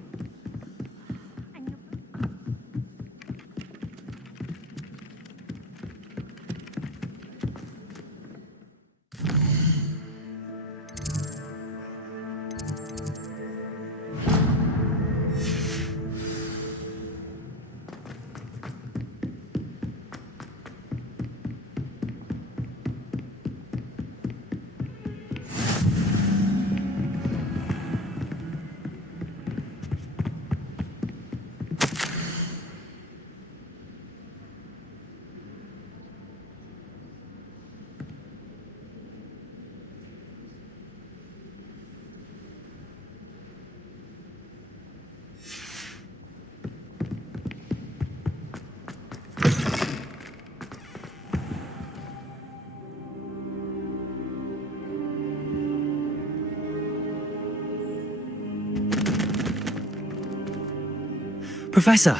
Professor,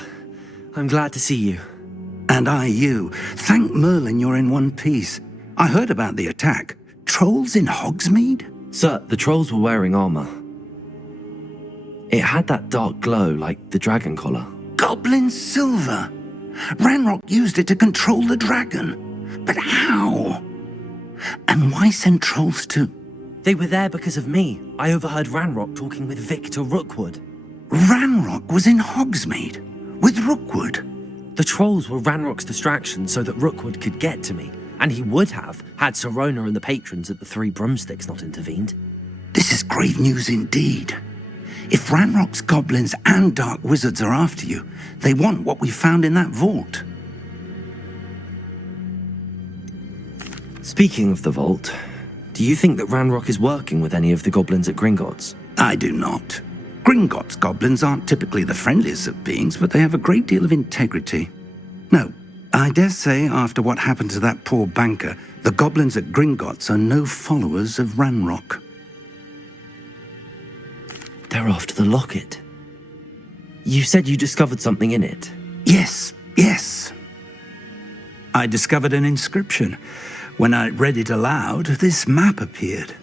I'm glad to see you. And I you. Thank Merlin you're in one piece. I heard about the attack. Trolls in Hogsmeade? Sir, the trolls were wearing armor. It had that dark glow like the dragon collar. Goblin silver. Ranrock used it to control the dragon. But how? And why send trolls too? They were there because of me. I overheard Ranrock talking with Victor Rookwood. Ranrock was in Hogsmeade? With Rookwood? The trolls were Ranrock's distraction so that Rookwood could get to me. And he would have, had Sirona and the patrons at the Three Broomsticks not intervened. This is grave news indeed. If Ranrock's goblins and dark wizards are after you, they want what we found in that vault. Speaking of the vault, do you think that Ranrock is working with any of the goblins at Gringotts? I do not. Gringotts goblins aren't typically the friendliest of beings, but they have a great deal of integrity. No, I dare say after what happened to that poor banker, the goblins at Gringotts are no followers of Ranrock. They're after the locket. You said you discovered something in it. Yes. I discovered an inscription. When I read it aloud, this map appeared.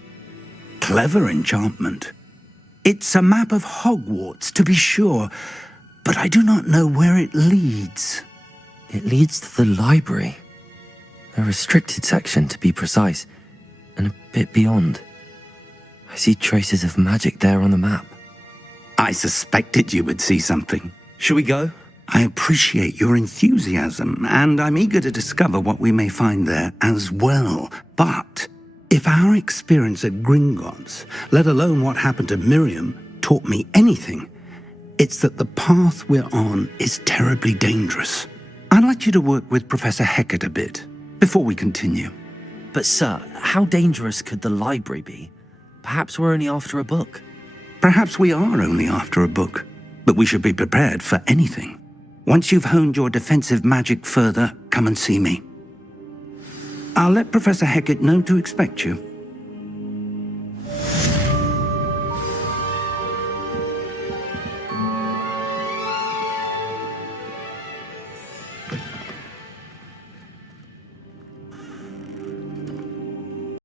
Clever enchantment. It's a map of Hogwarts, to be sure, but I do not know where it leads. It leads to the library. A restricted section, to be precise, and a bit beyond. I see traces of magic there on the map. I suspected you would see something. Shall we go? I appreciate your enthusiasm, and I'm eager to discover what we may find there as well. But if our experience at Gringotts, let alone what happened to Miriam, taught me anything, it's that the path we're on is terribly dangerous. I'd like you to work with Professor Hecat a bit before we continue. But sir, how dangerous could the library be? Perhaps we're only after a book. Perhaps we are only after a book, but we should be prepared for anything. Once you've honed your defensive magic further, come and see me. I'll let Professor Hecat know to expect you.